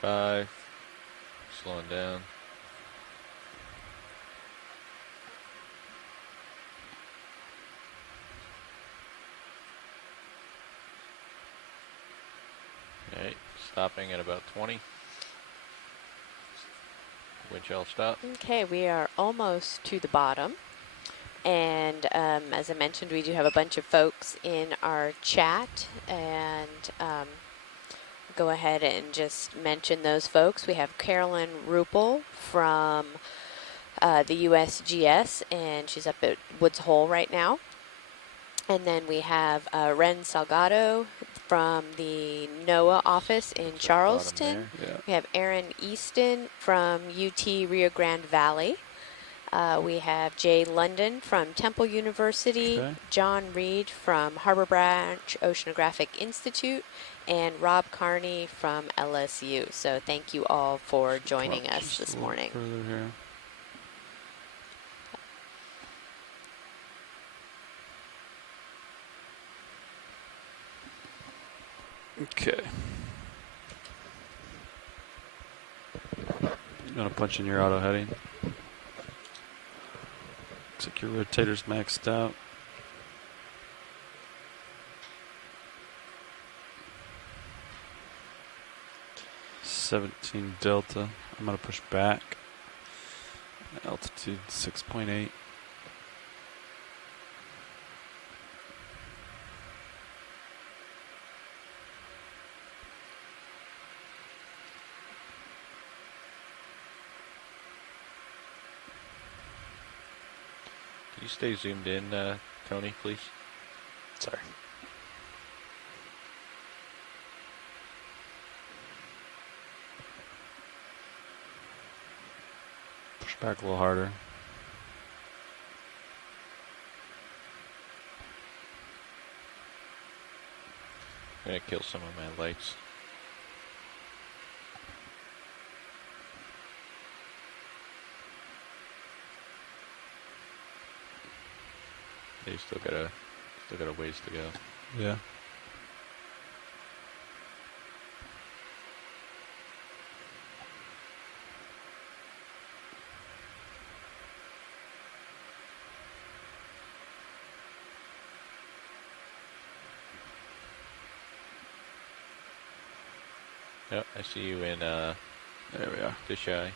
5. Slowing down. Alright, stopping at about 20. Wind chill stop. Okay, we are almost to the bottom. And as I mentioned, we do have a bunch of folks in our chat, and go ahead and just mention those folks. We have Carolyn Rupel from the USGS, and she's up at Woods Hole right now. And then we have Ren Salgado from the NOAA office in Charleston. Yeah. We have Aaron Easton from UT Rio Grande Valley. We have Jay London from Temple University, Okay. John Reed from Harbor Branch Oceanographic Institute, and Rob Carney from LSU. So thank you all for joining Drop us just this a little morning. Further here. Okay. You want to punch in your auto heading? Looks like your rotator's maxed out. $17 delta. I'm going to push back. Altitude 6.8. Can you stay zoomed in, Tony, please? Sorry. Push back a little harder. I'm going to kill some of my lights. You still got a ways to go. Yeah. Yep, I see you in There we are. Fisheye.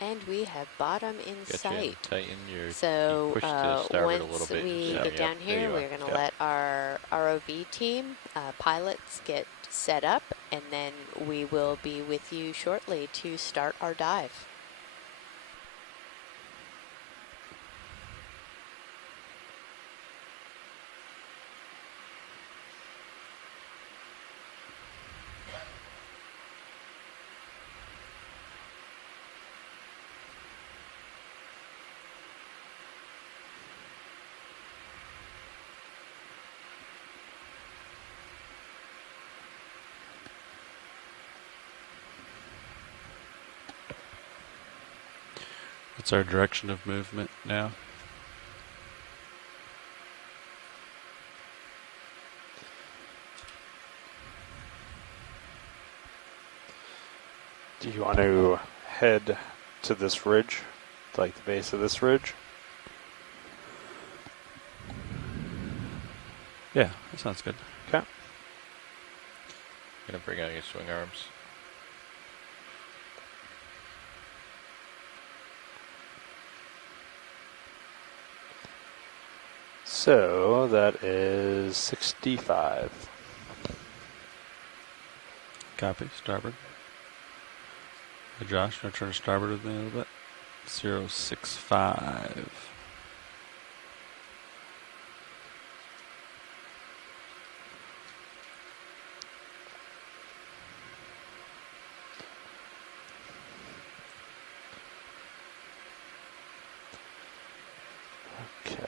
And we have bottom in Get sight. you in Titan. So you pushed to starboard a little once bit. we Yeah. get down Yep, there here, you we're are. going to Yep. let our ROV team pilots get set up, and then we will be with you shortly to start our dive. What's our direction of movement now? Do you want to head to this ridge, like the base of this ridge? Yeah, that sounds good. Okay. Gonna bring out your swing arms. So that is 65. Copy. Starboard. Hey Josh, want to turn to starboard with me a little bit? 065. Okay.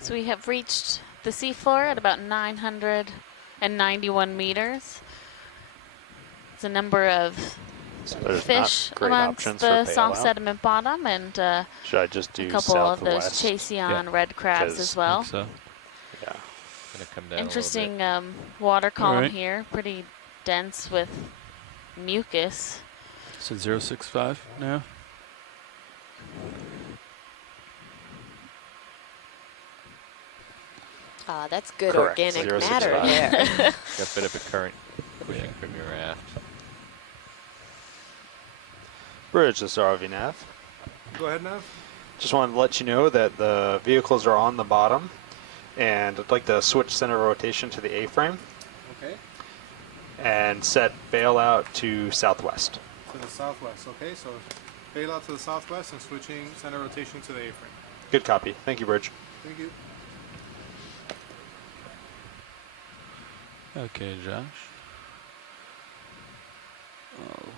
So we have reached the seafloor at about 991 meters. lots of number of So there's fish not great amongst options the for soft bailout. sediment bottom, and Should I just a do couple south of or those west? Chasyon red crabs 'Cause as I well. think so. Yeah. Gonna come down Interesting a water column right. here, pretty dense with mucus. So 065 now. That's good Correct, organic 065. matter there. little bit. Got a bit of a current pushing from your raft. Bridge, this is RV Nav. Go ahead, Nav. Just wanted to let you know that the vehicles are on the bottom, and I'd like to switch center rotation to the A-frame Okay. and set bailout to southwest. To the southwest. Okay, so bailout to the southwest and switching center rotation to the A-frame. Good copy. Thank you, Bridge. Thank you. Okay, Josh. Oh.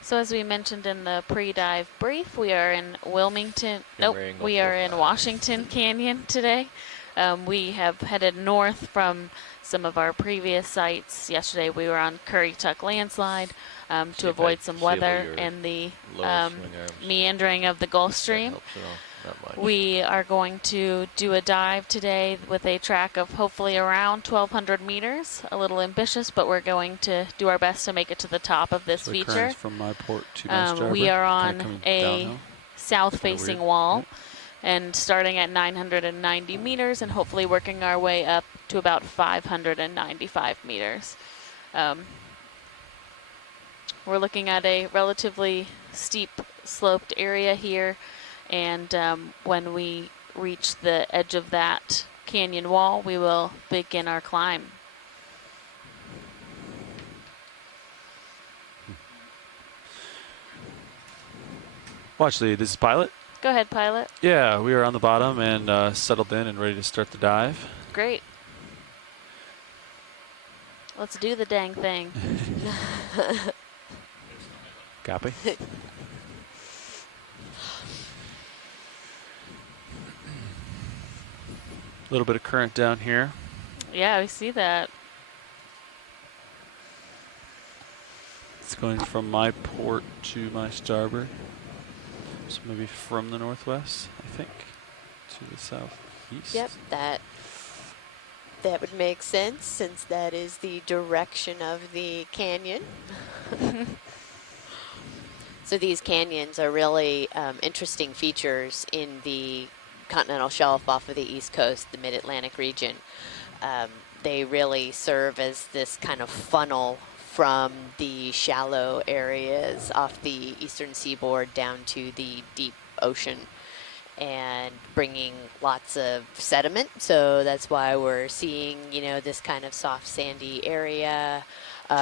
So as we mentioned in the pre-dive brief, we are in Wilmington. Nope, Camera angle we are in 45. Washington Canyon today. We have headed north from some of our previous sites. Yesterday we were on Currituck landslide See to if avoid I some disable weather your and the lower swing arms. meandering of the Gulf That Stream. helps at all. Not much. We are going to do a dive today with a track of hopefully around 1,200 meters. A little ambitious, but we're going to do our best to make it to the top of this So the feature. current's from my port to my starboard. We are kinda on coming a downhill. south-facing weird. wall and starting at 990 meters and hopefully working our way up to about 595 meters. We're looking at a relatively steep sloped area here, and when we reach the edge of that canyon wall, we will begin our climb. Well, actually, this is Pilot. Go ahead, pilot. Yeah, we are on the bottom and settled in and ready to start the dive. Great. Let's do the dang thing. Copy. A little bit of current down here. Yeah, we see that. It's going from my port to my starboard. So maybe from the northwest, I think, to the southeast. Yep, that would make sense since that is the direction of the canyon. So these canyons are really interesting features in the continental shelf off of the east coast, the mid-Atlantic region. They really serve as this kind of funnel from the shallow areas off the eastern seaboard down to the deep ocean and bringing lots of sediment. So that's why we're seeing, you know, this kind of soft sandy area,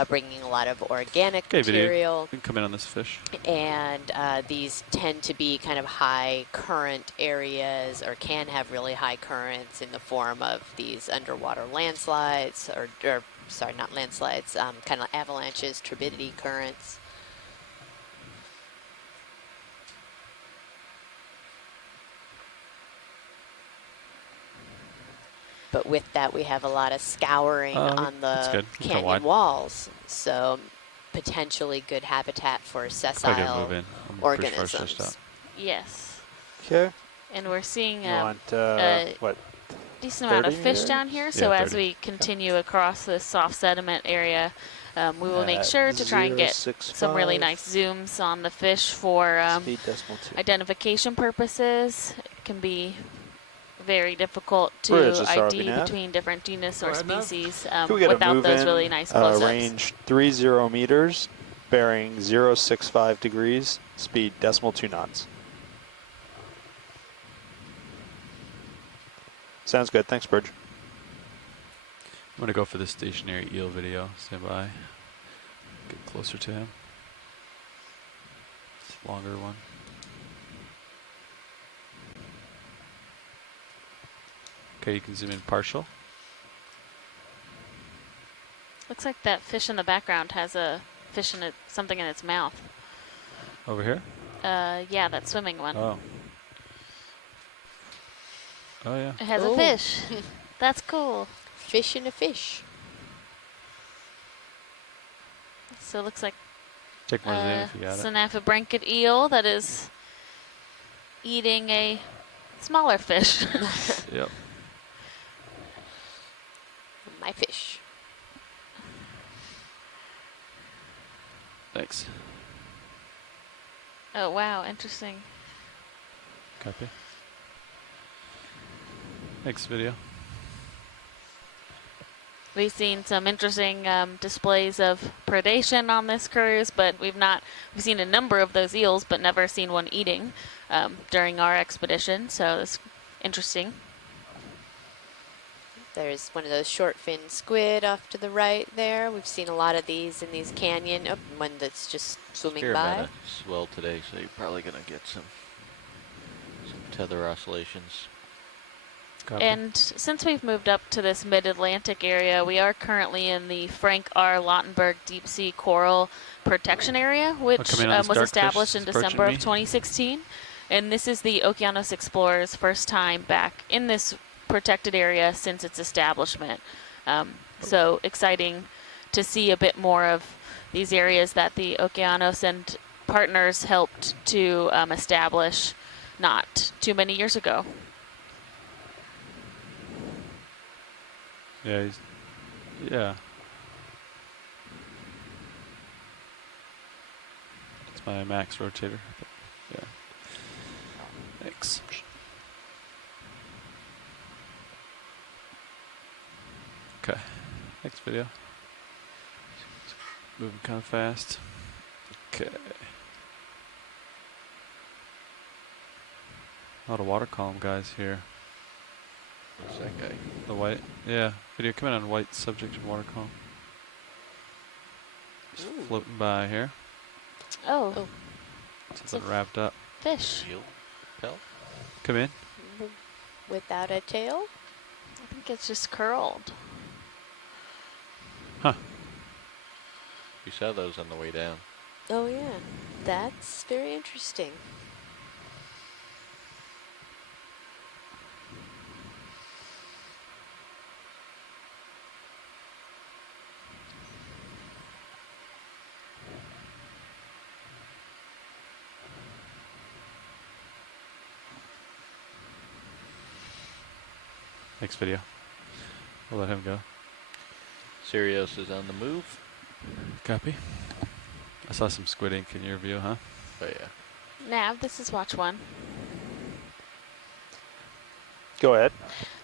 bringing a lot of organic Okay, video. material. You can come in on this fish. And these tend to be kind of high current areas, or can have really high currents in the form of these underwater landslides, or sorry, not landslides, kind of avalanches, turbidity currents. But with that, we have a lot of scouring on that's the good. It's kinda canyon wide. walls. So potentially good habitat for Probably gonna sessile move in. I'm pretty far stretched organisms. out. Yes. Okay. And we're seeing You want, what? decent amount of 30 fish meters? down here. So Yeah, as 30. we continue across this soft sediment area, we will make sure to try and get some really nice zooms on the fish for Speed decimal 2. identification purposes. It can be very difficult Bridge, to this is RV ID nav. between different genus Go or ahead, nav. species Can we get a without move those in, really nice close-ups. range 30 meters, bearing 065 degrees, speed decimal 2 knots. Sounds good. Thanks, Bridge. I'm going to go for the stationary eel video. Stand by. Get closer to him. It's a longer one. Okay, you can zoom in partial. Looks like that fish in the background has a fish in it, something in its mouth. Over here? Yeah, that swimming one. Oh. Oh, yeah. It has a Oh. fish. That's cool. Fish in a fish. So it looks like Take one of them if you got it. Synaphabranchid eel that is eating a smaller fish. Yep. My fish. Thanks. Oh, wow, interesting. Copy. Next video. We've seen some interesting displays of predation on this cruise, but we've seen a number of those eels, but never seen one eating during our expedition, so it's interesting. There's one of those short fin squid off to the right there. We've seen a lot of these in these canyon. Oh, one that's just swimming Fair by. amount of swell today, so you're probably gonna get some tether oscillations. Copy. And since we've moved up to this mid-Atlantic area, we are currently in the Frank R. Lautenberg Deep Sea Coral Protection Area, which come in on this was dark established fish in that's approaching December me. of 2016. And this is the Okeanos Explorer's first time back in this protected area since its establishment. So exciting to see a bit more of these areas that the Okeanos and partners helped to establish not too many years ago. Yeah, yeah. It's my max rotator. But yeah. Thanks. Okay. Next video. Moving kind of fast. Okay. A lot of water column guys here. What's that guy? The white, yeah. Video coming on white subject and water column. Just Ooh. floating by here. Oh, Something wrapped up. fish. Shield? Pelt? Come in. Without a tail? I think it's just curled. Huh. You saw those on the way down. Oh yeah, that's very interesting. Next video. We'll let him go. Sirius is on the move. Copy. I saw some squid ink in your view, huh? Oh yeah. Nav, this is watch one. Go ahead.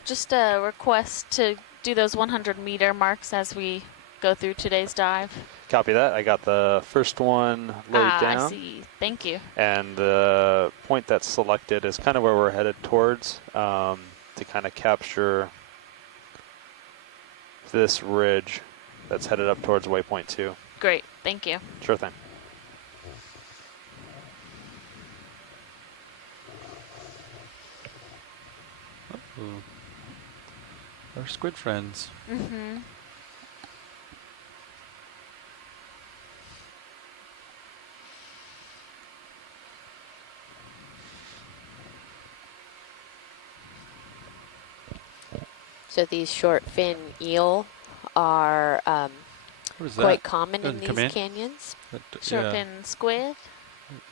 Just a request to do those 100-meter marks as we go through today's dive. Copy that. I got the first one laid down. I see. Thank you. And the point that's selected is kind of where we're headed towards to kind of capture this ridge that's headed up towards waypoint 2. Great. Thank you. Sure thing. Ooh. Our squid friends. Mm-hmm. So these short fin eel are What is that? quite common in Doesn't come these in? canyons. Short Yeah. fin squid.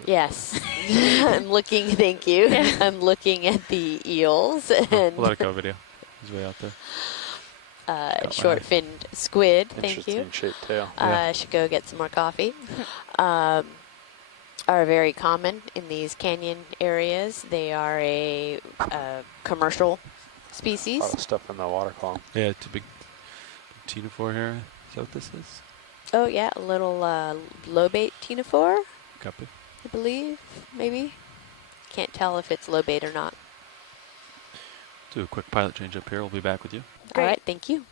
Yes, I'm looking. Thank you. Yeah. I'm looking at the eels Oh, and we'll let it go video. He's way out there. my short-finned squid. Thank you. Interesting shaped tail. Yeah. Should go get some more coffee. Are very common in these canyon areas. They are a commercial species. A lot of stuff in the water column. Yeah, it's a big ctenophore here. Is that what this is? Oh yeah, a little lobate ctenophore, Copy. I believe, maybe. Can't tell if it's lobate or not. Do a quick pilot change up here. We'll be back with you. Great. All right, thank you.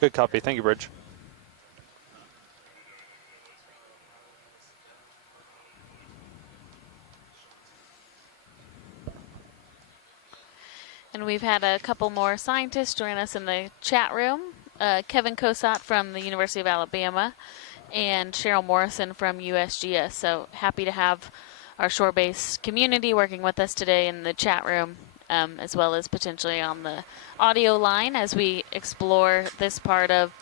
Good copy. Thank you, Bridge. And we've had a couple more scientists join us in the chat room. Kevin Cosat from the University of Alabama and Cheryl Morrison from USGS. So happy to have our shore-based community working with us today in the chat room, as well as potentially on the audio line as we explore this part of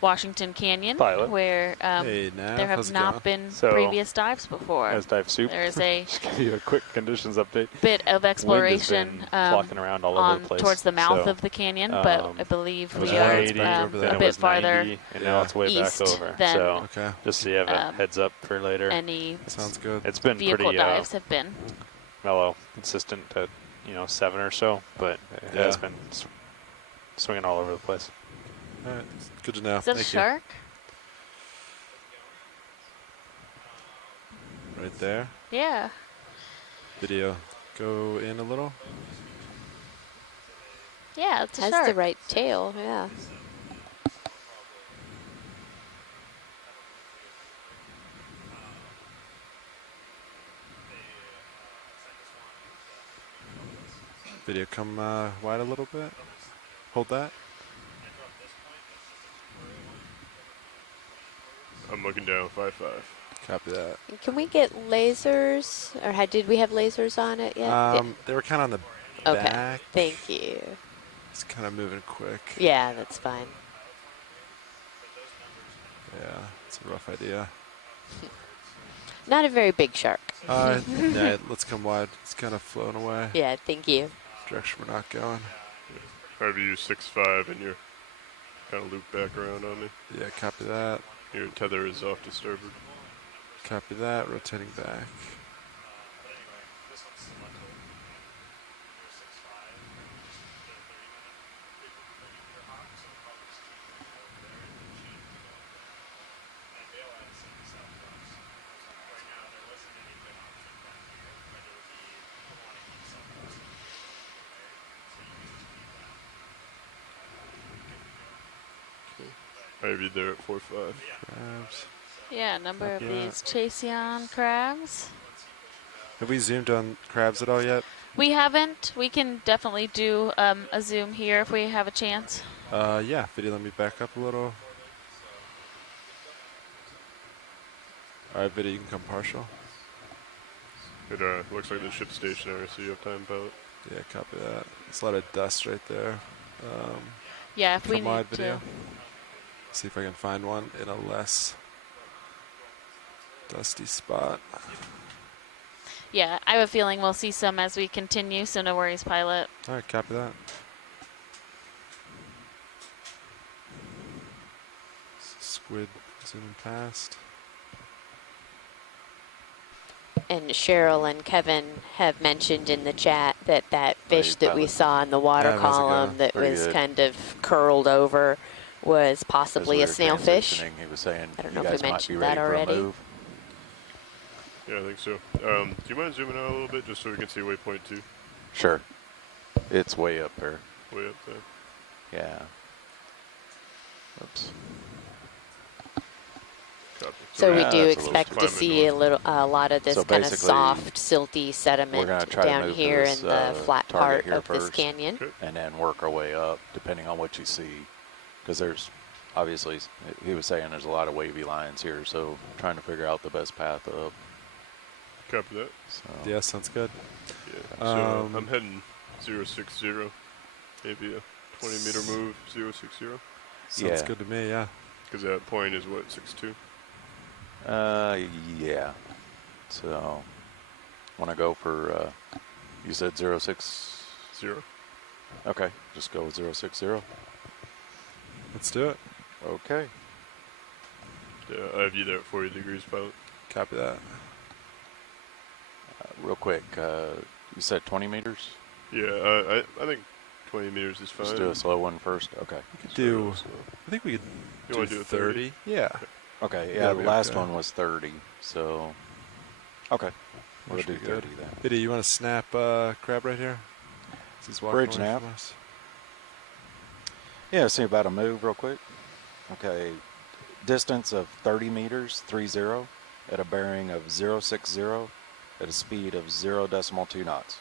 Washington Canyon, Pilot. where Hey, Nav, there how's have it not going? been So, previous dives before. As dive soup. There's a Just give you a quick conditions update. bit of exploration Wind has been flocking around all over the place. towards the mouth so, of the canyon, but I believe it was we are 180, over there. a then it bit was farther 90, and now it's way east back over. than So Okay. just so you have a um, heads up for later. any Sounds good. It's been vehicle pretty dives have been. mellow, consistent at 7 or so, but Yeah. it's been swinging all over the place. All right. Good to know. Is that a Thank shark? you. Right there. Yeah. Video. Go in a little. Yeah, it's a Has shark. the right tail, yeah. Video come wide a little bit. Hold that. I'm looking down 5-5. Copy that. And can we get lasers, or did we have lasers on it yet? They were kind of on the Okay, back. thank you. It's kind of moving quick. Yeah, that's fine. Yeah, it's a rough idea. Not a very big shark. Yeah, let's come wide. It's kind of flown away. Yeah, thank you. Direction we're not going. However, you 6-5 and you're kind of looped back around on me. Yeah, copy that. Your tether is off to starboard. Copy that. Rotating back. I have you there at 4-5. Crabs. Yeah, a number of Yeah. these Chaseon crabs. Have we zoomed on crabs at all yet? We haven't. We can definitely do a zoom here if we have a chance. Yeah. Video, let me back up a little. All right, video, you can come partial. It looks like the ship's stationary, so you have time, pilot. Yeah, copy that. There's a lot of dust right there. Yeah, if we Come wide need video. to. See if I can find one in a less dusty spot. Yeah, I have a feeling we'll see some as we continue, so no worries, pilot. All right, copy that. Squid zooming past. And Cheryl and Kevin have mentioned in the chat that fish that we pilot. saw in the water Yeah, how's it column going? that Pretty was good. kind of curled over was As possibly we a were snailfish. transitioning, He was saying I don't you know if we guys might be mentioned ready that for already. a move. Yeah, I think so. Do you mind zooming out a little bit just so we can see waypoint 2? Sure. It's way up there. Way up there. Yeah. Oops. Copy. So we Yeah, do that's a little expect to climate see north. a lot of this So kind of basically, soft, silty We're sediment going to try to down move to here this in the flat target part here of this first, canyon. Okay. and then work our way up, depending on what you see. Because there's, obviously, he was saying there's a lot of wavy lines here, so trying to figure out the best path up. Copy that. So. Yeah, sounds good. Yeah. So I'm heading 060. Maybe a 20-meter move, 060. Sounds Yeah. good to me, yeah. Because that point is what, 6'2"? Yeah. So, want to go for, you said 060? 0. Okay, just go with 060. Let's do it. Okay. Yeah, I have you there at 40 degrees, pilot. Copy that. Real quick, you said 20 meters? Yeah, I think 20 meters is fine. Let's do a slow one first. Okay. Do So, I think we could You do wanna do a 30? Yeah. Okay, Yeah, yeah, the we last okay. one was 30, so. Okay. We'll Should do be good. 30 then. Biddy, you want to snap crab right here? He's walking Bridge away nap. from us. Yeah, see about a move real quick. Okay, distance of 30 meters, 30, at a bearing of 060, at a speed of 0.2 knots.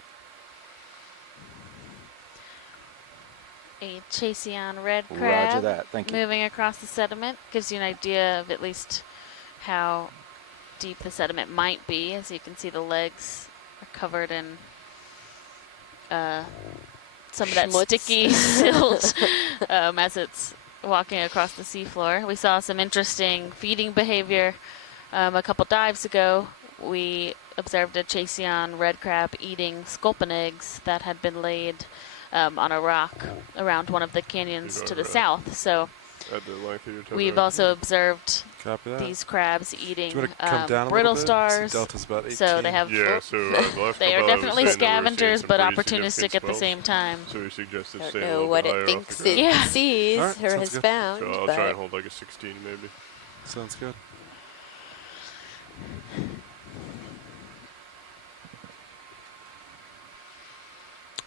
A Chaseon red Roger crab that. Thank you. moving across the sediment gives you an idea of at least how deep the sediment might be. As you can see, the legs are covered in some of that Schmutz. sticky silt as it's walking across the seafloor. We saw some interesting feeding behavior a couple dives ago. We observed a Chaseon red crab eating sculpin eggs that had been laid on a rock around one of the canyons to the south. So At the length of your tether. we've also observed Copy that. these crabs Do eating you want to come down a brittle little bit? I see stars. Delta's about 18. So they have Yeah, so last they are couple I was definitely saying that we were seeing scavengers, some but pretty opportunistic significant at the swells. same time. So we suggested Don't staying a know little what bit it higher off thinks the it ground. Yeah. sees Alright, or sounds has good. found. So I'll but try and hold like a 16 maybe. Sounds good.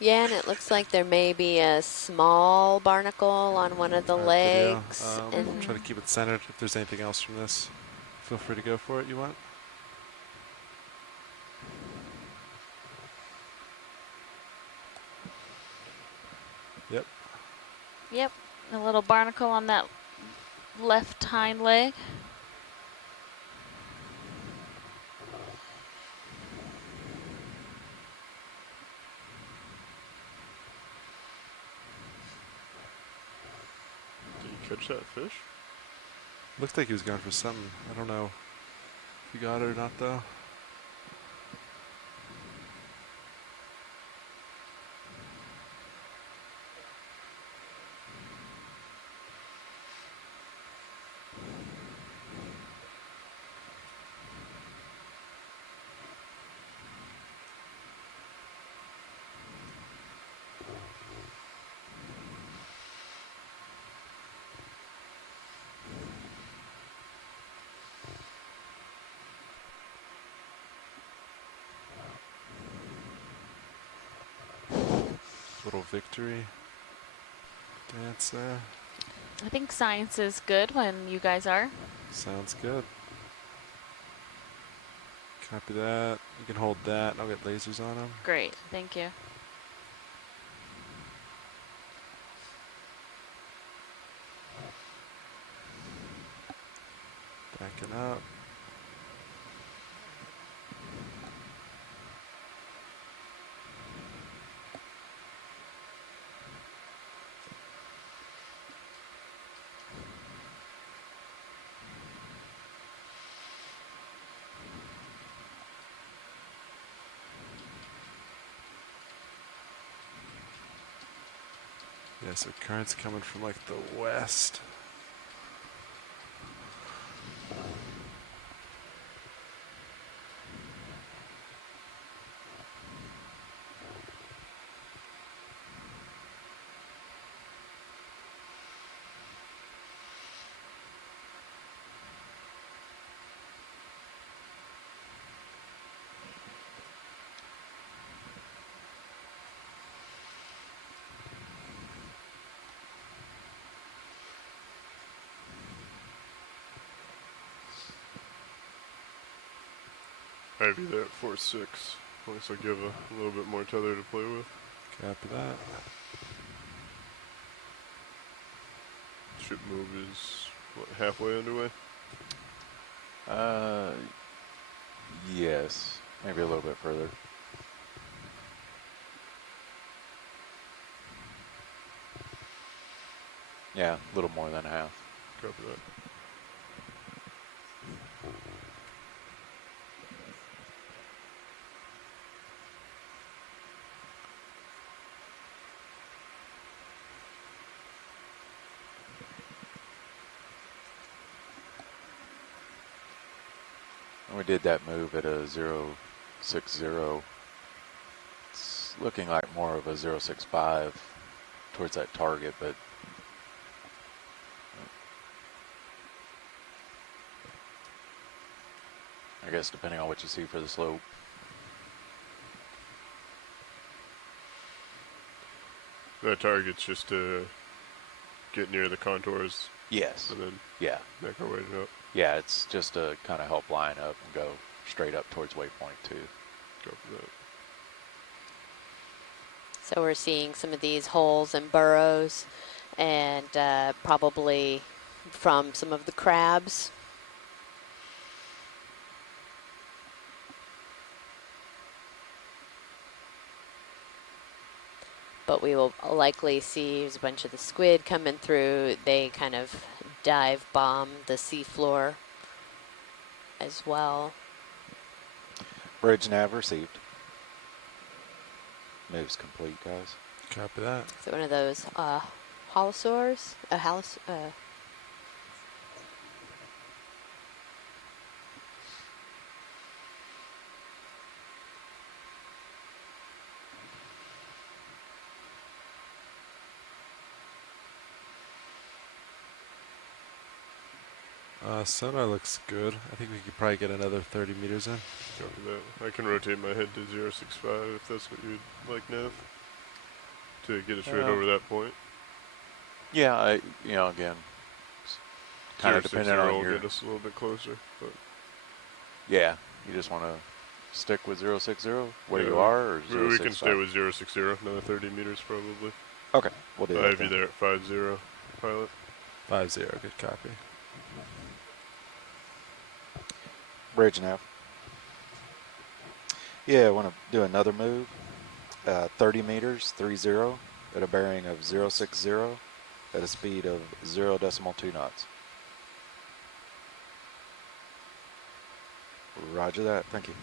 yeah, and it looks like there may be a small barnacle on one of the Alright, video. legs. Try And to keep it centered. If there's anything else from this, feel free to go for it. You want? Yep. Yep, a little barnacle on that left hind leg. Did you catch that fish? Looks like he was going for something. I don't know if he got it or not, though. Little victory dance there. I think science is good when you guys are. Sounds good. Copy that. You can hold that, and I'll get lasers on him. Great, thank you. Backing up. Yeah, so current's coming from like the west. Maybe that 4.6. At least I'll give a little bit more tether to play with. Copy that. Ship move is, what, halfway underway? Yes, maybe a little bit further. Yeah, a little more than half. Copy that. And we did that move at a 060. It's looking like more of a 065 towards that target, but I guess depending on what you see for the slope. That target's just get near the contours Yes. and then Yeah. make our way up. Yeah, it's just to kind of help line up and go straight up towards waypoint 2. Go for that. So we're seeing some of these holes and burrows, and probably from some of the crabs. But we will likely see there's a bunch of the squid coming through. They kind of dive bomb the seafloor as well. Bridge nav received. Moves complete, guys. Copy that. So one of those halosaurs, Sonar looks good. I think we could probably get another 30 meters in. Copy that. I can rotate my head to 065 if that's what you'd like, Nav. To get us right over that point. Yeah, again, kind of 060 depending on will your. get us a little bit closer, but Yeah, you just want to stick with 060 where yeah, you are, or we can 065? stay with 060, another 30 meters probably. Okay, we'll do I that. have you then. there at 50, pilot. 50, good copy. Bridge nav. Yeah, I want to do another move. 30 meters, 30, at a bearing of 060, at a speed of 0.2 knots. Roger that. Thank you.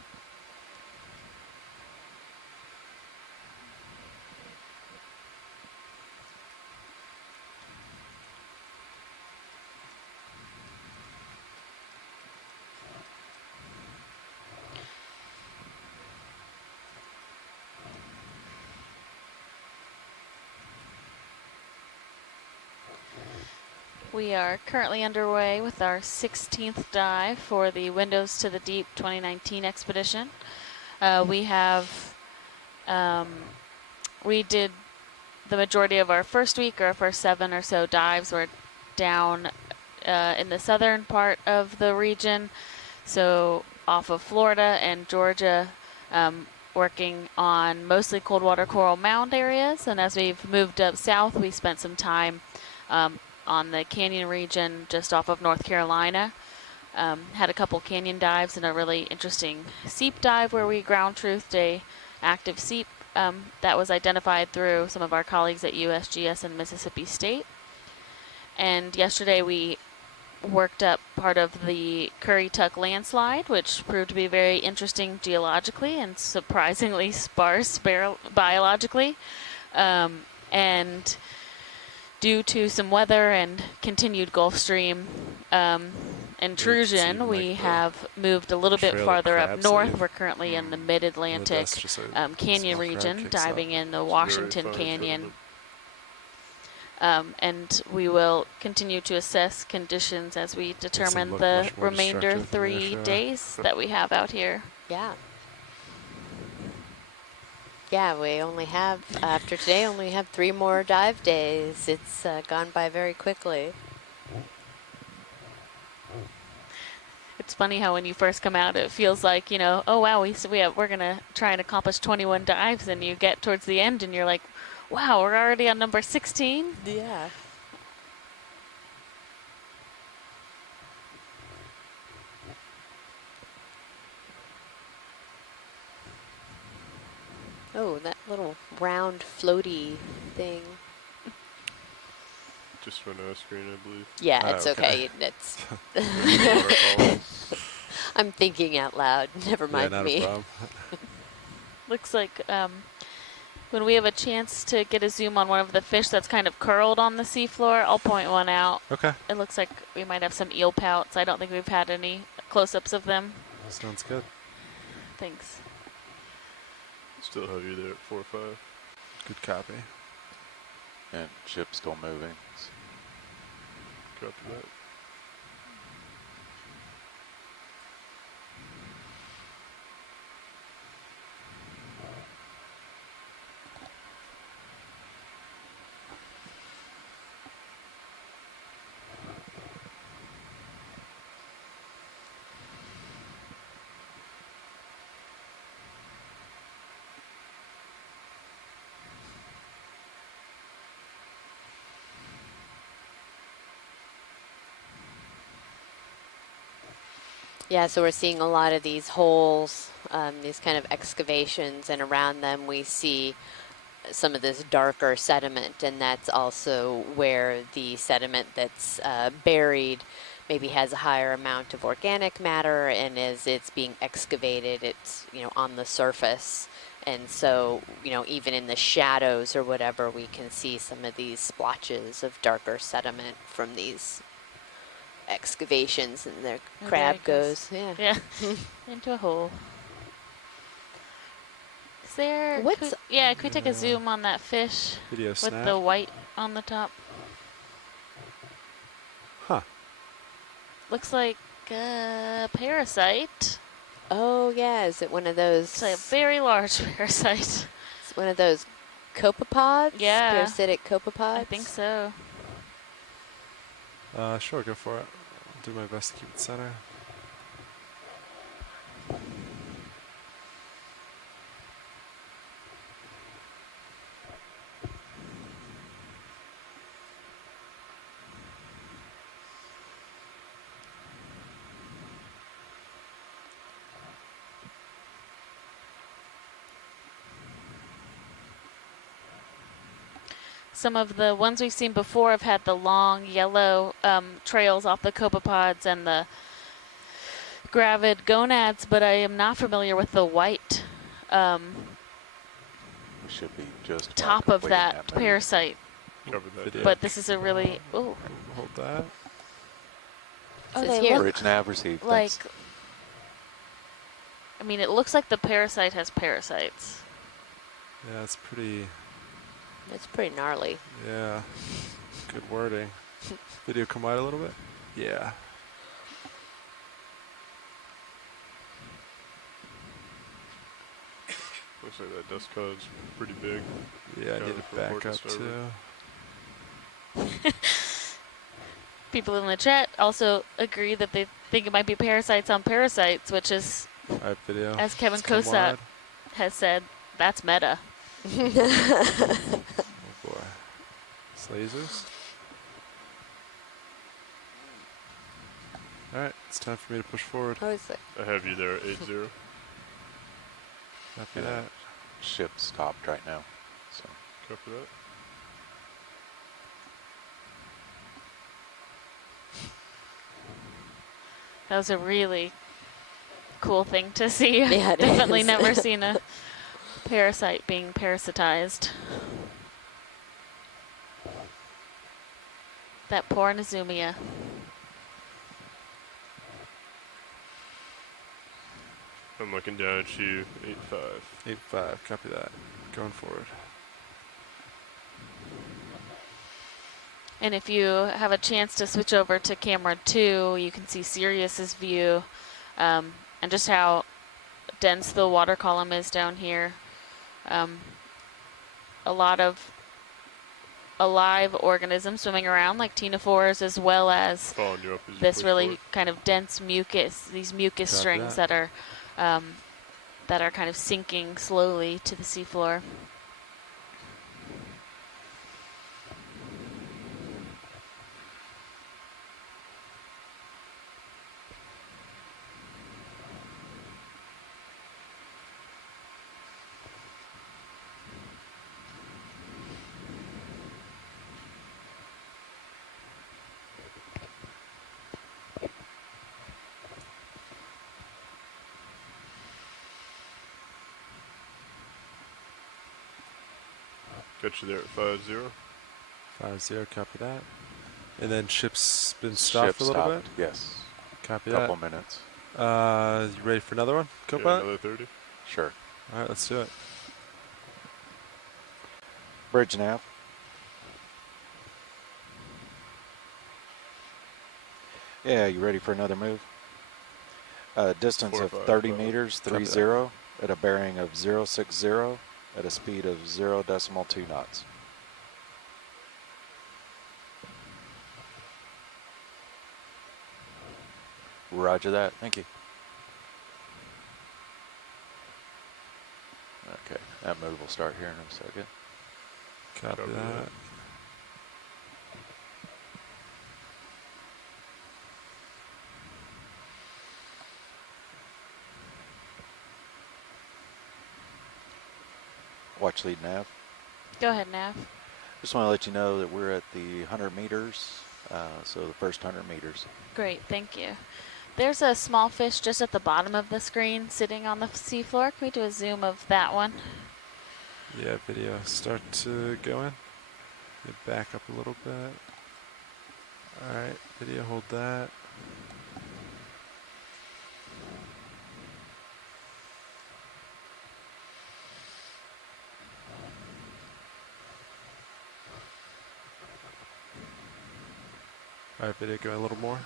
We are currently underway with our 16th dive for the Windows to the Deep 2019 expedition. We have we did the majority of our first week, or our first 7 or so dives were down in the southern part of the region, so off of Florida and Georgia, working on mostly cold water coral mound areas. And as we've moved up south, we spent some time on the canyon region just off of North Carolina. Had a couple canyon dives and a really interesting seep dive where we ground truthed a active seep that was identified through some of our colleagues at USGS and Mississippi State. And yesterday we worked up part of the Currituck landslide, which proved to be very interesting geologically and surprisingly sparse biologically. And due to some weather and continued Gulf Stream intrusion, we have moved a little bit farther up north. We're currently in the mid-Atlantic canyon region, diving in the Washington Canyon. And we will continue to assess conditions as we determine the remainder 3 days that we have out here. Yeah. Yeah, we only have, after today, only have 3 more dive days. It's gone by very quickly. It's funny how when you first come out, it feels like, oh wow, we're gonna try and accomplish 21 dives, and you get towards the end, and you're like, wow, we're already on number 16. Yeah. Oh, that little round floaty thing. Just went out of screen, I believe. Yeah, it's okay. It's I'm thinking out loud. Never mind not me. a problem. Looks like when we have a chance to get a zoom on one of the fish that's kind of curled on the seafloor, I'll point one out. Okay. It looks like we might have some eel pouts. I don't think we've had any close-ups of them. Sounds good. Thanks. Still have you there at 4-5. Good copy. And ship's still moving. Copy that. Yeah, so we're seeing a lot of these holes, these kind of excavations, and around them we see some of this darker sediment, and that's also where the sediment that's buried maybe has a higher amount of organic matter, and as it's being excavated, it's, you know, on the surface. And so, you know, even in the shadows or whatever, we can see some of these splotches of darker sediment from these excavations, and their Oh, there crab it goes. goes. Yeah. Yeah, into a hole. Is there? What's Could we take a zoom on that fish Video with snap. the white on the top? Huh. Looks like a parasite. Oh yeah, is it one of those? It's like a very large parasite. It's one of those copepods. Yeah. Parasitic copepods. I think so. Sure, go for it. I'll do my best to keep it center. Some of the ones we've seen before have had the long yellow trails off the copepods and the gravid gonads, but I am not familiar with the white We should be just about top of completing that move. parasite. Cover that. Video. But this is a really, oh, Hold that. Oh, Says they here, look Bridge nav received. like, Thanks. I mean, it looks like the parasite has parasites. Yeah, it's pretty. it's pretty gnarly. Yeah. Good wording. Video come wide a little bit? Yeah. Looks like that dust cloud's pretty big. Yeah, I Got need it to for back port up starboard. too. People in the chat also agree that they think it might be parasites on parasites, which is, Alright, video. as Kevin Let's come Kosat wide. has said, that's meta. Oh boy. It's lasers. Alright, it's time for me to push forward. Oh, it's like, I have you there at 8-0. Copy Yeah. that. Ship stopped right now. So Copy that. That was a really cool thing to see. Yeah, it Definitely is. never seen a parasite being parasitized. That poor Nezumia. I'm looking down at you, 8-5. 8-5, copy that. Going forward. And if you have a chance to switch over to camera 2, you can see Sirius's view and just how dense the water column is down here. A lot of alive organisms swimming around, like ctenophores, as well as Following you up as you this push really forward. kind of dense mucus, these mucus Copy strings that are kind of sinking slowly to the seafloor. Got you there at 5-0. 5-0, copy that. And then ship's been stopped ship for a little stopped. Yes. bit. Copy Couple that. minutes. You ready for another one? Yeah, Copilot? another 30. Sure. Alright, let's do it. Bridge nav. Yeah, you ready for another move? Distance 4 or of 5, 30 5. meters, Copy that. 30, at a bearing of 060, at a speed of 0.2 knots. Roger that. Thank you. Okay, that move will start here in a second. Copy Copy that. that. watch lead nav. Go ahead, Nav. Just want to let you know that we're at the 100 meters, so the first 100 meters. Great, thank you. There's a small fish just at the bottom of the screen sitting on the seafloor. Can we do a zoom of that one? Yeah, video start to go in. Get back up a little bit. Alright, video, hold that. Alright, video, go in a little more.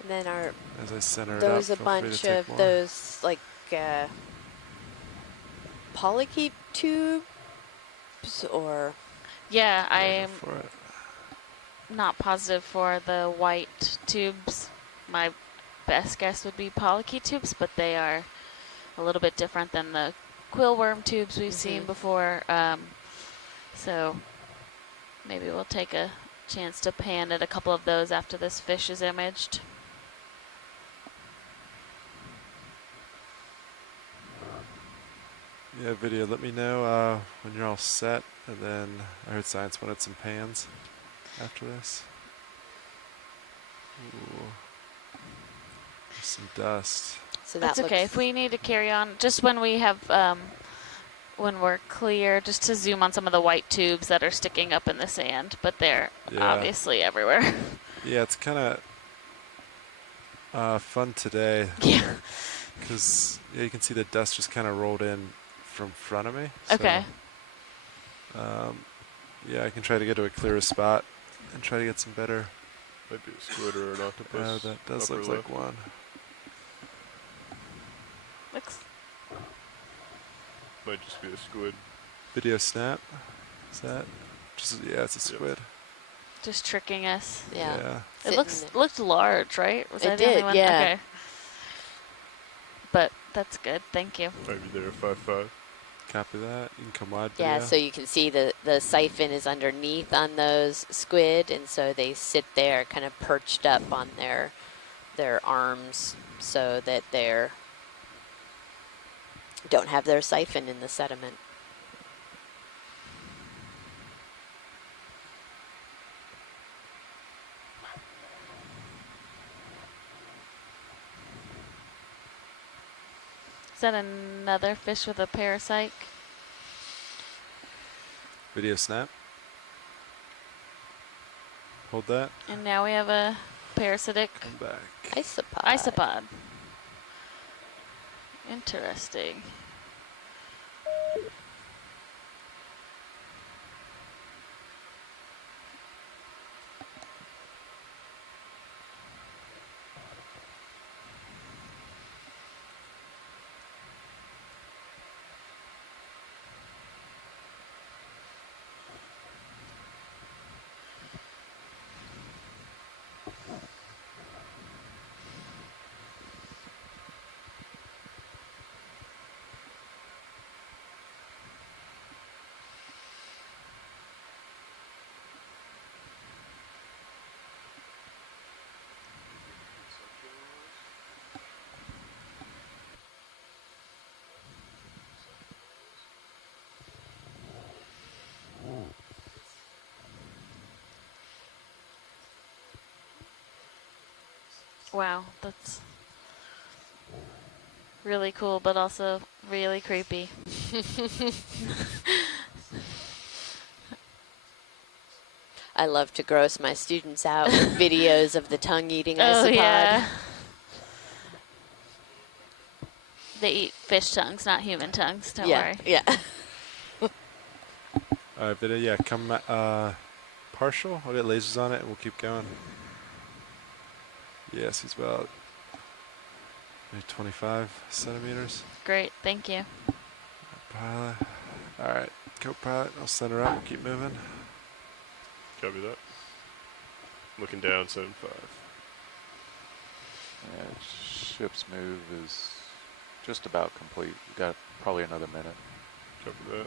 And then are As I center it up, those a feel free to bunch take of more. those like polychaete tubes or? Yeah, I Yeah, am go for it. not positive for the white tubes. My best guess would be polychaete tubes, but they are a little bit different than the quillworm tubes we've seen before. So maybe we'll take a chance to pan at a couple of those after this fish is imaged. Yeah, video, let me know when you're all set, and then I heard science wanted some pans after this. Ooh. There's some dust. So That's that okay. looks If we need to carry on, just when we have, when we're clear, just to zoom on some of the white tubes that are sticking up in the sand, but they're Yeah. obviously everywhere. Yeah, it's kind of fun today. Yeah. Because you can see the dust just kind of rolled in from front of me. Okay. So, yeah, I can try to get to a clearer spot and try to get some better. Might be a squid or an octopus. That does upper look left. like one. Looks. Might just be a squid. Video snap. Is that? Yeah, it's a Yep. squid. Just tricking us. yeah. It looked large, right? Was It I the only did, one? yeah. Okay. But that's good. Thank you. Might be there 5-5. Copy that. You can come wide. Yeah, video. so you can see the siphon is underneath on those squid, and so they sit there kind of perched up on their arms so that they're don't have their siphon in the sediment. Is that another fish with a parasite? Video snap. Hold that. And now we have a parasitic Come back. Isopod. isopod. Interesting. Wow, that's really cool, but also really creepy. I love to gross my students out with videos of the tongue-eating Oh, isopod. yeah. They eat fish tongues, not human tongues. Don't worry. Yeah. Alright, video, yeah, come partial. I'll get lasers on it and we'll keep going. Yes, he's about maybe 25 centimeters. Great, thank you. Pilot. Alright, co-pilot, I'll center up and keep moving. Copy that. Looking down 7-5. Yeah, ship's move is Just about complete. We got probably another minute. Copy that.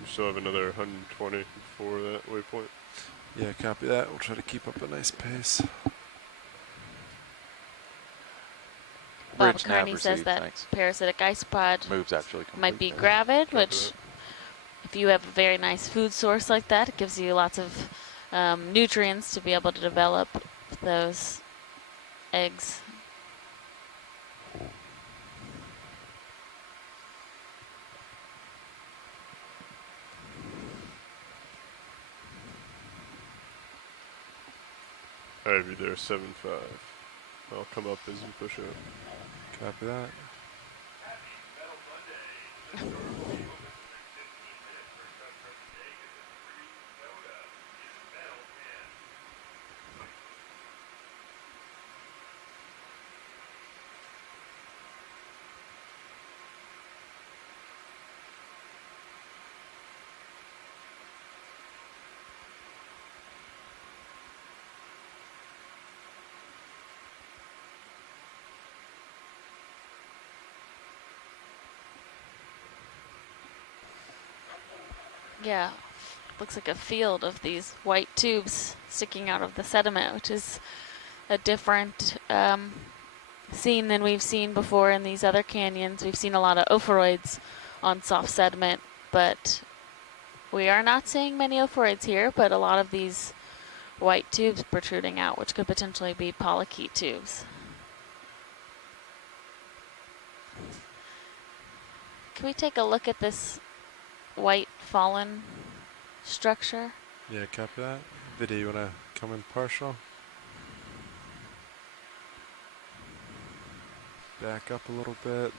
We still have another 120 before that waypoint. Yeah, copy that. We'll try to keep up a nice pace. Bob Bridge nav Carney says received, that thanks. parasitic isopod Move's actually complete. might be gravid, Copy which, if you have a very nice food source like that, it gives you lots of nutrients to be able to develop those eggs. Alright, be there 7-5. I'll come up as you push up. Copy that. Yeah, looks like a field of these white tubes sticking out of the sediment, which is a different scene than we've seen before in these other canyons. We've seen a lot of ophoroids on soft sediment, but we are not seeing many ophoroids here, but a lot of these white tubes protruding out, which could potentially be polychaete tubes. Can we take a look at this white fallen structure? Yeah, copy that. Video, you want to come in partial? Back up a little bit.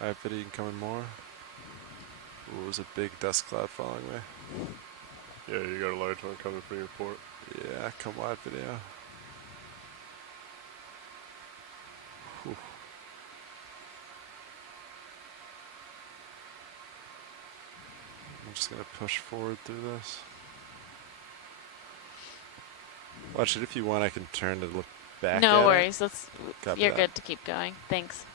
Alright, video, you can come in more. Ooh, it was a big dust cloud following me. Yeah, you got a large one coming from your port. Yeah, come wide, video. Whew. I'm just gonna push forward through this. Watch it if you want. I can turn to look back. No at worries. It. Let's. Copy You're that. good to keep going. Thanks.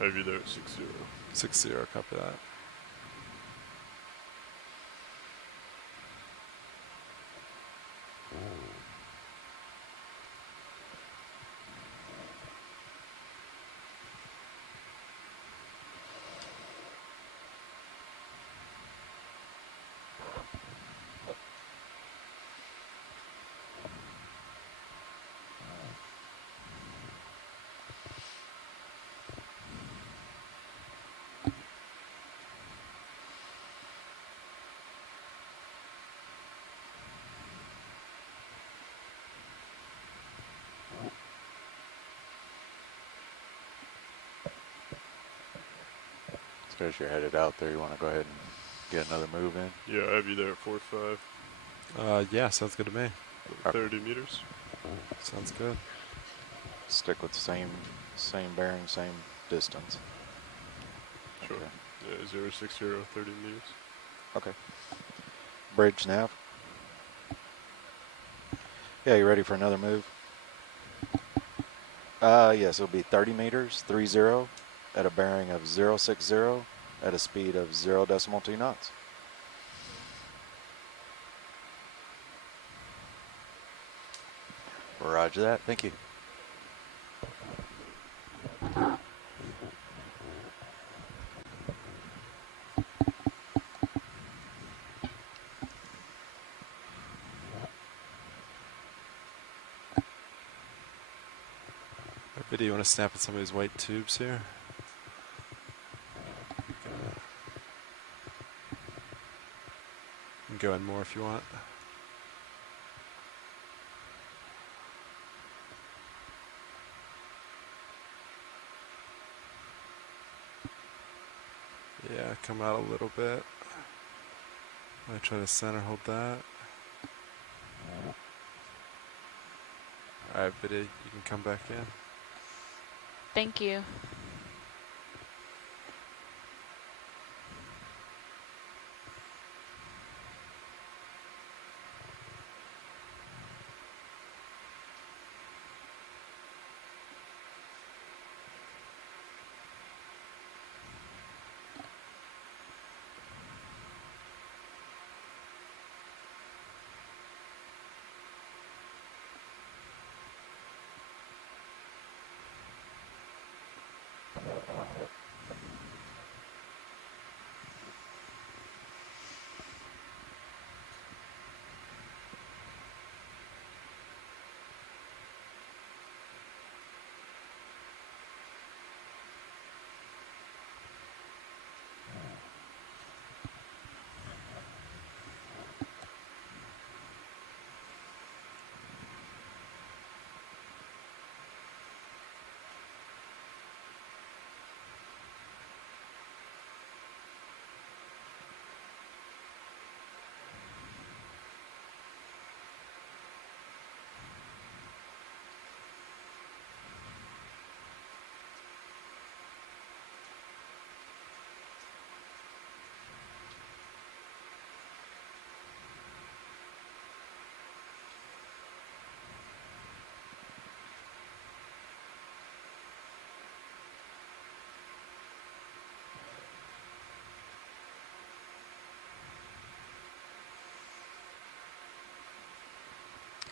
I'd be there at 6-0. 6-0. Copy that. So as you're headed out there, you want to go ahead and get another move in? Yeah, I'd be there at 4-5. Yeah, sounds good to me. 30 meters. Sounds good. Stick with the same bearing, same distance. Sure. Okay. Yeah, 060, 30 meters. Okay. Bridge nav. Yeah, you ready for another move? Yes, it'll be 30 meters, 30, at a bearing of 060, at a speed of 0.2 knots. Roger that. Thank you. Video, you want to snap at some of these white tubes here? You can go in more if you want. Yeah, come out a little bit. I try to center hold that. Alright, video, you can come back in. Thank you.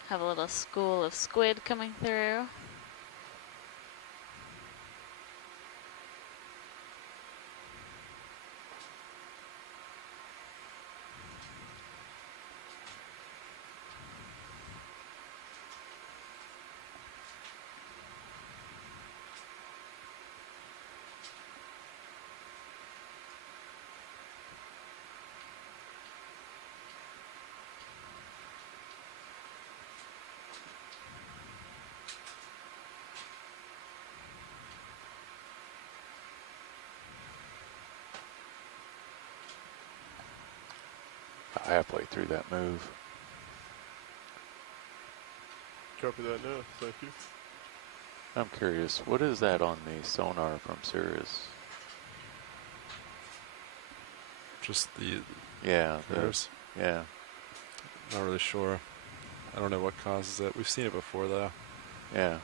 Have a little school of squid coming through. Halfway through that move. Copy that now. Thank you. I'm curious, what is that on the sonar from Sirius? Just the Yeah, flares. yeah. Not really sure. I don't know what causes it. We've seen it before though. Yeah.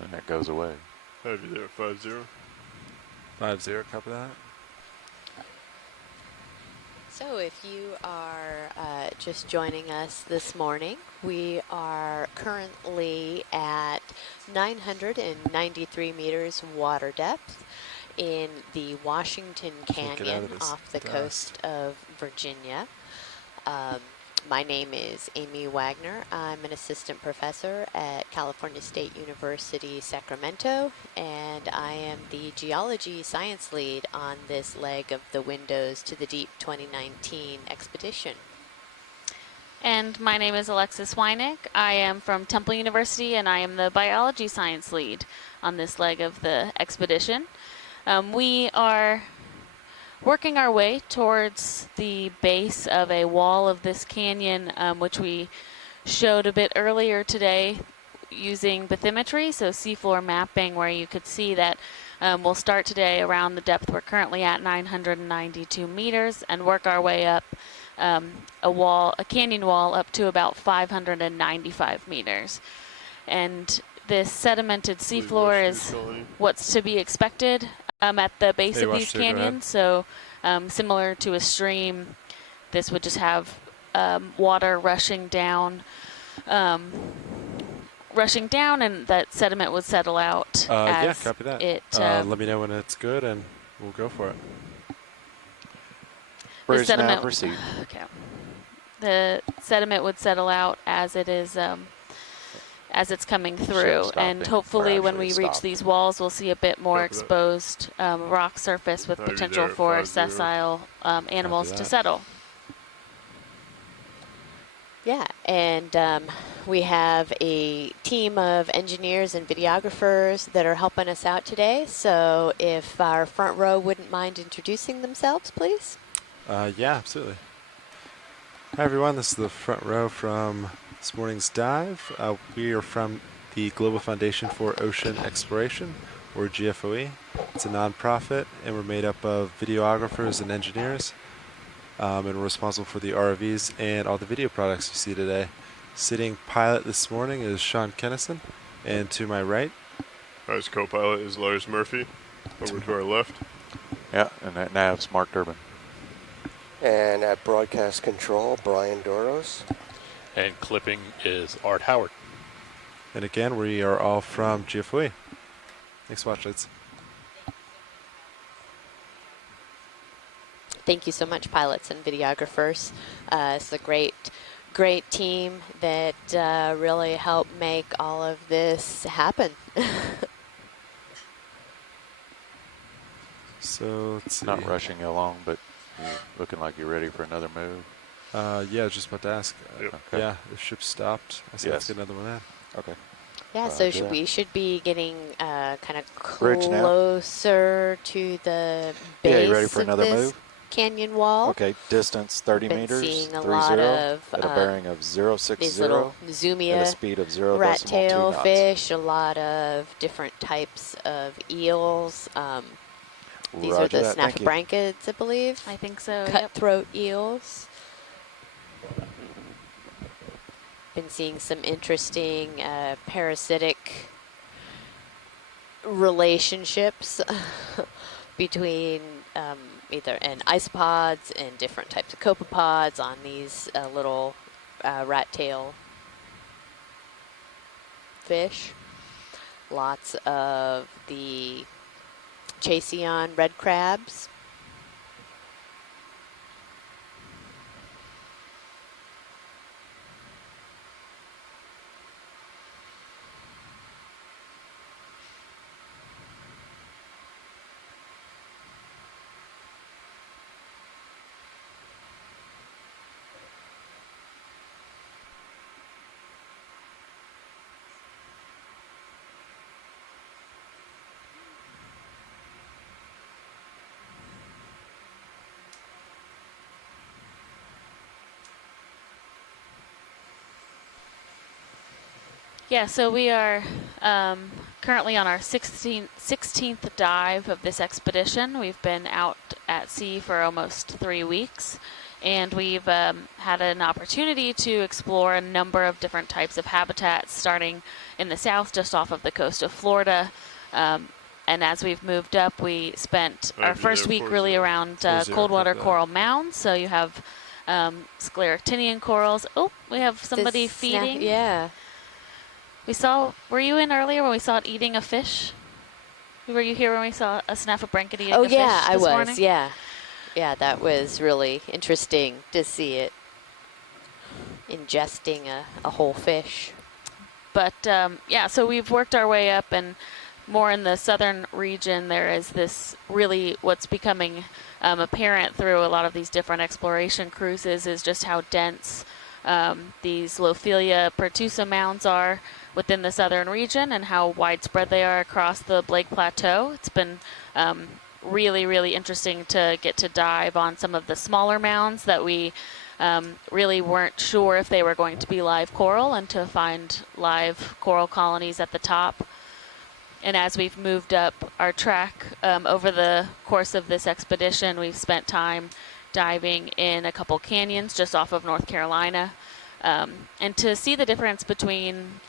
And that goes away. Have you there, 50. 5-0, copy that. So if you are just joining us this morning, we are currently at 993 meters water depth in the Washington Can't get out Canyon of this off the dust. coast of Virginia. My name is Amy Wagner. I'm an assistant professor at California State University, Sacramento, and I am the geology science lead on this leg of the Windows to the Deep 2019 expedition. And my name is Alexis Weineck. I am from Temple University, and I am the biology science lead on this leg of the expedition. We are working our way towards the base of a wall of this canyon, which we showed a bit earlier today using bathymetry, so seafloor mapping, where you could see that we'll start today around the depth we're currently at, 992 meters, and work our way up a canyon wall up to about 595 meters. And this sedimented seafloor is what's to be expected at the base Hey, of watch these there, go ahead. canyons. So similar to a stream, this would just have water rushing down, and that sediment would settle out Yeah, as copy that. it. Let me know when it's good and we'll go for it. The Bridge now, sediment, proceed. okay. The sediment would settle out as it is, as it's coming through, and stopping, hopefully or when actually we reach stopped. these walls, we'll see a bit more Copy that. exposed rock surface with Are you potential there at for 50? sessile animals to that. settle. Yeah, and we have a team of engineers and videographers that are helping us out today. So if our front row wouldn't mind introducing themselves, please. Yeah, absolutely. Hi everyone, this is the front row from this morning's dive. We are from the Global Foundation for Ocean Exploration, or GFOE. It's a nonprofit, and we're made up of videographers and engineers. And we're responsible for the ROVs and all the video products you see today. Sitting pilot this morning is Sean Kennison, and to my right, Our co-pilot is Lars Murphy. Over to our left. Yeah, and that nav's Mark Durbin. And at broadcast control, Brian Doros. And clipping is Art Howard. and again, we are all from GFOE. Thanks for watching. Thank you so much, pilots and videographers. It's a great team that really helped make all of this happen. So let's see. Not rushing you along, but you're looking like you're ready for another move. Yeah, I was just about to ask. Yep. Okay. Yeah, the ship stopped. I said, let's Yes. get another one in. Okay. Yeah, so Roger that. we should be getting kind of Bridge now. closer to the base Yeah, you ready for of another this move? canyon wall. Okay, distance 30 Been meters, seeing a 30, lot of at a bearing of 060, these little at a zoomia speed of 0.2 rat tail knots. fish, a lot of different types of eels. These are Roger the that, thank you. snappabranchids, I believe. I think so. Yep. Cutthroat eels. been seeing some interesting parasitic relationships between either isopods and different types of copepods on these little rat tail fish. Lots of the Chaseon red crabs. Yeah, so we are currently on our 16th dive of this expedition. We've been out at sea for almost 3 weeks, and we've had an opportunity to explore a number of different types of habitats, starting in the south, just off of the coast of Florida. And as we've moved up, we spent our first week really around cold water coral mounds. So you have scleractinian corals. Oh, we have somebody feeding. Yeah. Were you in earlier when we saw it eating a fish? Were you here when we saw a snafflebrunket eating a fish I this was, morning? yeah. Yeah, that was really interesting to see it ingesting a whole fish. But yeah, so we've worked our way up, and more in the southern region, there is this really what's becoming apparent through a lot of these different exploration cruises is just how dense these Lophelia pertusa mounds are within the southern region and how widespread they are across the Blake Plateau. It's been really, really interesting to get to dive on some of the smaller mounds that we really weren't sure if they were going to be live coral, and to find live coral colonies at the top. And as we've moved up our track over the course of this expedition, we've spent time diving in a couple canyons just off of North Carolina. And to see the difference between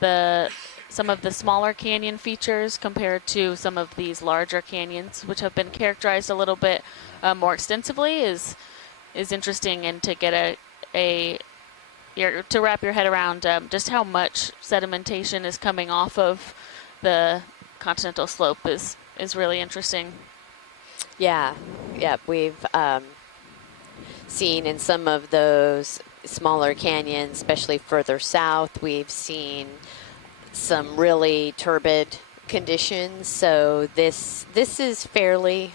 some of the smaller canyon features compared to some of these larger canyons, which have been characterized a little bit more extensively, is interesting, and to get to wrap your head around just how much sedimentation is coming off of the continental slope is really interesting. Yeah, we've seen in some of those smaller canyons, especially further south, we've seen some really turbid conditions. So this is fairly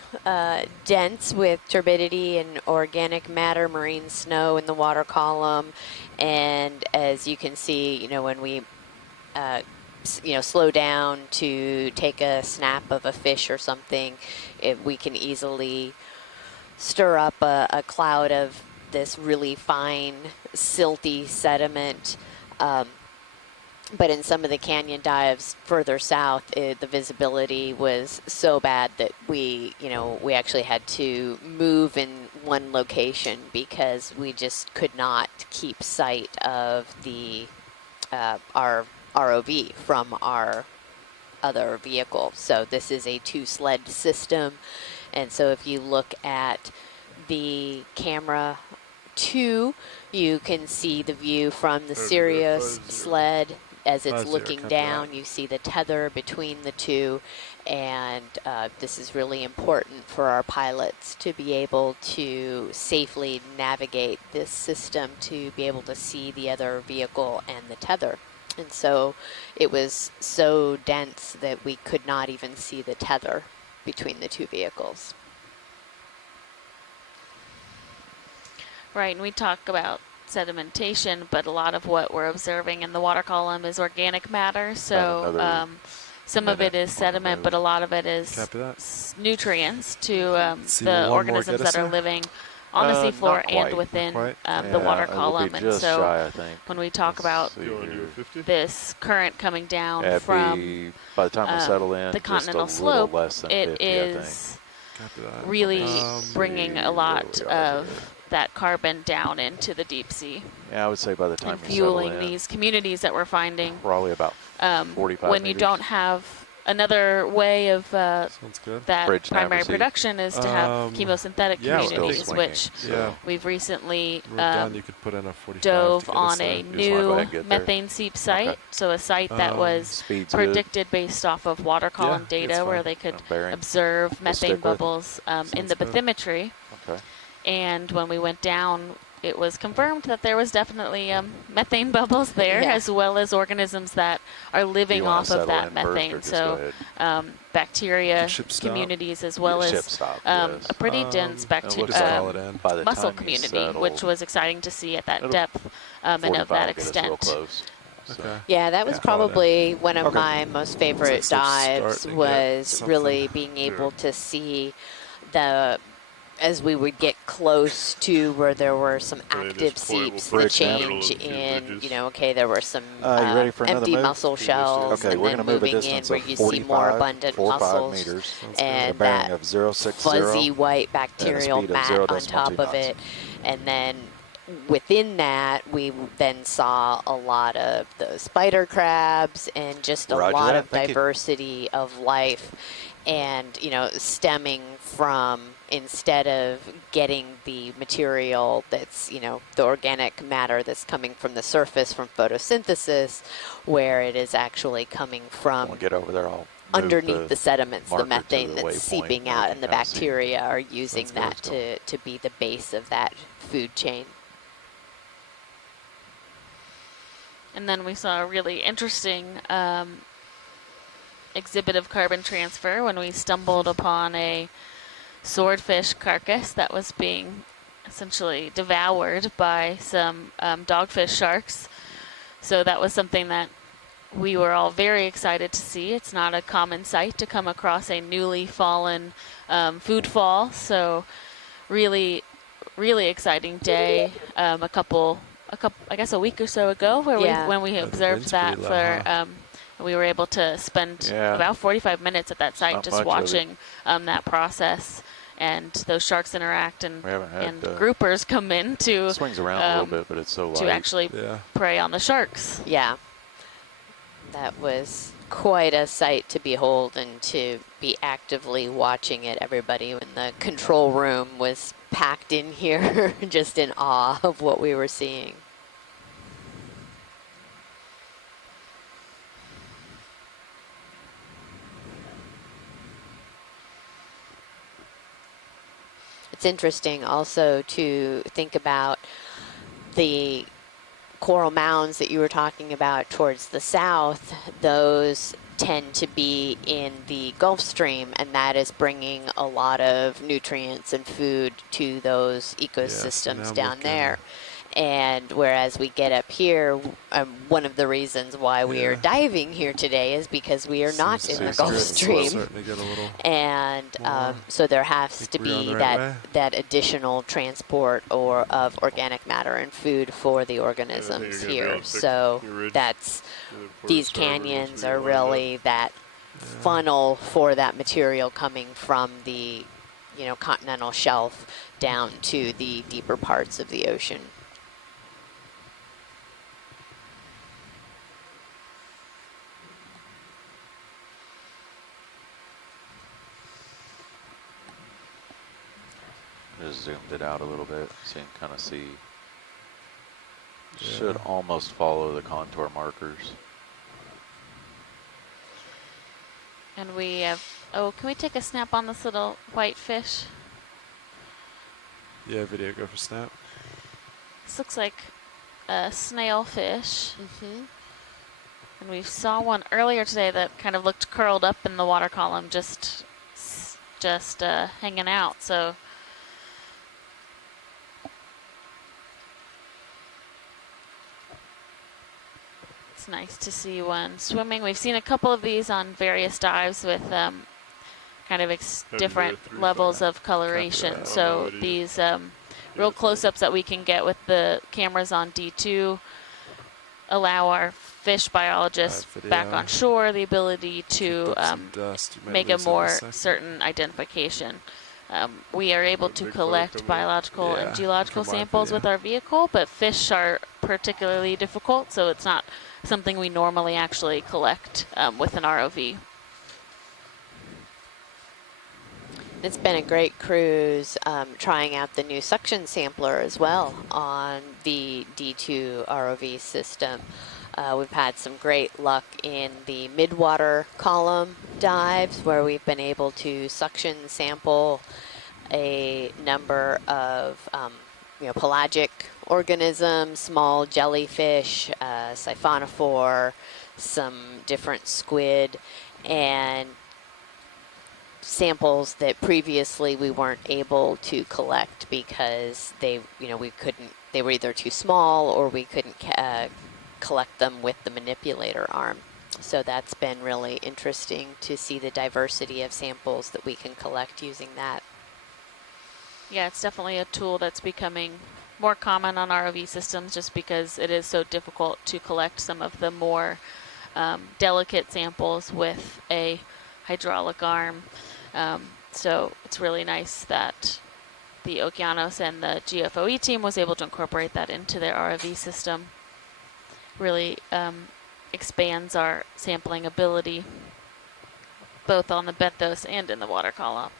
dense with turbidity and organic matter, marine snow in the water column. And as you can see, when we slow down to take a snap of a fish or something, we can easily stir up a cloud of this really fine, silty sediment. But in some of the canyon dives further south, the visibility was so bad that we actually had to move in one location because we just could not keep sight of our ROV from our other vehicle. So this is a 2-sled system. And so if you look at the camera 2, you can see the view from the Sirius sled as it's looking down. You see the tether between the two, and this is really important for our pilots to be able to safely navigate this system, to be able to see the other vehicle and the tether. And so it was so dense that we could not even see the tether between the two vehicles. Right, and we talk about sedimentation, but a lot of what we're observing in the water column is organic matter. So some of it is sediment, but a lot of it is nutrients to the organisms that are living on the seafloor and within the water column. And so when we talk about this current coming down from by the time we settle in, the continental slope, it is Copy that. really Um, bringing a lot of that carbon down into the deep sea Yeah, I would say by the time and you settle fueling in, these communities that we're finding. probably about 45 When you meters. don't have another way of Sounds good. that Bridge nav primary receive. production is to have chemosynthetic yeah, I communities, think- which Yeah. we've recently When we're done, you could put in a 45 dove to get us on there. a Just wanna go new ahead and get there. methane seep site. Okay. So a site that was Speed's good. predicted based off of water column Yeah, it's data where fine. they could Bearing. observe We'll methane stick with. bubbles in Sounds the good. bathymetry. Okay. And when we went down, it was confirmed that there was definitely methane bubbles there, Yeah. as well as organisms that are Do living you wanna off of settle that in first, or methane. just go So ahead? bacteria Can ship stop? communities, as well Yeah, ship as stop, yes. a pretty dense It bacteria looks Just call it in. by the muscle time you community, settle, which was exciting to see at that it'll- depth and 45 of that will get us real extent. close. So, Okay. Yeah, that was Yeah. probably one of Okay. my most favorite Looks like they're dives, starting to get was something. really being able to see the, as we would get close to where there were some Right, active this point will seeps, the bridge now. change Middle of two in, bridges. you know, okay, there were some You ready for another empty move? muscle shells, Okay, and we're then going to move a moving in distance where of you see more 45, abundant 45 muscles meters, at a and bearing that of 060, fuzzy white and a bacterial speed of mat 0.2 on top of knots. it. And then within that, we then saw a lot of the spider crabs and just a Roger lot that. of Thank you. diversity of life. And, you know, stemming from, instead of getting the material that's, you know, the organic matter that's coming from the surface from photosynthesis, where it is actually coming from When we get over there, I'll move underneath the sediments, the marker to methane the that's waypoint, seeping and we out, can and the kinda see. bacteria are using Sounds that good. to be the base of that food chain. And then we saw a really interesting exhibit of carbon transfer when we stumbled upon a swordfish carcass that was being essentially devoured by some dogfish sharks. So that was something that we were all very excited to see. It's not a common sight to come across a newly fallen food fall. So really, really exciting day. I guess a week or so ago, where Yeah. when we the observed wind's that pretty for low, we were able to spend Yeah. about 45 minutes at that site Not just much of it. watching that process and those sharks interact, and We haven't had, and groupers come in to swings around a little bit, but it's so light. to actually Yeah. prey on the sharks. Yeah, that was quite a sight to behold and to be actively watching it. Everybody in the control room was packed in here, just in awe of what we were seeing. It's interesting also to think about the coral mounds that you were talking about towards the south. Those tend to be in the Gulf Stream, and that is bringing a lot of nutrients and food to those ecosystems I'm down looking. there. And whereas we get up here, one of the reasons why we are Yeah. diving here today is because we are not Seems in the to Gulf be Stream. starting to get a little. And more. so there has to Think we're on be the right way? that additional transport or of organic matter and food for the you're organisms gonna be here. able to fix So your ridge. that's Either port or these starboard once canyons we are get lined up. really that funnel for that material coming from the, you know, continental shelf down to the deeper parts of the ocean. Just zoomed it out a little bit so you can kind of see. Yeah. Should almost follow the contour markers. And we have, oh, can we take a snap on this little white fish? Yeah, video go for snap. This looks like a snail fish. Mm-hmm. And we saw one earlier today that kind of looked curled up in the water column, just hanging out. So it's nice to see one swimming. We've seen a couple of these on various dives with kind of different 3 levels foot. of coloration. Copy that. So Oh, it is. these real close-ups that we can get with the cameras on D2 allow our fish biologists Video. back on shore the ability to Picked up some dust. You might make a lose it in more second. certain identification. We are able That to big collect photo. biological and Yeah, geological from our samples video. with our vehicle, but fish are particularly difficult, so it's not something we normally actually collect with an ROV. It's been a great cruise trying out the new suction sampler as well on the D2 ROV system. We've had some great luck in the midwater column dives where we've been able to suction sample a number of pelagic organisms, small jellyfish, siphonophore, some different squid, and samples that previously we weren't able to collect because they were either too small or we couldn't collect them with the manipulator arm. So that's been really interesting to see the diversity of samples that we can collect using that. Yeah, it's definitely a tool that's becoming more common on ROV systems just because it is so difficult to collect some of the more delicate samples with a hydraulic arm. So it's really nice that the Okeanos and the GFOE team was able to incorporate that into their ROV system. Really expands our sampling ability both on the benthos and in the water column.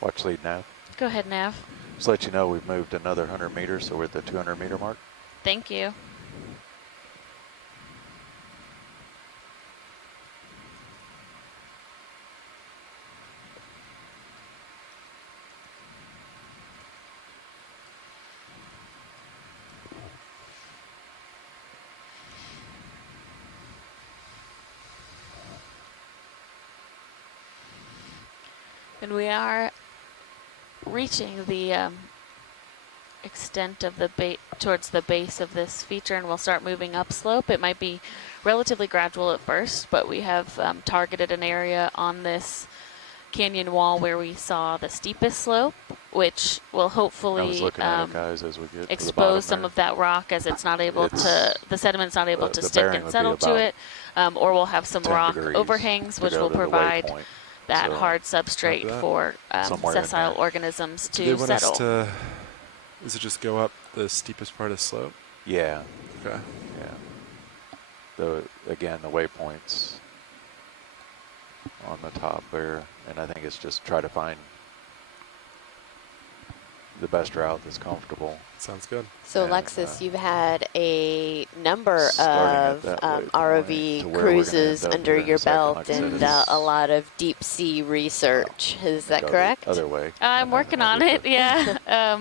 Watch lead nav. Go ahead, Nav. Just let you know we've moved another 100 meters, so we're at the 200 meter mark. Thank you. And we are reaching the extent of the towards the base of this feature, and we'll start moving upslope. It might be relatively gradual at first, but we have targeted an area on this canyon wall where we saw the steepest slope, which will I was hopefully looking at it, guys, as we get to the bottom expose some there. of that rock as it's not able to, the sediment's not able to the stick bearing and would be settle to about it, or we'll have some 10 rock degrees overhangs, to which go will to the provide waypoint. that So, hard substrate that. for Somewhere in sessile there. organisms Do they to want settle. us to? Does it just go up the steepest part of the slope? Yeah, Okay. yeah. Again, the waypoints on the top there, and I think it's just try to find the best route that's comfortable. Sounds good. So And, Alexis, you've had a number starting at of that waypoint ROV to where we're gonna cruises end up under here in a your second. belt Like I said, and it's- a lot of deep sea research. Is that go correct? the other way. I'm and then working I'll on get it, the- yeah.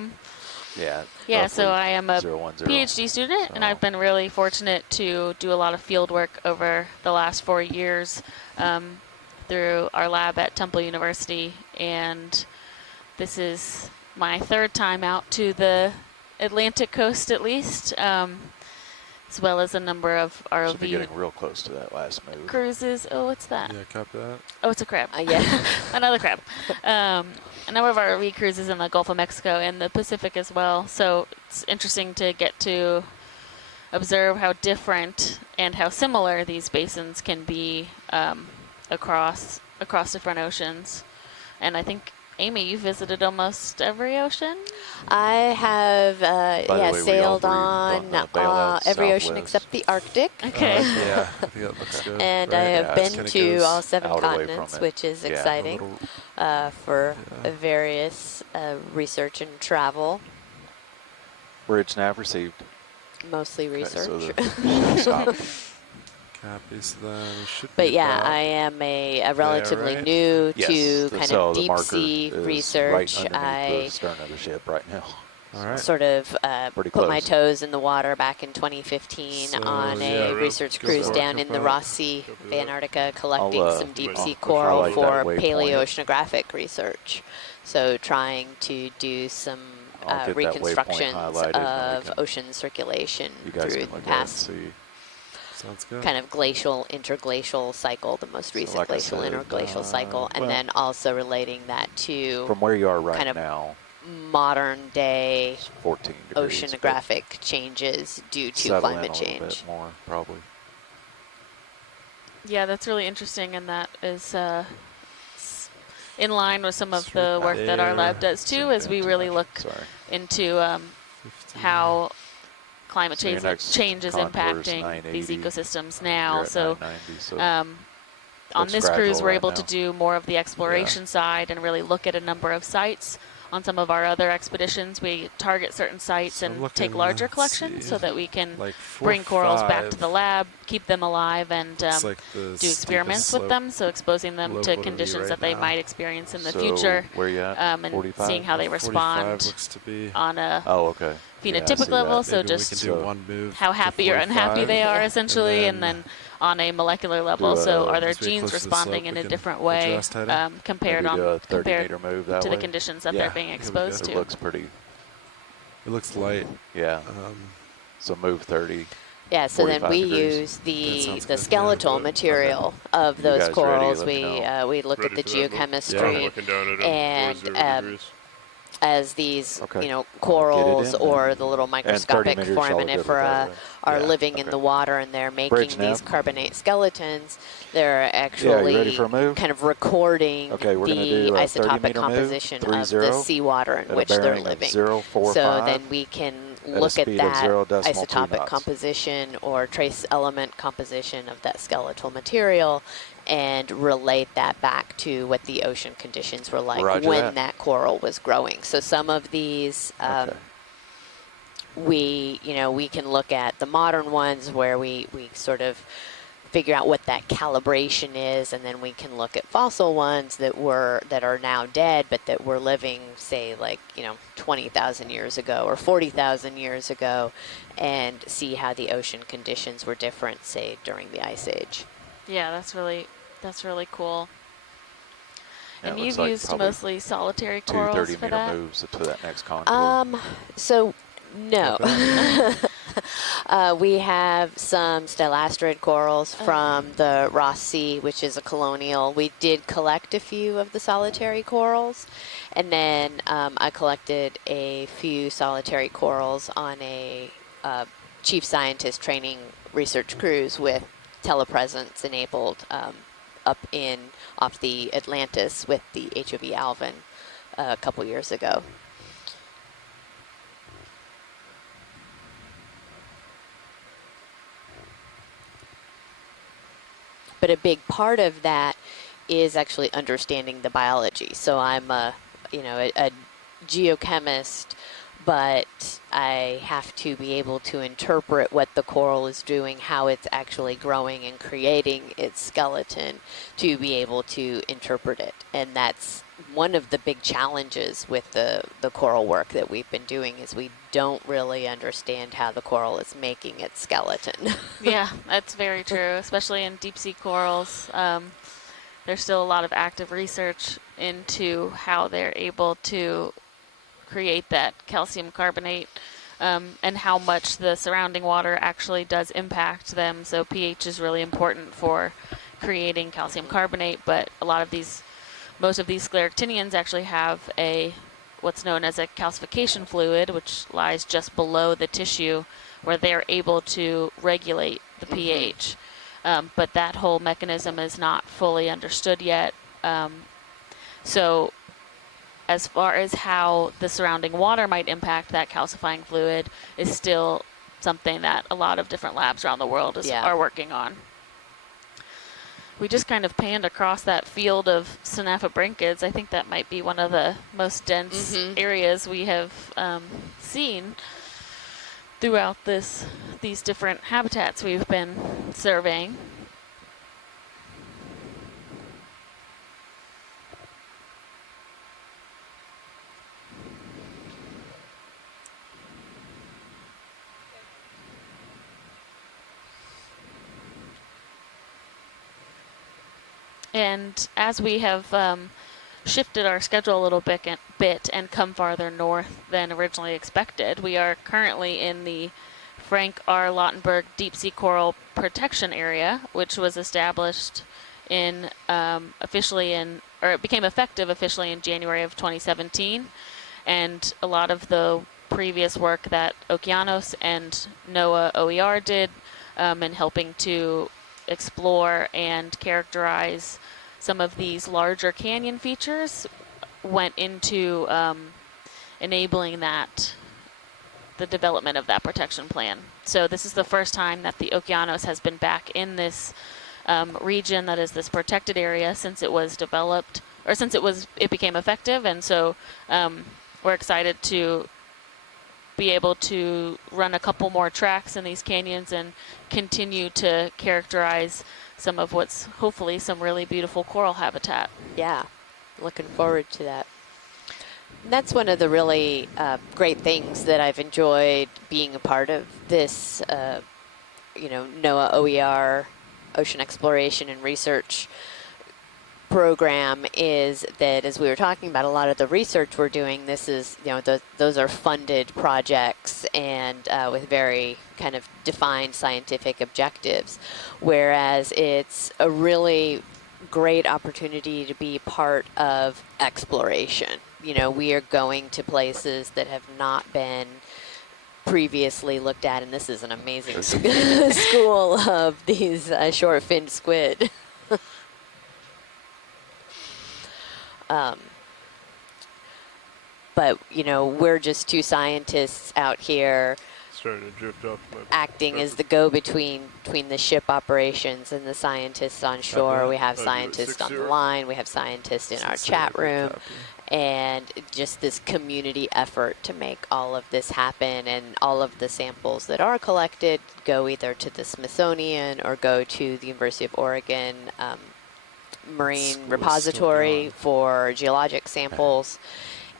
Yeah. Yeah, so roughly I am a 010. PhD student, and So- I've been really fortunate to do a lot of field work over the last 4 years through our lab at Temple University, and this is my third time out to the Atlantic coast at least, as well as a number of Should be ROV getting real close to that last move. cruises. Oh, what's that? Yeah, copy that. Oh, it's a crab. Yeah. Another crab. A number of our RV cruises in the Gulf of Mexico and the Pacific as well. So it's interesting to get to observe how different and how similar these basins can be across different oceans. And I think, Amy, you visited almost every ocean? I have By the way, we sailed all on agreed on the bailout every ocean Southwest. except the Arctic. Okay. Yeah, I think that looks good. And right? I have Yeah, It's been kinda to goes all 7 out away from continents, it. which is Yeah. A exciting little- for Yeah. various research and travel, Bridge nav received. mostly Okay, research. so the stop. Copy. So then we should. But be yeah, about I am a relatively right? new Yes, to the- kind so of the deep marker sea is research. right underneath I the stern of the ship right now. All right. sort of Pretty put my close. toes in the water back in 2015 So, on yeah, a really research go cruise for it. down in the Go Ross Sea of for it. Antarctica, collecting I'll, some deep I'll sea push coral highlight for that waypoint. paleoceanographic research. So trying to do some I'll get that waypoint reconstructions highlighted and then we of can- ocean circulation You guys through can the look at it and past see. Sounds good. kind of glacial, interglacial cycle, the most So recent like I glacial, said, interglacial cycle, and well- then also relating that to From where you are right kind of now, modern day it's 14 degrees. but oceanographic changes due to settle in climate a little change. bit more, probably. Yeah, that's really interesting, and that is in line with some of the work that our lab does too, as we really look into how climate So your change is next contour is impacting these 980. ecosystems You're now. at So 990, so on looks this cruise, gradual we're right able now. to do more of the exploration side and really look at a number of sites. On some of our other expeditions, we target certain sites So I'm and looking, take larger let's collections see, so that we can like 4, bring corals back to 5. the lab, keep them alive, and Looks like the do steepest experiments with slope them, so exposing them to local to me conditions right that they now. might experience in the So future, where you at? and 45? seeing how they 45 respond looks to be. on a Oh, okay. Yeah, I phenotypic see level, that. so Maybe just we can do one move how to happy or unhappy 45, they are essentially, and then then on a molecular level, Do so a- are their as we get genes closer to the responding slope, in we a can different way adjust heading. compared Maybe do a 30 compared meter move that to way. the conditions that Yeah, they're being here we go. exposed It to? looks pretty. It looks light. Yeah. Um, So move 30. Yeah, so then 45 we degrees. use That the sounds good, yeah. skeletal Okay. material of You those guys ready? corals. Let me know. We look Ready at the for that move? Yeah. geochemistry I'm looking down at him. and 40 degrees. as these Okay. I'll get it corals in or then. the little And 30 microscopic meters, y'all are good with that, foraminifera right? are Yeah, living in okay. the water and they're making Bridge these nav. carbonate skeletons, they're Yeah, actually you ready for a move? kind of recording Okay, we're gonna the do a 30 isotopic meter move, composition 30, of the seawater in at a which they're bearing of living. 0.45 So then we can at a look at speed of that 0.2 isotopic knots. composition or trace element composition of that skeletal material and relate that back to what the ocean conditions were like Roger when that. coral was growing. So some of these Okay. we can look at the modern ones where we sort of figure out what that calibration is, and then we can look at fossil ones that are now dead but that were living, say, like 20,000 years ago or 40,000 years ago, and see how the ocean conditions were different, say, during the ice age. Yeah, that's really cool. Yeah, And it looks you've like used probably mostly solitary two corals 30 for meter that? moves to that next contour. So no. We have some stellastrid corals from the Ross Sea, which is a colonial. We did collect a few of the solitary corals, and then I collected a few solitary corals on a chief scientist training research cruise with telepresence enabled up off the Atlantis with the HOV Alvin a couple years ago. But a big part of that is actually understanding the biology. So I'm a geochemist, but I have to be able to interpret what the coral is doing, how it's actually growing and creating its skeleton to be able to interpret it. And that's one of the big challenges with the coral work that we've been doing is we don't really understand how the coral is making its skeleton. Yeah, that's very true, especially in deep sea corals. There's still a lot of active research into how they're able to create that calcium carbonate and how much the surrounding water actually does impact them. So pH is really important for creating calcium carbonate, but most of these scleractinians actually have what's known as a calcification fluid, which lies just below the tissue where they're able to regulate the pH. But that whole mechanism is not fully understood yet. So as far as how the surrounding water might impact that calcifying fluid is still something that a lot of different labs around the world are working on. We just kind of panned across that field of Synaphobranchids. I think that might be one of the most dense areas we have seen throughout these different habitats we've been surveying. And as we have shifted our schedule a little bit and come farther north than originally expected, we are currently in the Frank R. Lautenberg Deep Sea Coral Protection Area, which was established it became effective officially in January of 2017. And a lot of the previous work that Okeanos and NOAA OER did in helping to explore and characterize some of these larger canyon features went into enabling the development of that protection plan. So this is the first time that the Okeanos has been back in this region that is this protected area since it was developed, or since it became effective. And so we're excited to be able to run a couple more tracks in these canyons and continue to characterize some of what's hopefully some really beautiful coral habitat. Yeah, looking forward to that. And that's one of the really great things that I've enjoyed being a part of this, NOAA OER, Ocean Exploration and Research program, is that, as we were talking about, a lot of the research we're doing, this is, those are funded projects and with very kind of defined scientific objectives, whereas it's a really great opportunity to be part of exploration. We are going to places that have not been previously looked at, and this is an amazing school of these short-finned squid. But, we're just two scientists out here Starting to drift off my acting as the go-between between the ship operations and the scientists on shore. We have scientists on the line. We have scientists in our chat room. And just this community effort to make all of this happen, and all of the samples that are collected go either to the Smithsonian or go to the University of Oregon Marine Repository for geologic samples.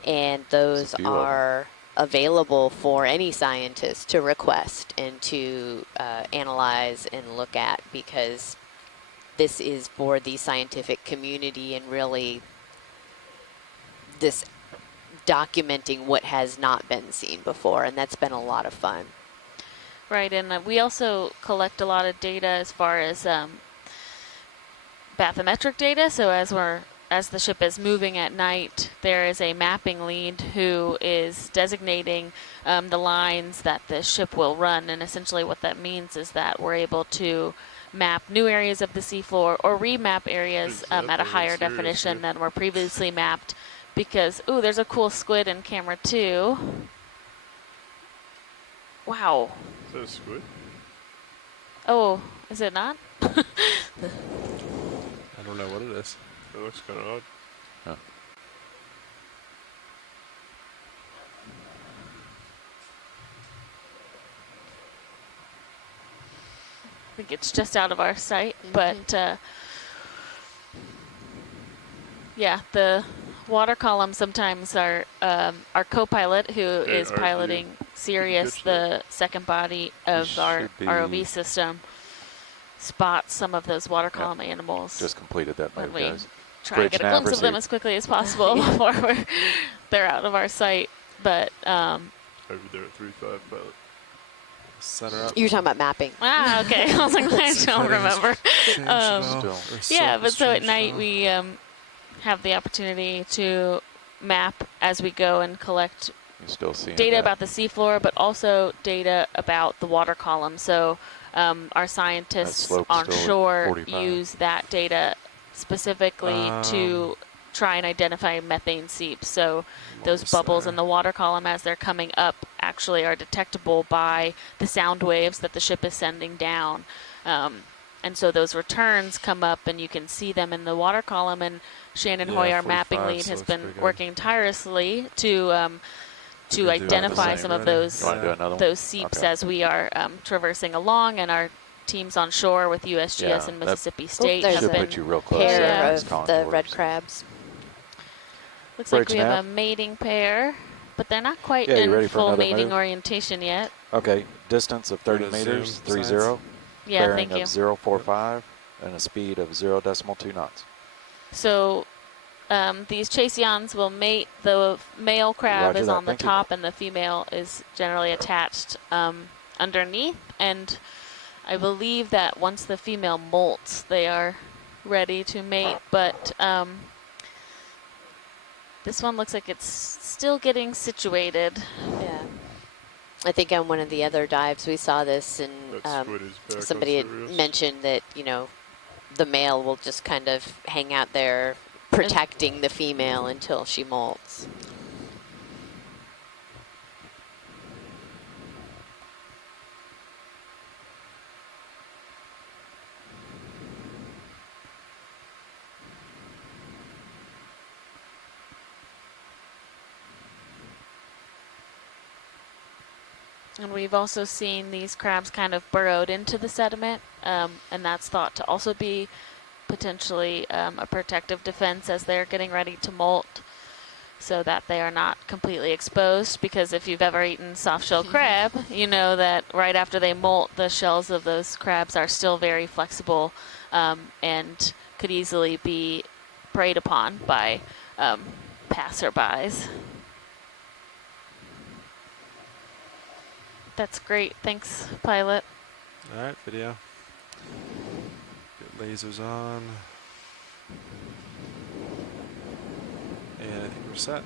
And those are available for any scientist to request and to analyze and look at, because this is for the scientific community and really this documenting what has not been seen before, and that's been a lot of fun. Right, and we also collect a lot of data as far as bathymetric data. So as the ship is moving at night, there is a mapping lead who is designating the lines that the ship will run, and essentially what that means is that we're able to map new areas of the seafloor or remap areas at a higher definition than were previously mapped. Because, ooh, there's a cool squid in camera 2. Wow. Is that a squid? Oh, is it not? I don't know what it is. It looks kind of odd. Huh. I think it's just out of our sight, but yeah, the water column sometimes our co-pilot, who is piloting Sirius, the second body of our ROV system, spots some of those water column animals. Just completed that move, when we guys. try to get a glimpse of them as quickly as possible before they're out of our sight. But over there at 3-5 pilot. Center up. You're talking about mapping. Ah, okay. I was like, I don't remember. Yeah, but so at night we have the opportunity to map as we go and collect data about the seafloor, but also data about the water column. So our scientists on shore use that data specifically to try and identify methane seeps. So those bubbles in the water column as they're coming up actually are detectable by the sound waves that the ship is sending down. And so those returns come up and you can see them in the water column, and Shannon Hoy, our mapping lead, has been working tirelessly to identify some of those seeps as we are traversing along, and our teams on shore with USGS and Mississippi State have been pair of the red crabs. Looks like we have a mating pair, but they're not quite in full mating orientation yet. Okay, distance of 30 meters, 30. Yeah, bearing thank you. of 045 and a speed of 0.2 knots. So these chaseons will mate. The male crab is on the top and the female is generally attached underneath. And I believe that once the female molts, they are ready to mate. But this one looks like it's still getting situated. Yeah. I think on one of the other dives we saw this, and somebody had mentioned that, the male will just kind of hang out there protecting the female until she molts. And we've also seen these crabs kind of burrowed into the sediment, and that's thought to also be potentially a protective defense as they're getting ready to molt, so that they are not completely exposed. Because if you've ever eaten soft-shell crab, you know that right after they molt, the shells of those crabs are still very flexible and could easily be preyed upon by passerbys. That's great. Thanks, pilot. All right, video. Get lasers on. And I think we're set.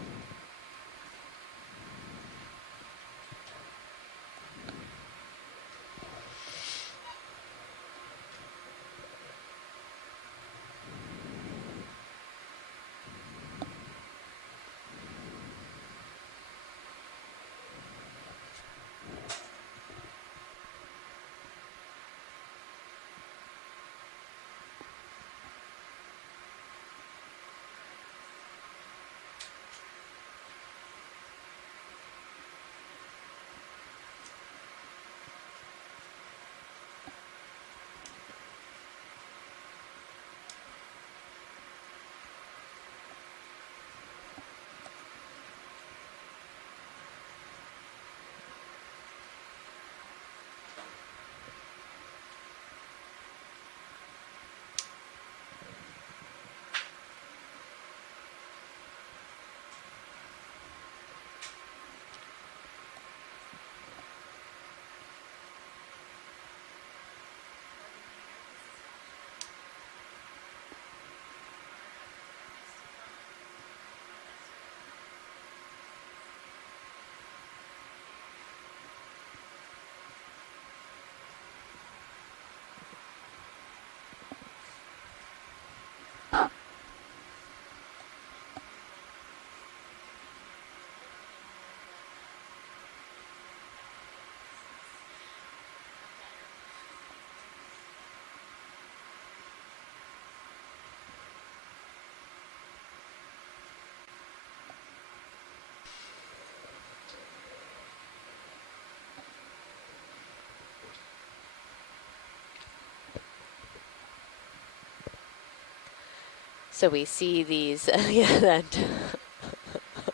So we see these, yeah, that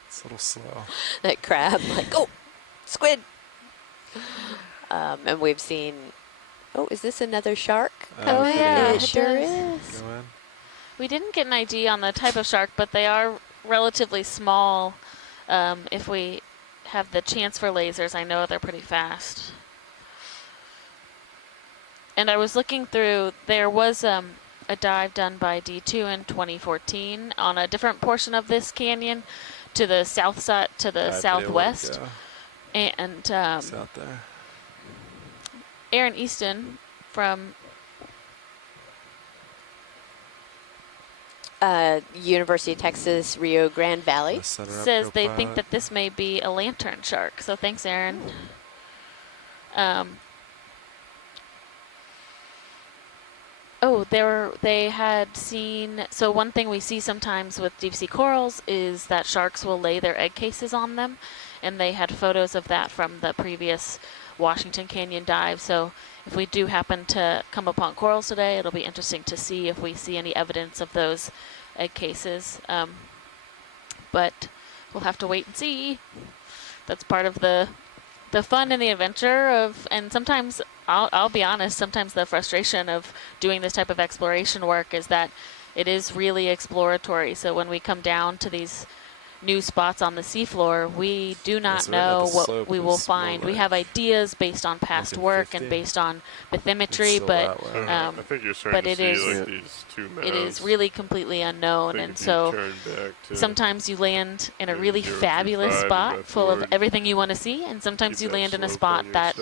It's a little slow. that crab, like, oh, squid. And we've seen, oh, is this another shark? Oh, yeah, It sure does. is. Go in. We didn't get an ID on the type of shark, but they are relatively small. If we have the chance for lasers, I know they're pretty fast. And I was looking through, there was a dive done by D2 in 2014 on a different portion of this canyon to the south side, to the southwest. And It's out there. Aaron Easton from University of Texas, Rio Grande Valley. says they think that this may be a lantern shark. So thanks, Aaron. Oh, they had seen, so one thing we see sometimes with deep sea corals is that sharks will lay their egg cases on them, and they had photos of that from the previous Washington Canyon dive. So if we do happen to come upon corals today, it'll be interesting to see if we see any evidence of those egg cases. But we'll have to wait and see. That's part of the fun and the adventure of, and sometimes I'll be honest, sometimes the frustration of doing this type of exploration work is that it is really exploratory. So when we come down to these new spots on the seafloor, we do not know what we will find. We have ideas based on past work and based on bathymetry, but I think you're starting to see like these two mounds. it is really completely unknown, and so sometimes you land in a really fabulous spot full of everything you want to see, and sometimes you land in a spot that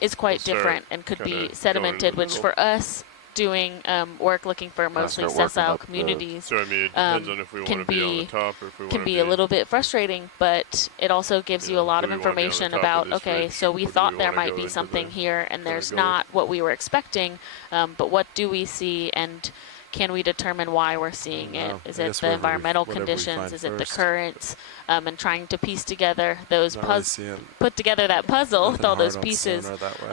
is quite different and could be sedimented, which for us doing work looking for mostly start working sessile up the- communities So I mean, it depends on if we can want to be on the be top or if we want can to be a little bit frustrating, but it also gives you a lot do of we wanna be on the information top of about, this okay, ridge, so we or do thought we there wanna might go be into something the here and kinda there's gully? not what we were expecting, but what do we see and can we determine why we're seeing it? know. Is I it guess the whatever we- environmental whatever we conditions? find Is it the first. currents? And trying to piece together those Not really seeing put together that puzzle with nothing all those hard on pieces sonar that way.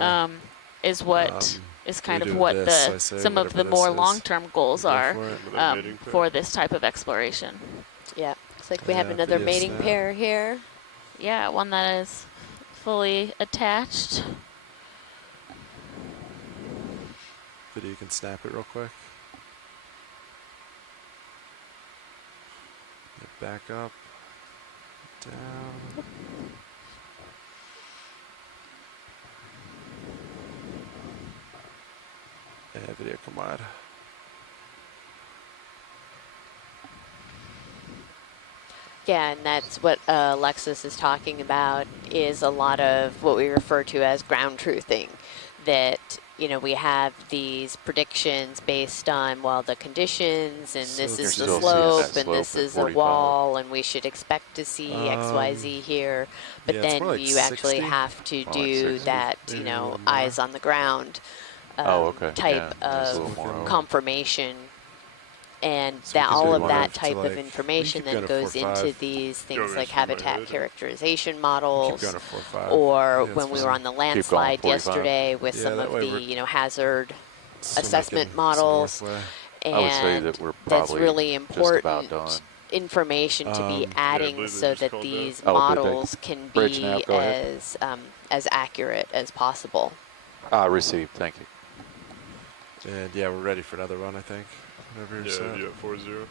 is what is kind we of do what this, I say, some of whatever the this more is. long-term goals We go are for it. With that mating pair? for this type of exploration. Yeah, looks like we have Yeah, another video mating snap. pair here. Yeah, one that is fully attached. Video, you can snap it real quick. Get back up, down. Yeah, video, come wide. Yeah, and that's what Alexis is talking about, is a lot of what we refer to as ground truthing. That, you know, we have these predictions based on, well, the conditions, and So this you're is the still seeing slope, that and this slope at is a 45. wall, and we should expect to see X, Y, Z here. But yeah, it's then more like you actually 60. have to More like do 60. that, Maybe you a know, little more. eyes on the ground Okay. type Yeah, just a of little more over. confirmation. And So we that can all do of one that up to, type like, of we information keep then going to goes 4.5. into these You want things me like to shoot my habitat head? characterization Keep models, going to 4.5. or Yeah, when it's we were fine. on the going, landslide 45? yesterday with Yeah, some that of way the, we're you know, hazard still assessment making some models. north way. I would say And that we're that's probably really just about important done. information to be Um, I adding believe they so just that called that. these Oh, did they? models can Bridge nav, be go ahead. as accurate as possible. Received. Thank you. And yeah, we're ready for another one, I think. Whenever you're Yeah, set. you got 4-0.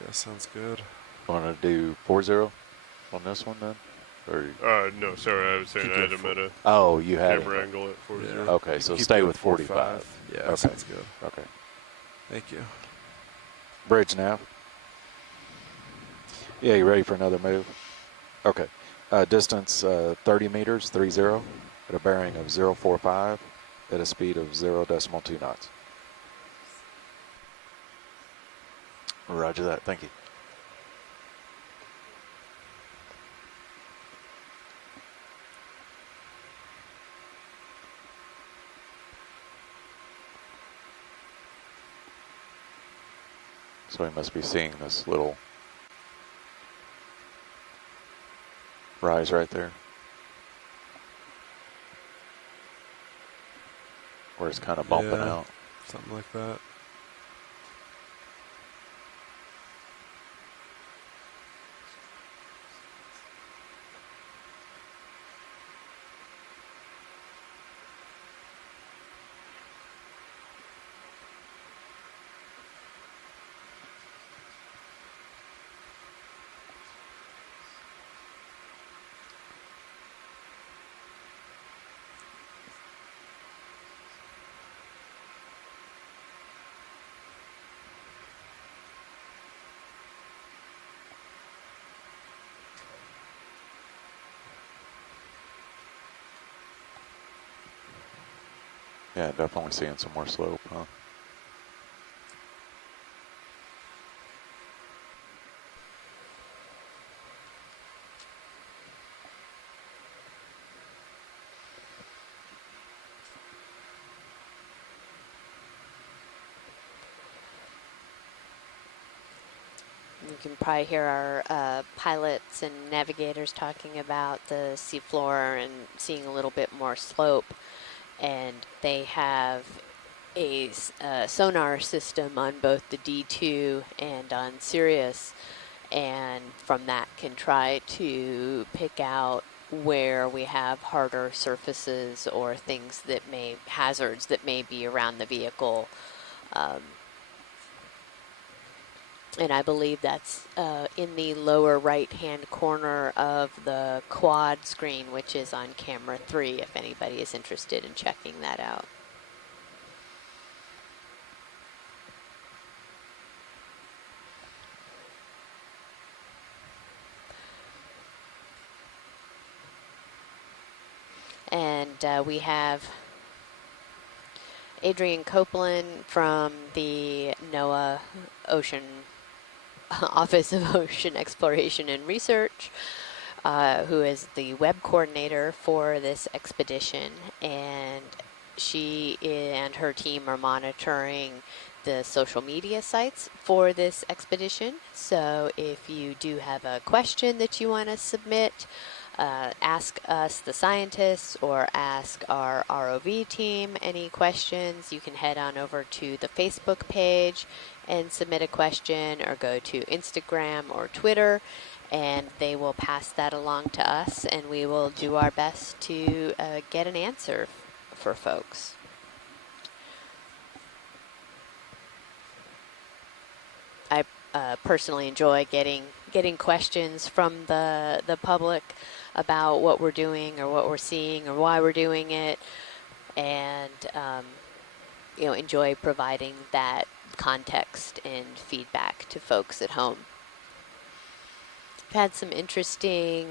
Yeah, sounds good. Want to do 4-0 on this one then? Or No, sorry, I was saying Keep I had going him at a oh, you had camera it. angle at 4-0. Yeah. Okay, so Keep stay doing with 45. 4.5. Yeah, Okay. sounds good. Okay. Thank you. Bridge nav. Yeah, you ready for another move? Okay. Distance 30 meters, 30, at a bearing of 045 at a speed of 0.2 knots. Roger that. Thank you. So we must be seeing this little rise right there, where it's kind of bumping Yeah. out. Something like that. Yeah, definitely seeing some more slope, huh? You can probably hear our pilots and navigators talking about the seafloor and seeing a little bit more slope. And they have a sonar system on both the D2 and on Sirius. And from that can try to pick out where we have harder surfaces or things that hazards that may be around the vehicle. And I believe that's in the lower right-hand corner of the quad screen, which is on camera 3, if anybody is interested in checking that out. And we have Adrian Copeland from the NOAA Ocean Office of Ocean Exploration and Research, who is the web coordinator for this expedition, and she and her team are monitoring the social media sites for this expedition. So if you do have a question that you want to submit, ask us, the scientists, or ask our ROV team any questions, you can head on over to the Facebook page and submit a question, or go to Instagram or Twitter, and they will pass that along to us, and we will do our best to get an answer for folks. I personally enjoy getting questions from the public about what we're doing or what we're seeing or why we're doing it, and enjoy providing that context and feedback to folks at home. I've had some interesting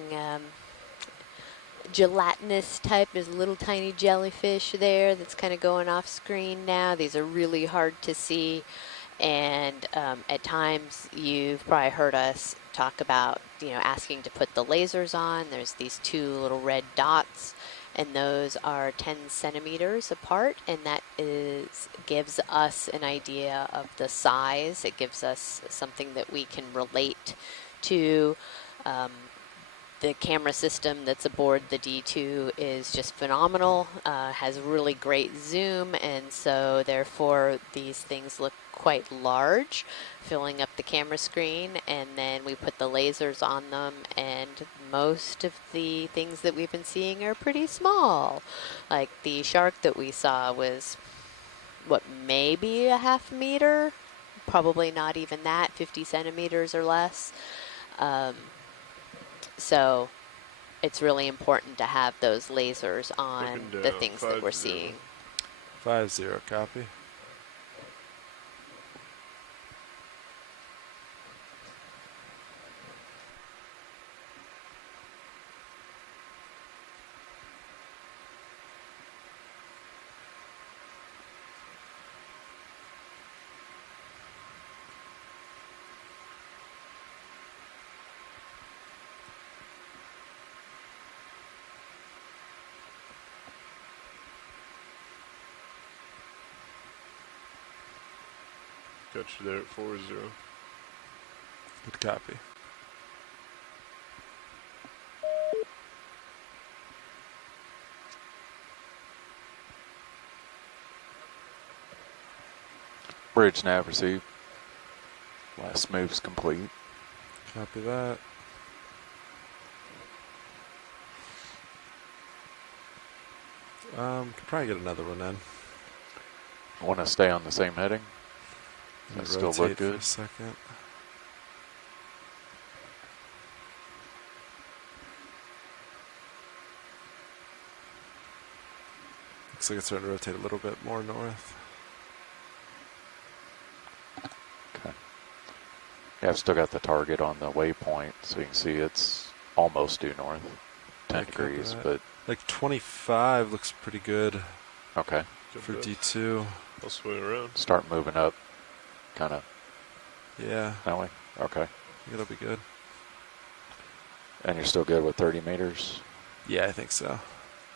gelatinous type. There's a little tiny jellyfish there that's kind of going off screen now. These are really hard to see, and at times you've probably heard us talk about asking to put the lasers on. There's these two little red dots, and those are 10 centimeters apart, and that gives us an idea of the size. It gives us something that we can relate to. The camera system that's aboard the D2 is just phenomenal, has really great zoom, and so therefore these things look quite large, filling up the camera screen, and then we put the lasers on them, and most of the things that we've been seeing are pretty small. Like the shark that we saw was, maybe a half meter? Probably not even that, 50 centimeters or less. So it's really important to have those lasers on the things that we're seeing. 5-0, copy. Got you there at 4-0. Good copy. Bridge nav received. Last move's complete. Copy that. Could probably get another one in. Want to stay on the same heading? Does that still look Rotate for good? a second. Looks like it's starting to rotate a little bit more north. Okay. Yeah, I've still got the target on the waypoint, so you can see it's almost due north. 10 degrees, but... Like 25 looks pretty good. Okay. For D2. I'll swing around. Start moving up, kind of. Yeah. That way? Okay. It'll be good. And you're still good with 30 meters? Yeah, I think so.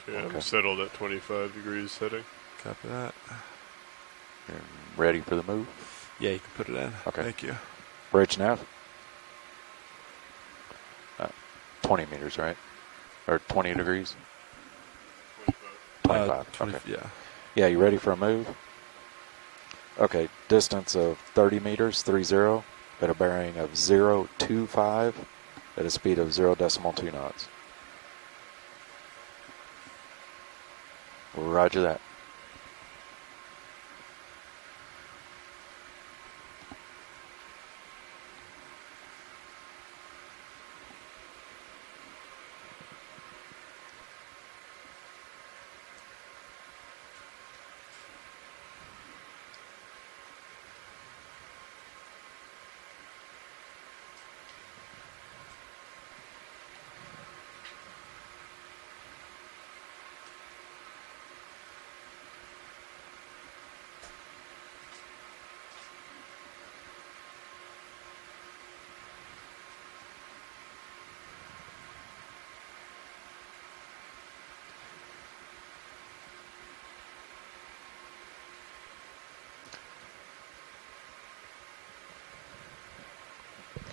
Okay, I'm settled at 25 degrees heading. Copy that. You're ready for the move? Yeah, you can put it in. Okay. Thank you. Bridge nav? 20 meters, right? Or 20 degrees? 25. 20, okay. Yeah. Yeah, you ready for a move? Okay, distance of 30 meters, 30, at a bearing of 025, at a speed of 0.2 knots. Roger that.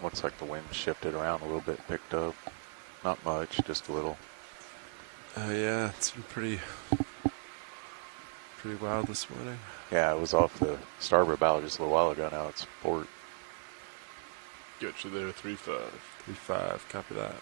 Looks like the wind shifted around a little bit, picked up. Not much, just a little. Yeah, it's been pretty wild this morning. Yeah, it was off the starboard bow just a little while ago. Now it's port. Get you there, 3-5. 3-5, copy that.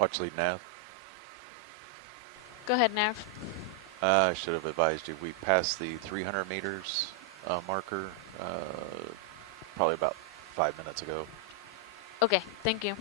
Watch lead nav. Go ahead, Nav. I should have advised you. We passed the 300 meters marker probably about 5 minutes ago. Okay, thank you.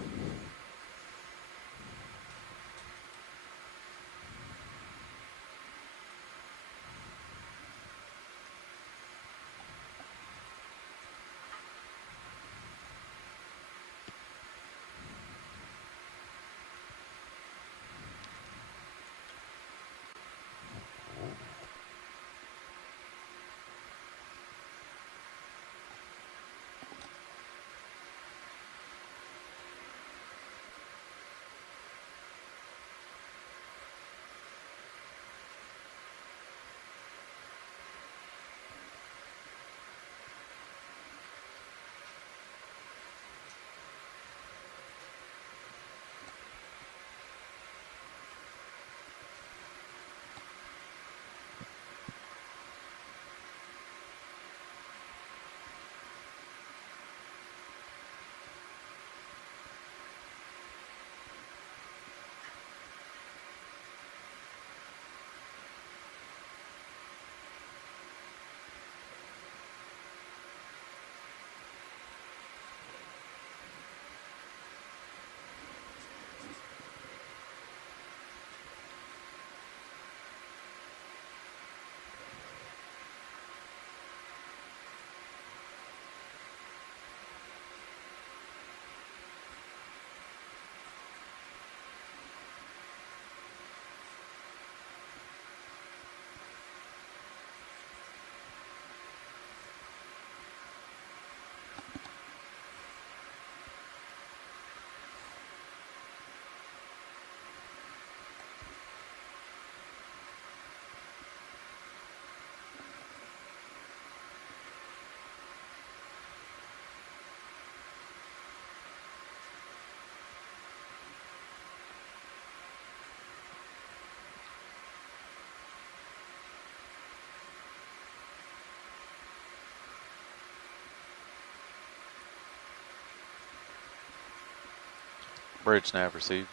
Bridge nav received.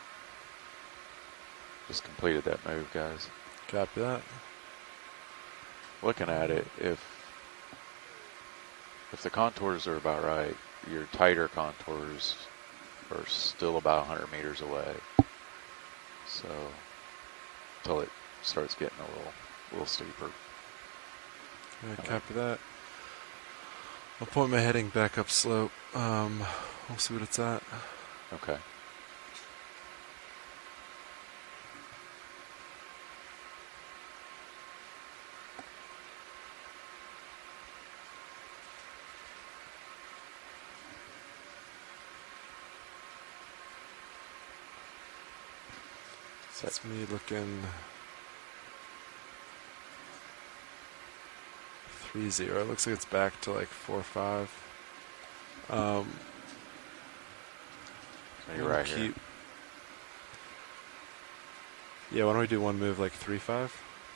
Just completed that move, guys. Copy that. Looking at it, if the contours are about right, your tighter contours are still about 100 meters away. So, until it starts getting a little steeper. Yeah, copy that. I'll point my heading back up slope. We'll see what it's at. Okay. That's me looking 3-0. Looks like it's back to like 4-5. You're right here. Yeah, why don't we do one move like 3-5?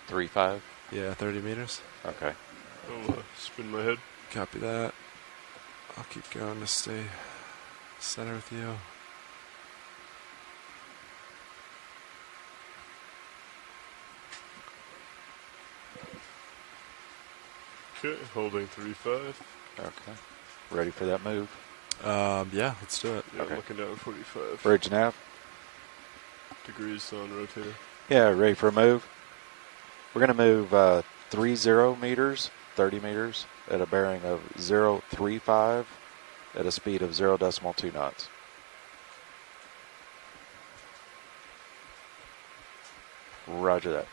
3-5? Yeah, 30 meters. Okay. I'll spin my head. Copy that. I'll keep going to stay center with you. Okay, holding 3-5. Okay. Ready for that move? Yeah, let's do it. Yeah, Okay. I'm looking down 45 Bridge nav? degrees on rotator. Yeah, ready for a move? We're going to move 30 meters, 30 meters, at a bearing of 035 at a speed of 0.2 knots. Roger that.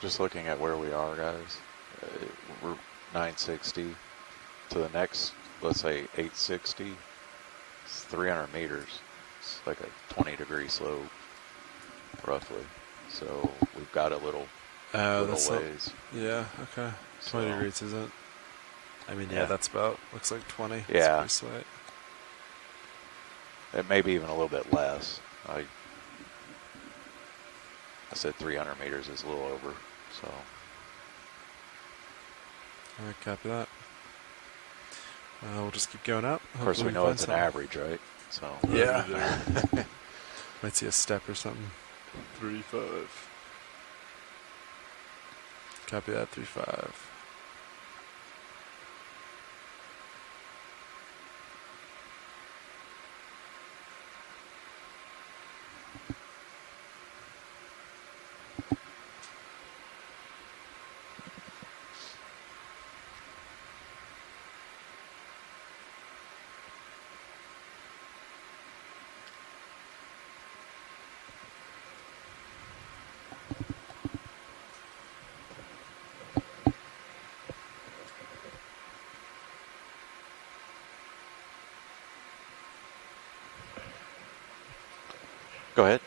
Just looking at where we are, guys. We're 960 to the next, let's say 860. It's 300 meters. It's like a 20-degree slope, roughly. So we've got a little ways. Yeah, okay. 20 So, degrees isn't. I mean, yeah, yeah. that's about, looks like 20. Yeah. It's pretty slight. It may be even a little bit less. I said 300 meters is a little over, so. All right, copy that. We'll just keep going up. Of course, we Hopefully know find it's an something. average, right? So. Yeah. Might see a step or something. 3-5. Copy that, 3-5. Go ahead.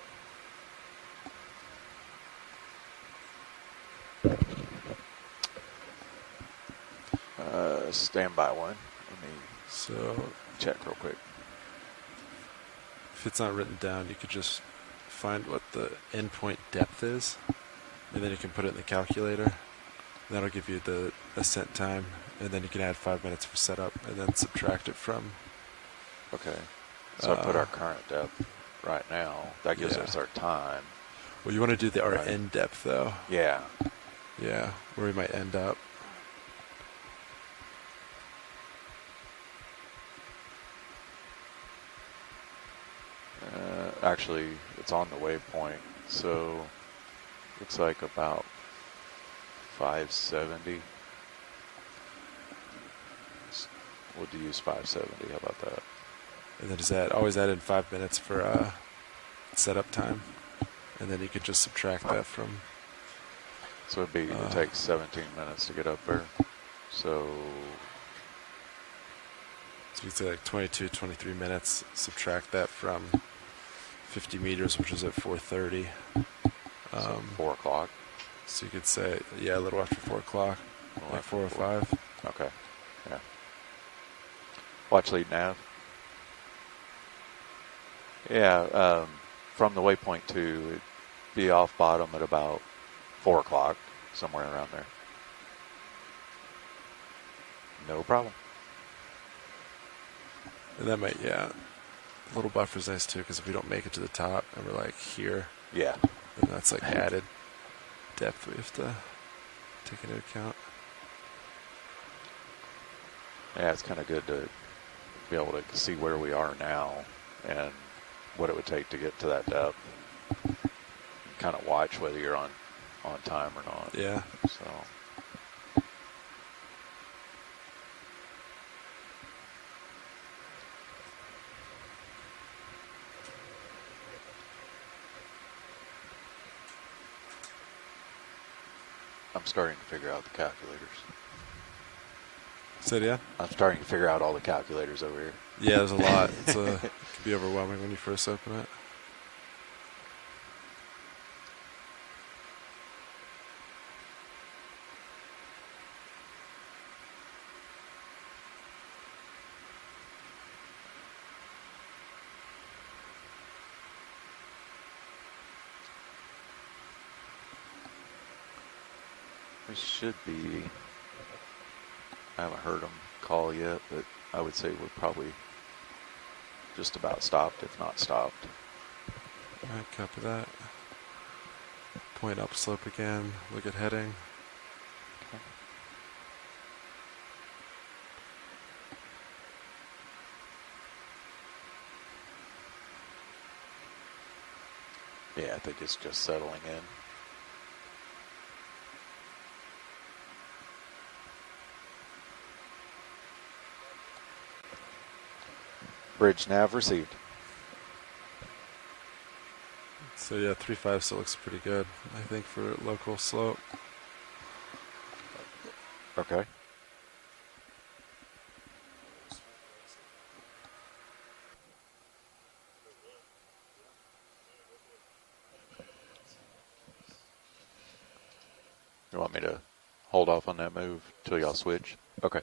Stand by one. Let me So check real quick. if it's not written down, you could just find what the endpoint depth is, and then you can put it in the calculator. That'll give you the ascent time, and then you can add 5 minutes for setup, and then subtract it from. Okay. So I put our current depth right now. That gives Yeah. us our time. Well, you want to do our Right. end depth, though. Yeah. Yeah, where we might end up. Actually, it's on the waypoint, so looks like about 570. We'll use 570. How about that? And then just always add in 5 minutes for setup time, and then you could just subtract that from. So it takes 17 minutes to get up there. So So you could say like 22, 23 minutes. Subtract that from 50 meters, which is at 4:30. so 4 o'clock. So you could say, yeah, a little after 4 o'clock, Little like after 4:05. Okay. Yeah. Watch lead nav. Yeah. From the waypoint to it'd be off bottom at about 4 o'clock, somewhere around there. No problem. And that might, yeah, a little buffer's nice too, because if we don't make it to the top and we're like here, Yeah. then that's like added depth we have to take into account. Yeah, it's kind of good to be able to see where we are now and what it would take to get to that depth. Kind of watch whether you're on time or not. Yeah. So. I'm starting to figure out the calculators. So yeah? I'm starting to figure out all the calculators over here. Yeah, there's a lot. It can be overwhelming when you first open it. This should be, I haven't heard them call yet, but I would say we're probably just about stopped, if not stopped. Alright, copy that. Point upslope again, look at heading. Yeah, I think it's just settling in. Bridge nav received. So yeah, 3.5 still looks pretty good, I think, for local slope. Okay. You want me to hold off on that move till y'all switch? Okay.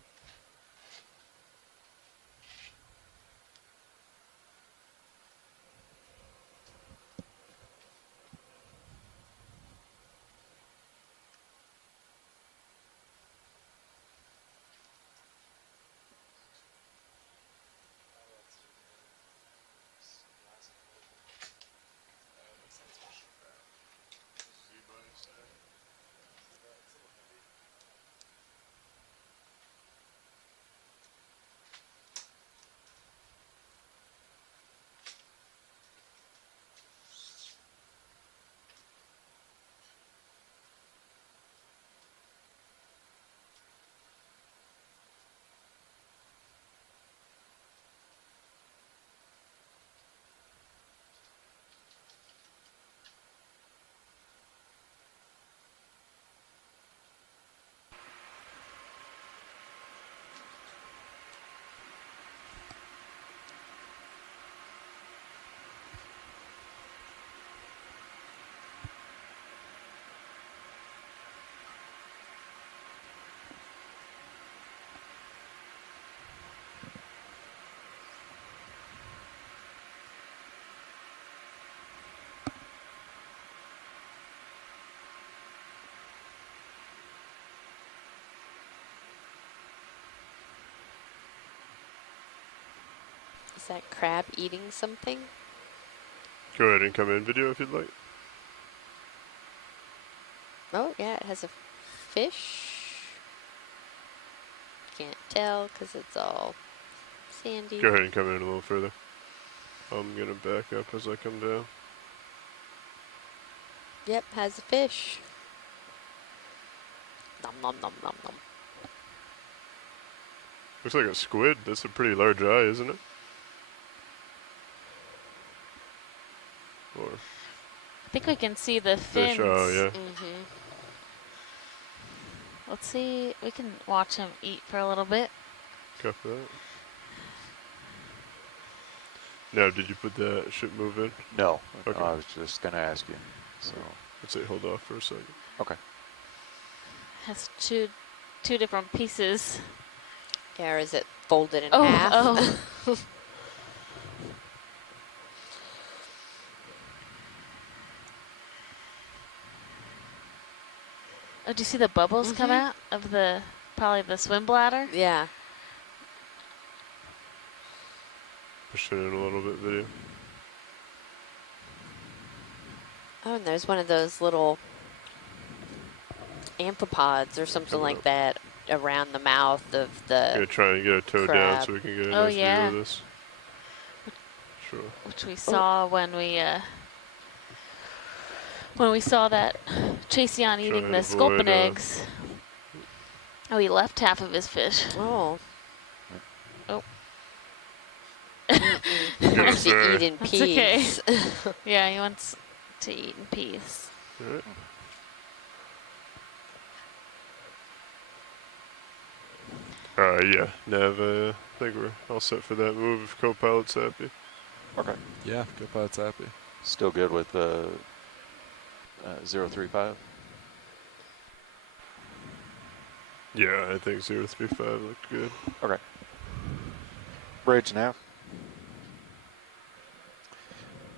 Is that crab eating something? Go ahead and come in video if you'd like. Oh, yeah, it has a fish. Can't tell because it's all sandy. Go ahead and come in a little further. I'm gonna back up as I come down. Yep, has a fish. Nom nom nom nom nom. Looks like a squid. That's a pretty large eye, isn't it? Or I think we can see the fins. fish, oh yeah. Let's see. We can watch him eat for a little bit. Copy that. Now, did you put that ship move in? No, Okay. I was just going to ask you. So, I'd say hold off for a second. okay. Has two different pieces. Yeah, or is it folded in Oh, half? oh. Oh, do you see the bubbles come out of probably the swim bladder? Yeah. Push it in a little bit, video. Oh, and there's one of those little amphipods or something like that around the mouth of the Gonna try and get a toe down crab. so we can get a Oh, nice yeah. view of this. Sure. Which we saw when we saw that Chaseon eating and the avoid, sculpin eggs. Oh, he left half of his fish. Oh. Oh. He wants to eat in That's peace. okay. Yeah, he wants to eat in peace. Alright. Yeah, Nav, I think we're all set for that move if co-pilot's happy. Okay. Yeah, co-pilot's happy. Still good with 035? Yeah, I think 035 looked good. Okay. Bridge now.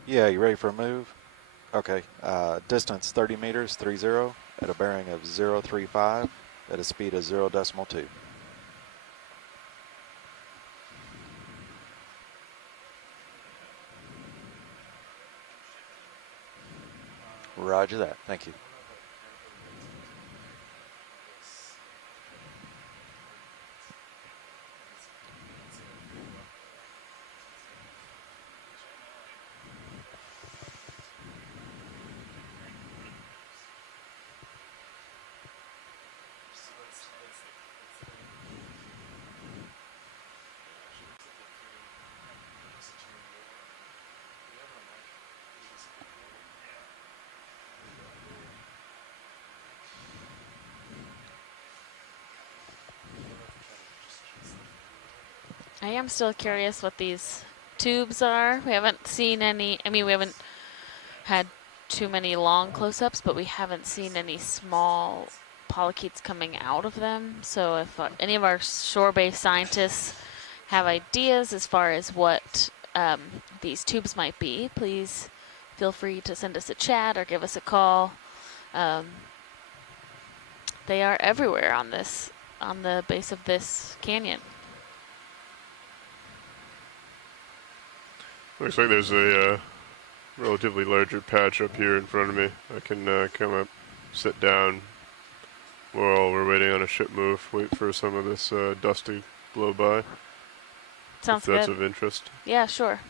Yeah, you ready for a move? Okay. Distance 30 meters, 30, at a bearing of 035, at a speed of 0.2. Roger that. Thank you. I am still curious what these tubes are. We haven't seen any. I mean, we haven't had too many long close-ups, but we haven't seen any small polychaetes coming out of them. So if any of our shore-based scientists have ideas as far as what these tubes might be, please feel free to send us a chat or give us a call. They are everywhere on the base of this canyon. Looks like there's a relatively larger patch up here in front of me. I can come up, sit down while we're waiting on a ship move, wait for some of this dust to blow by. Sounds if that's good. of interest. Yeah, sure.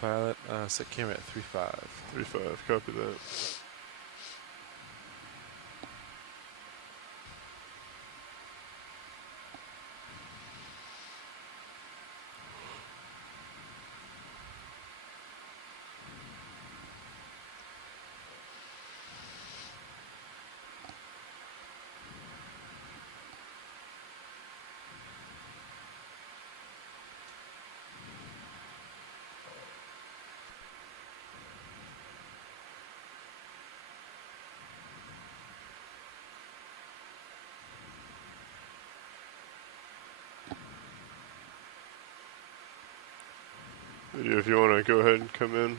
Pilot, set camera at 3.5. 3.5, copy that. Video, if you want to go ahead and come in,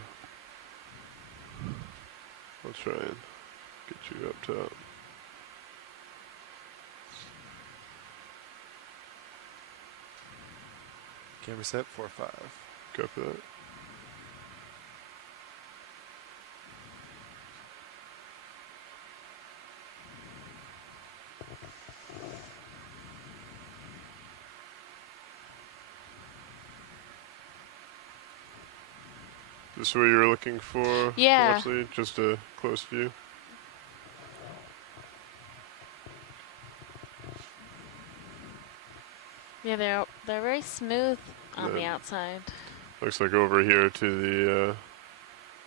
I'll try and get you up top. Camera set 4.5. Copy that. This is what you were looking for? Yeah. Mostly just a close view. Yeah, they're very smooth on the outside. Looks like over here to the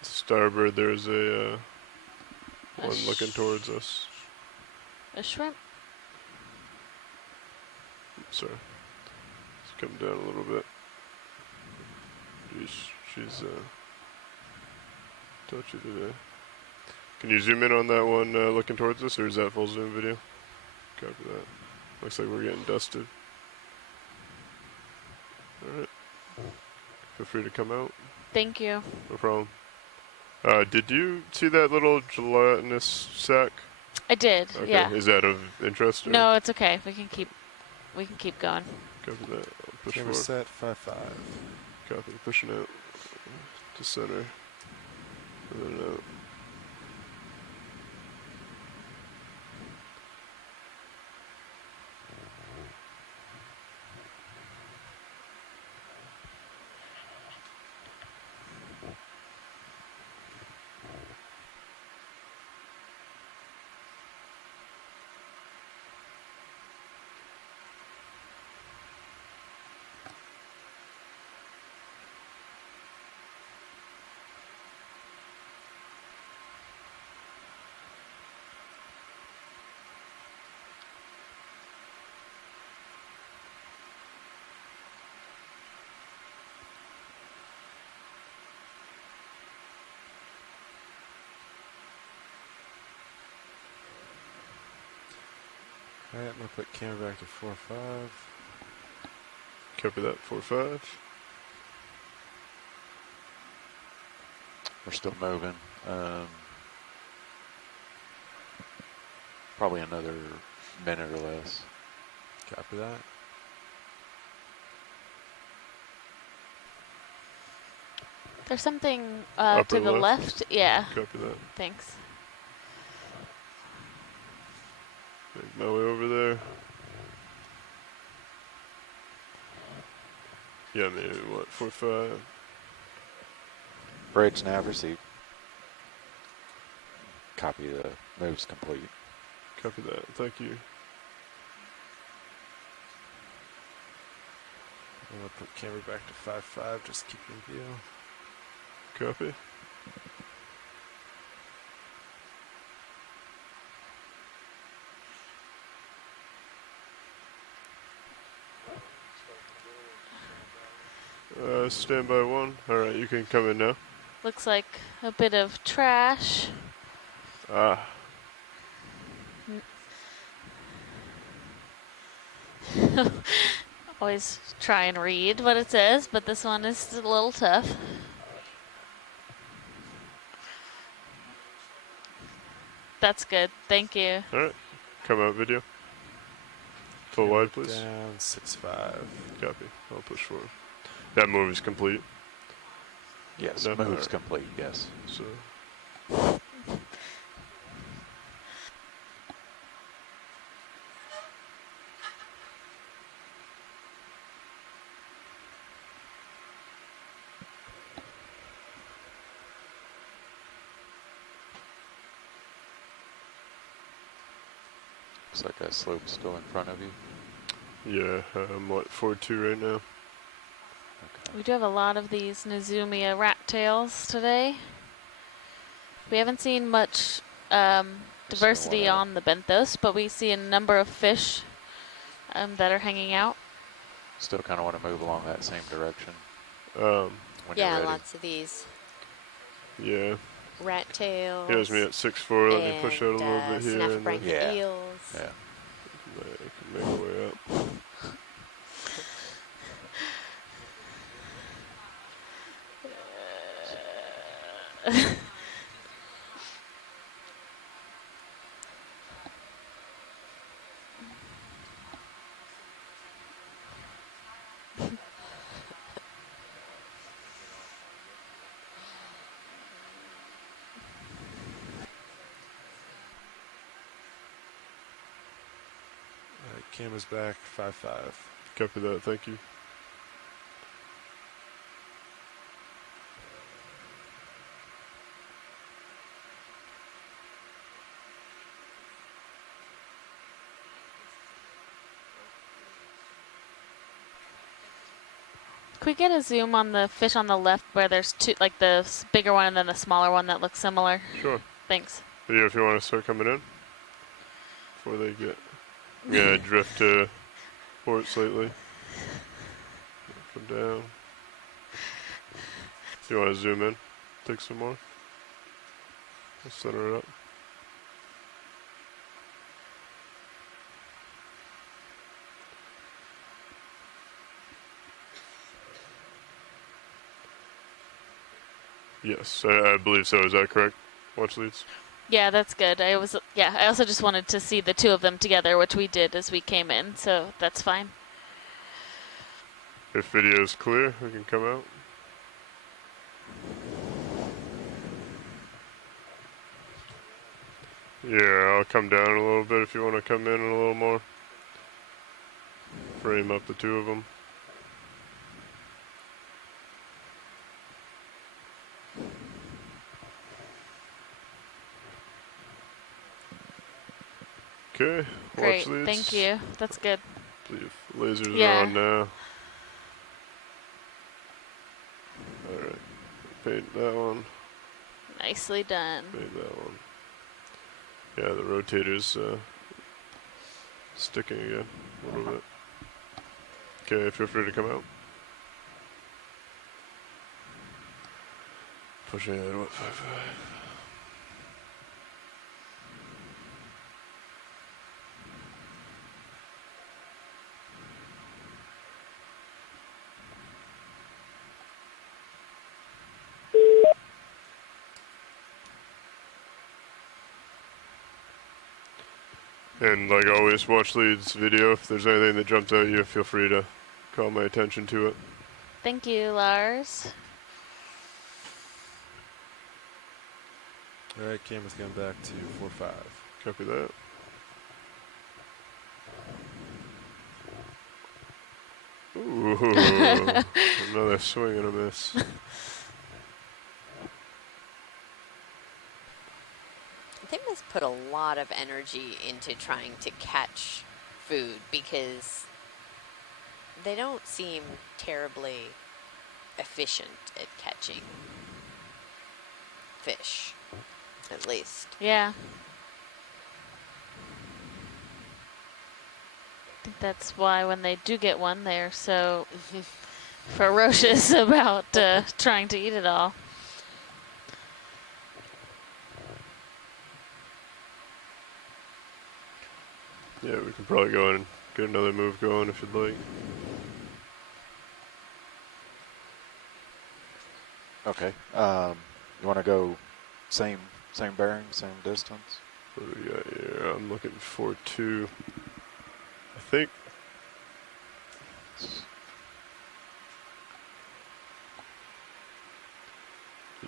starboard there's a one looking towards us. A shrimp. Sorry. Let's come down a little bit. She's touchy today. Can you zoom in on that one looking towards us, or is that full zoom video? Copy that. Looks like we're getting dusted. Alright. Feel free to come out. Thank you. No problem. Did you see that little gelatinous sack? I did. Okay. Yeah. Is that of interest? Or? No, it's okay. We can keep going. Copy that. I'll push Camera forward. set 5-5. Copy. Pushing out to center. And then out. Alright, I'm gonna put camera back to 4-5. Copy that. 4-5. We're still moving. Probably another minute or less. Copy that. There's something Upper to the left. Yeah. Copy that. Thanks. Make my way over there. Yeah, maybe what, 4-5. Bridge nav received. Copy the moves complete. Copy that. Thank you. I'm gonna put camera back to 5-5, just keep in view. Copy. Standby 1. Alright, you can come in now. Looks like a bit of trash. Ah. Always try and read what it says, but this one is a little tough. That's good. Thank you. Alright. Come out video. Full Camera wide, please. Down 6-5. Copy. I'll push forward. That move is complete. Yes, No? moves Alright. complete, yes. So. Looks like that slope's still in front of you. Yeah, I'm what, 4-2 right now. Okay. We do have a lot of these Nizumia rat tails today. We haven't seen much diversity wanna- on the benthos, but we see a number of fish that are hanging out. Still kind of want to move along that same direction Um, when Yeah, you're ready. lots of these yeah. rat tails. Here's me at 6-4. Let me push out a and, little bit here. And then snapping Yeah. eels. Yeah. I can make my way up. Alright, camera's back 5-5. Copy that. Thank you. Could we get a zoom on the fish on the left where there's two, like the bigger one and then the smaller one that looks similar? Sure. Thanks. Video if you want to start coming in before they get. I'm gonna drift to port slightly. Come down. If you want to zoom in, take some more. Let's center it up. Yes, I believe so. Is that correct? Watch leads. Yeah, that's good. I also just wanted to see the two of them together, which we did as we came in, so that's fine. If video is clear, we can come out. Yeah, I'll come down a little bit if you want to come in a little more. Frame up the two of them. Okay, Great, watch leads. thank you. That's good. I believe lasers Yeah. are on now. Alright, paint that one. Nicely done. Paint that one. Yeah, the rotator's sticking again a little bit. Okay, feel free to come out. Pushing at what, 5.5? And like always, watch leads video. If there's anything that jumps at you, feel free to call my attention to it. Thank you, Lars. All right, camera's going back to 4.5. Copy that. Ooh, another swing and a miss. They must put a lot of energy into trying to catch food because they don't seem terribly efficient at catching fish, at least. Yeah. I think that's why when they do get one, they're so ferocious about trying to eat it all. Yeah, we can probably go in and get another move going if you'd like. Okay. You want to go same bearing, same distance? What do we got here? I'm looking for 2. I think.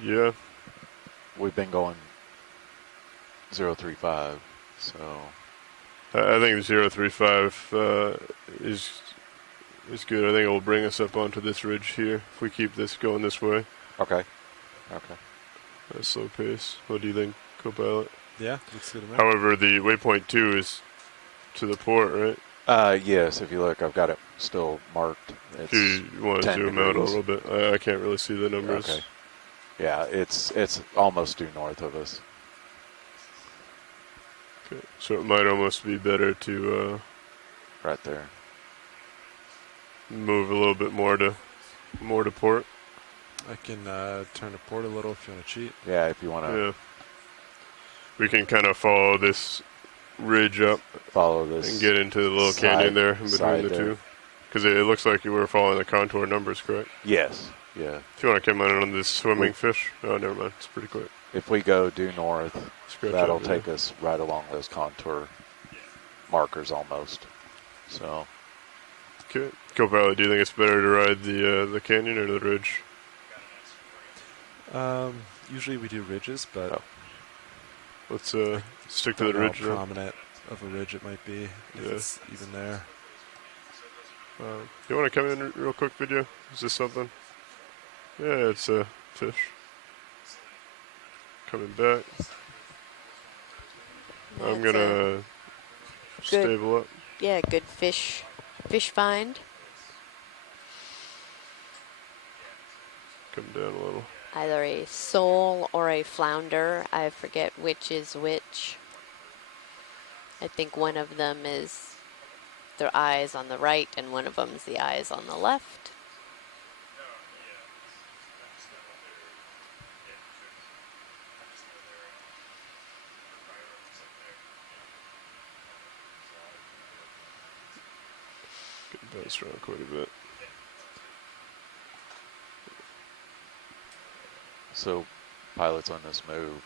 Yeah. We've been going 035, so. I think 035 is good. I think it will bring us up onto this ridge here if we keep this going this way. Okay. Okay. At a slow pace. What do you think, co-pilot? Yeah, looks good to me. However, the waypoint 2 is to the port, right? Yes, if you look, I've got it still marked. If you want to zoom out a little bit, I can't really see the numbers. Okay. Yeah, it's almost due north of us. Okay, so it might almost be better to right there. Move a little bit more to port. I can turn to port a little if you want to cheat. Yeah, if you want to. Yeah. We can kind of follow this ridge up. Follow this. And get into the little canyon there in between the two. Because it looks like you were following the contour numbers, correct? Yes. Yeah. If you want to come in on this swimming fish. Oh, never mind. It's pretty quick. If we go due north, that'll up, take us right along those contour markers almost. So. Okay. Co-pilot, do you think it's better to ride the canyon or the ridge? Usually we do ridges, but let's stick to the ridge. How prominent of a ridge it might be, if it's even there. You want to come in real quick, video? Is this something? Yeah, it's a fish. Coming back. I'm gonna stable up. Yeah, good fish find. come down a little. Either a sole or a flounder. I forget which is which. I think one of them is their eyes on the right and one of them's the eyes on the left. Getting bounced around quite a bit. So, pilots on this move,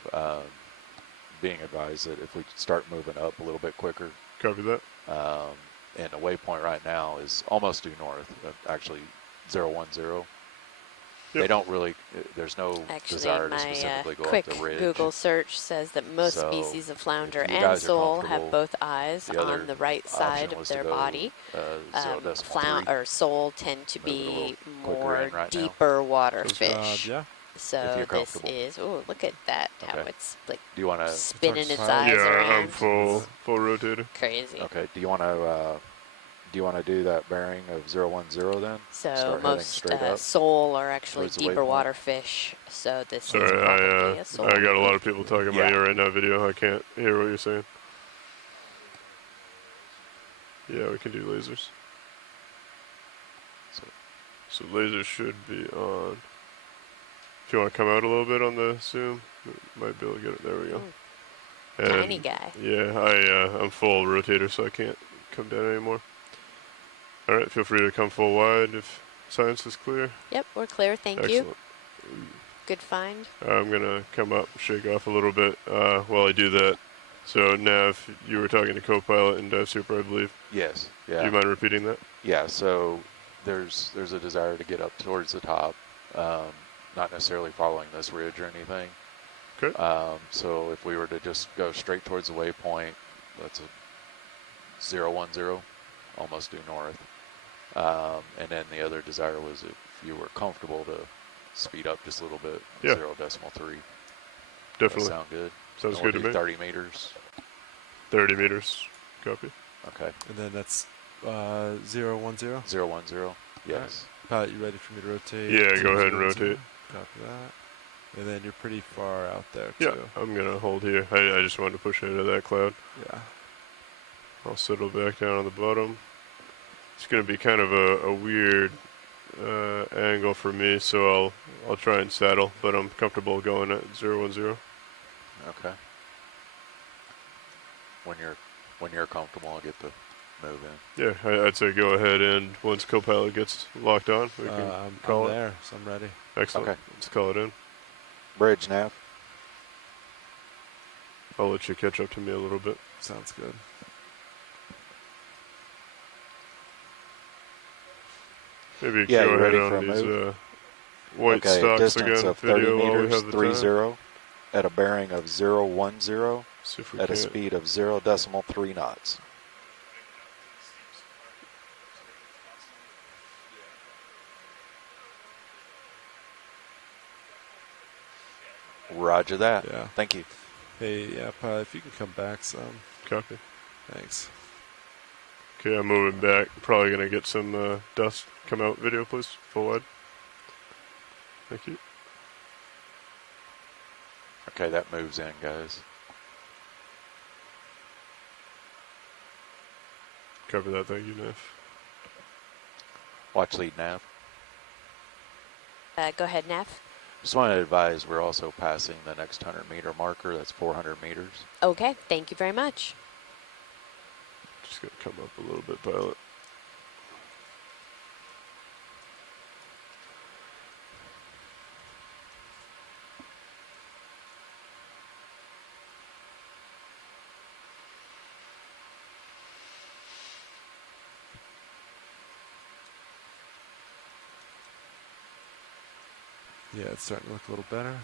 being advised that if we start moving up a little bit quicker, Copy that. and the waypoint right now is almost due north, actually 010. Yep. They don't really, there's no Actually, desire to my specifically go quick up the ridge. Google search says that most So, species of flounder if you and guys are sole have comfortable, both eyes the other on the right side option of was to their go, body. 0.3. Or sole tend to Move it a be little quicker more in right now. deeper water Sounds good. fish. Yeah. If So you're this comfortable. is, oh, look at that, how Okay. it's like Do you want to, spinning to its pilot? eyes Yeah, around. I'm full rotator. Crazy. okay, do you want to do that bearing of 010 then? So Start heading most straight up sole are actually towards the deeper waypoint? water fish. So this is Sorry, probably a sole. I got a lot of people talking Yeah. about you right now, video. I can't hear what you're saying. Yeah, we can do lasers. So lasers should be on. If you want to come out a little bit on the zoom, might be able to get it. There we go. Ooh, And tiny guy. yeah, I'm full rotator, so I can't come down anymore. All right, feel free to come full wide if science is clear. Yep, we're clear. Thank you. Excellent. Good find. I'm gonna come up, shake off a little bit while I do that. So Nav, you were talking to co-pilot and dive super, I believe. Yes. Do Yeah. you mind repeating that? Yeah. So there's a desire to get up towards the top, not necessarily following this ridge or anything. Okay. So if we were to just go straight towards the waypoint, that's a 010, almost due north. And then the other desire was if you were comfortable to speed up just a little bit, Yeah. 0.3. Definitely. Sound good? Sounds And we'll good to do me. 30 meters. 30 meters. Copy. Okay. And then that's 010. 010. Yes. Pilot, you ready for me to rotate? Yeah, to go ahead and 010? rotate. Copy that. And then you're pretty far out there, Yeah, too. I'm gonna hold here. I just wanted to push into that cloud. Yeah. I'll settle back down on the bottom. It's gonna be kind of a weird angle for me, so I'll try and saddle, but I'm comfortable going at 010. Okay. When you're comfortable, I'll get the move in. Yeah, I'd say go ahead, and once co-pilot gets locked on, we can I'm call it. there, so I'm ready. Excellent. Okay. Let's call it in. Bridge nav. I'll let you catch up to me a little bit. Sounds good. Maybe Yeah, go you ahead ready for a on these move? white Okay, stocks distance again. of 30 Video while we meters, have the 30, time. at a bearing of 010 See if we at a can't. speed of 0.3 knots. Roger that. Yeah. Thank you. Hey, yeah, pilot, if you can come back some. Copy. Thanks. Okay, I'm moving back. Probably gonna get some dust come out video, please. Full wide. Thank you. Okay, that moves in, guys. Cover that. Thank you, Neff. Watch lead nav. Go ahead, Neff. Just wanted to advise we're also passing the next 100-meter marker. That's 400 meters. Okay, thank you very much. Just gonna come up a little bit, pilot. Yeah, it's starting to look a little better.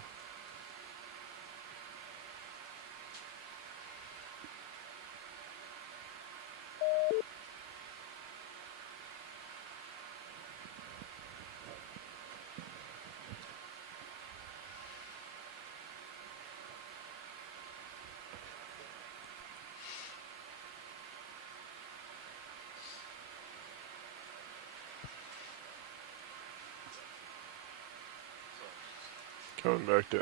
Coming back down.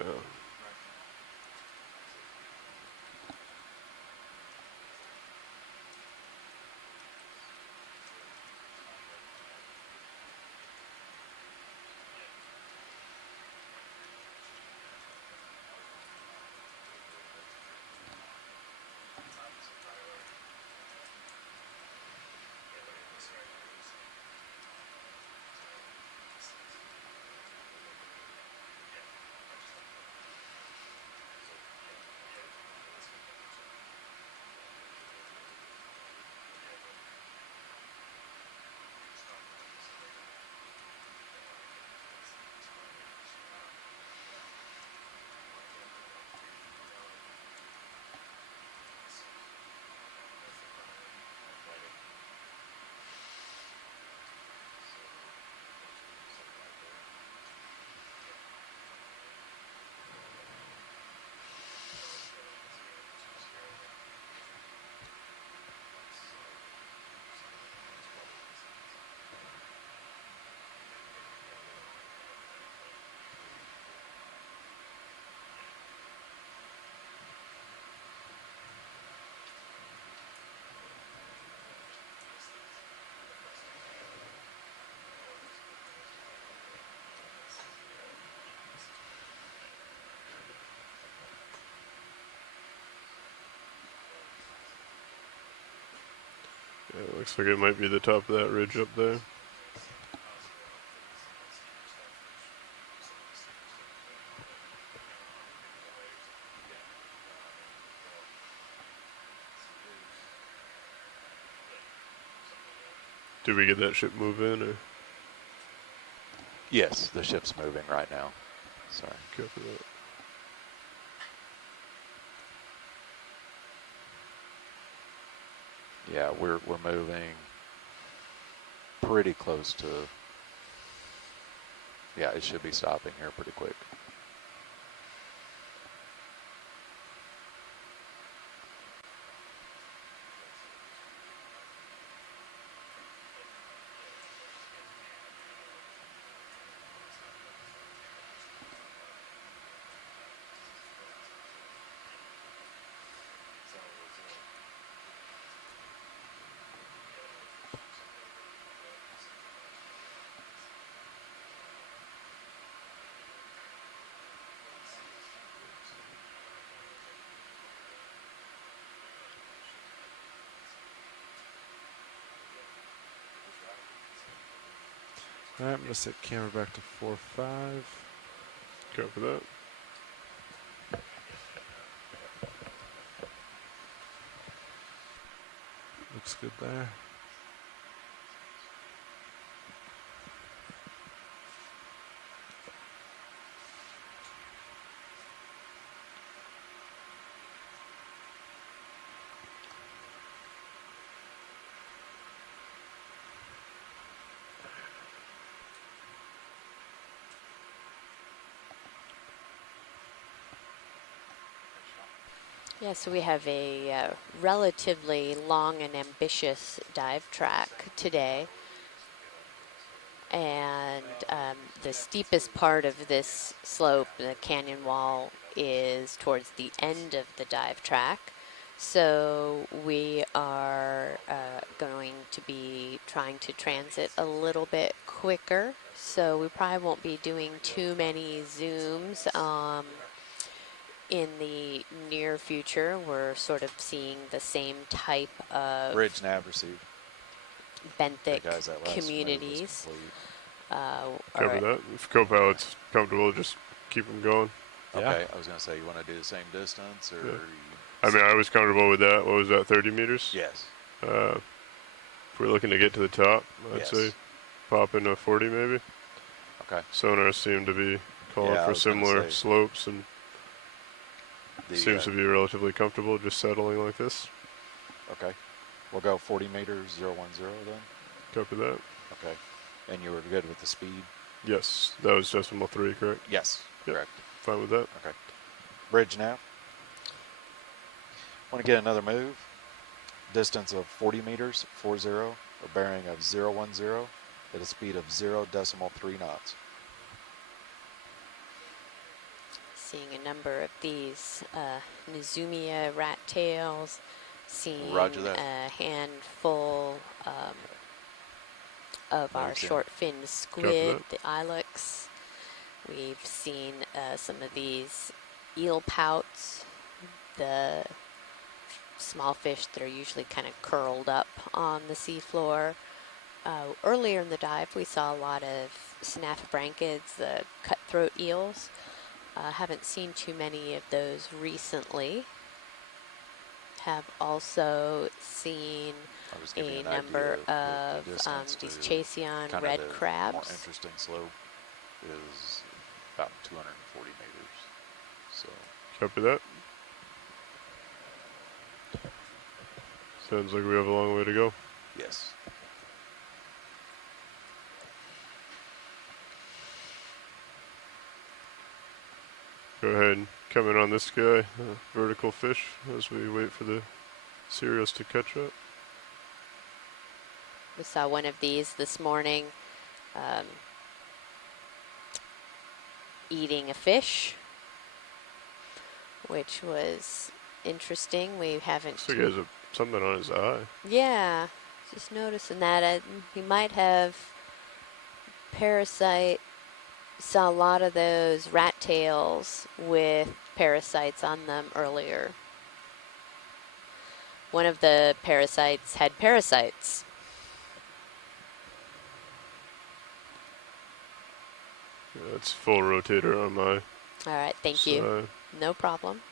Yeah, it looks like it might be the top of that ridge up there. Did we get that ship moving or? Yes, the ship's moving right now. Sorry. Copy that. Yeah, we're moving pretty close to. Yeah, it should be stopping here pretty quick. Alright, I'm going to set camera back to 4.5. Copy that. Looks good there. Yeah, so we have a relatively long and ambitious dive track today. And the steepest part of this slope, the canyon wall, is towards the end of the dive track. So we are going to be trying to transit a little bit quicker. So we probably won't be doing too many zooms in the near future. We're sort of seeing the same type of Bridge nav received. benthic Guys, that last move was communities. complete. Copy that. If co-pilot's comfortable, just keep them going. Okay, I was going to say, you want to do the same distance, or? Yeah. I mean, I was comfortable with that. What was that, 30 meters? Yes. If we're looking to get to the top, I'd Yes. say pop in a 40 maybe. Okay. Sonars seem to be calling Yeah, I for was gonna similar say. slopes, and The, seems to be relatively comfortable just settling like this. Okay. We'll go 40 meters, 010 then? Copy that. Okay. And you were good with the speed? Yes, that was decimal 3, correct? Yes, Yep. correct. Fine with that. Okay. Bridge nav. Want to get another move. Distance of 40 meters, 40, a bearing of 010 at a speed of 0.3 knots. seeing a number of these Nizumia rat tails, seeing Roger that. a handful of our Noted. short-finned Copy squid, that. the ilex. We've seen some of these eel pouts, the small fish that are usually kind of curled up on the seafloor. Earlier in the dive, we saw a lot of snaphibranchids, the cutthroat eels. Haven't seen too many of those recently. Have also seen I was giving a an number idea of the distance these to Chaseon kind red of the more crabs. interesting slope is about 240 meters. So Copy that. Sounds like we have a long way to go. yes. Go ahead and come in on this guy, vertical fish, as we wait for the Sirius to catch up. We saw one of these this morning eating a fish, which was interesting. We haven't. So he has something on his eye. Yeah, just noticing that. He might have parasite. Saw a lot of those rat tails with parasites on them earlier. One of the parasites had parasites. That's full rotator on my All right, thank side. you. No problem.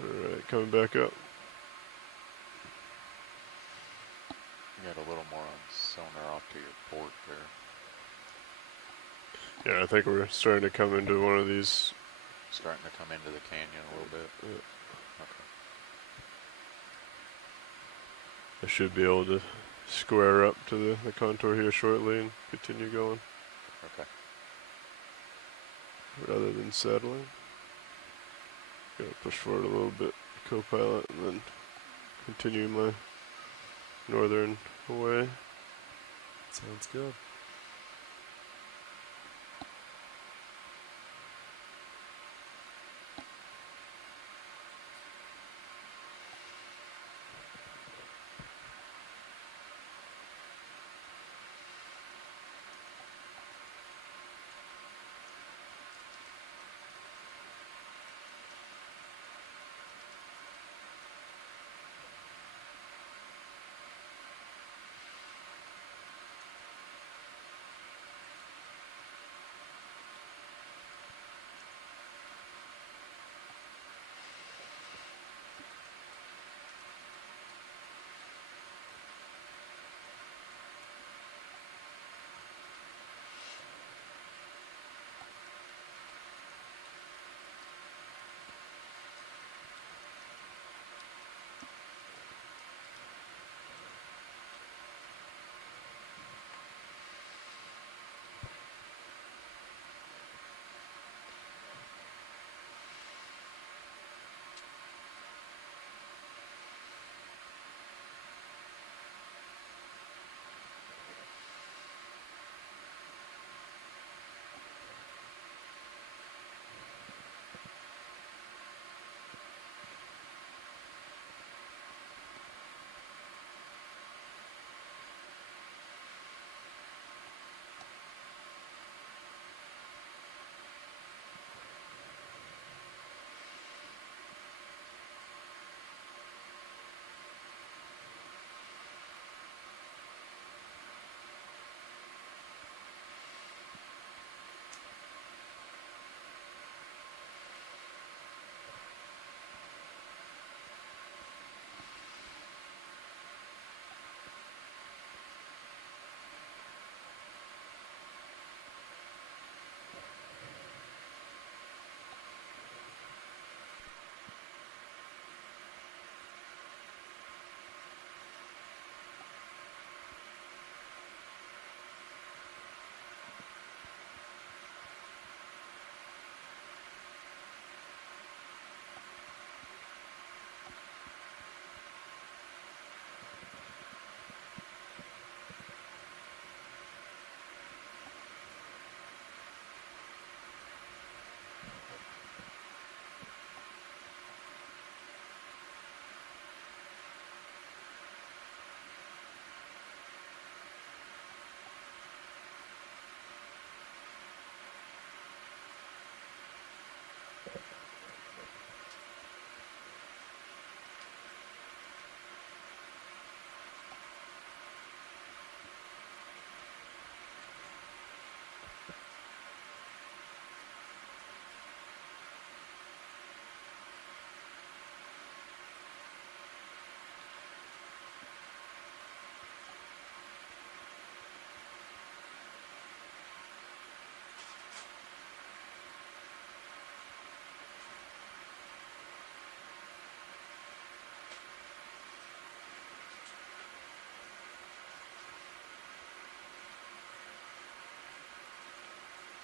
Alright, coming back up. You got a little more on sonar off to your port there. Yeah, I think we're starting to come into one of these. Starting to come into the canyon a little bit. Yeah. Okay. I should be able to square up to the contour here shortly and continue going Okay. rather than settling. Gotta push forward a little bit, co-pilot, and then continue my northern way. Sounds good.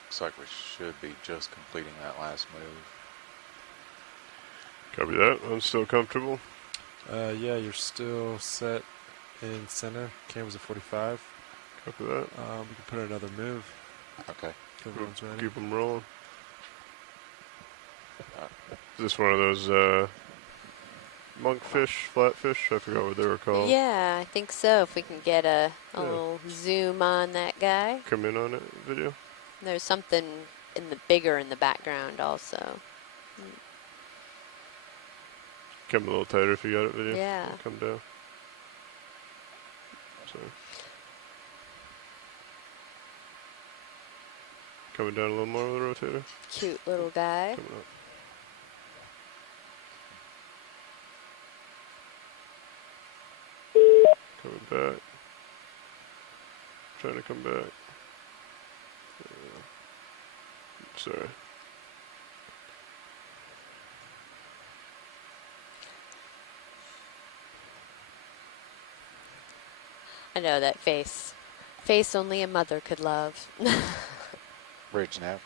Looks like we should be just completing that last move. Copy that. I'm still comfortable. Yeah, you're still set in center. Camera's at 45. Copy that. We can put in another move. Okay. Everyone's ready. Keep them rolling. Is this one of those monkfish, flatfish? I forgot what they were called. Yeah, I think so. If we can get a Yeah. little zoom on that guy. Come in on it, video. There's something in the bigger in the background also. Come a little tighter if you got it, video. Yeah. Come down. So. Coming down a little more with the rotator. Cute little guy. Coming up. Coming back. Trying to come back. Sorry. I know that face. Face only a mother could love. Bridge nav.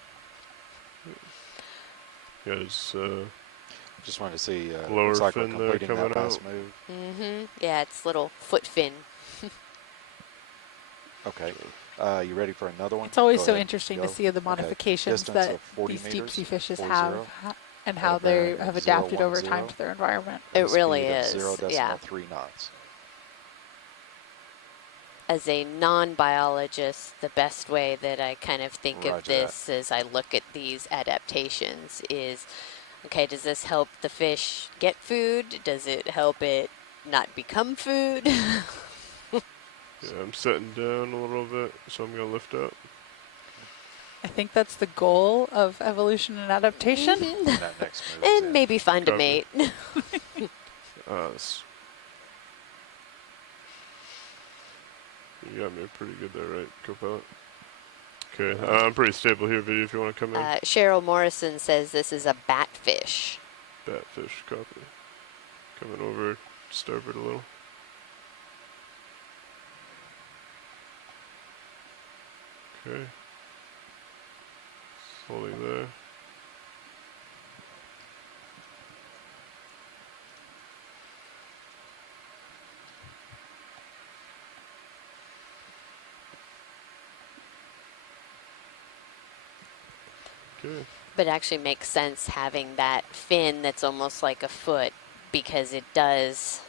Yeah, it's Just wanted to see. lower Looks like we're fin there completing coming that last out. move. Mm-hmm. Yeah, it's little foot fin. Okay. You ready for another one? It's always Go so ahead. interesting Go. to see the Okay. modifications Distance that of 40 these deep meters, sea fishes 40, have and how at a they bearing have of adapted over 010, time to their environment. at a It really speed of is, yeah. 0.3 knots. As a non-biologist, the best way that I kind of think of Roger this as I look at these adaptations is, okay, does this help the fish get food? Does it help it not become food? Yeah, I'm setting down a little bit, so I'm gonna lift up. I think that's the goal of evolution and adaptation. Mhm. That next move. And maybe find a Copy. mate. You got me pretty good there, right, co-pilot? Okay, I'm pretty stable here, video, if you want to come in. Cheryl Morrison says this is a batfish. Batfish, copy. Coming over, starboard a little. Okay. Holding there. Okay. But it actually makes sense having that fin that's almost like a foot because it does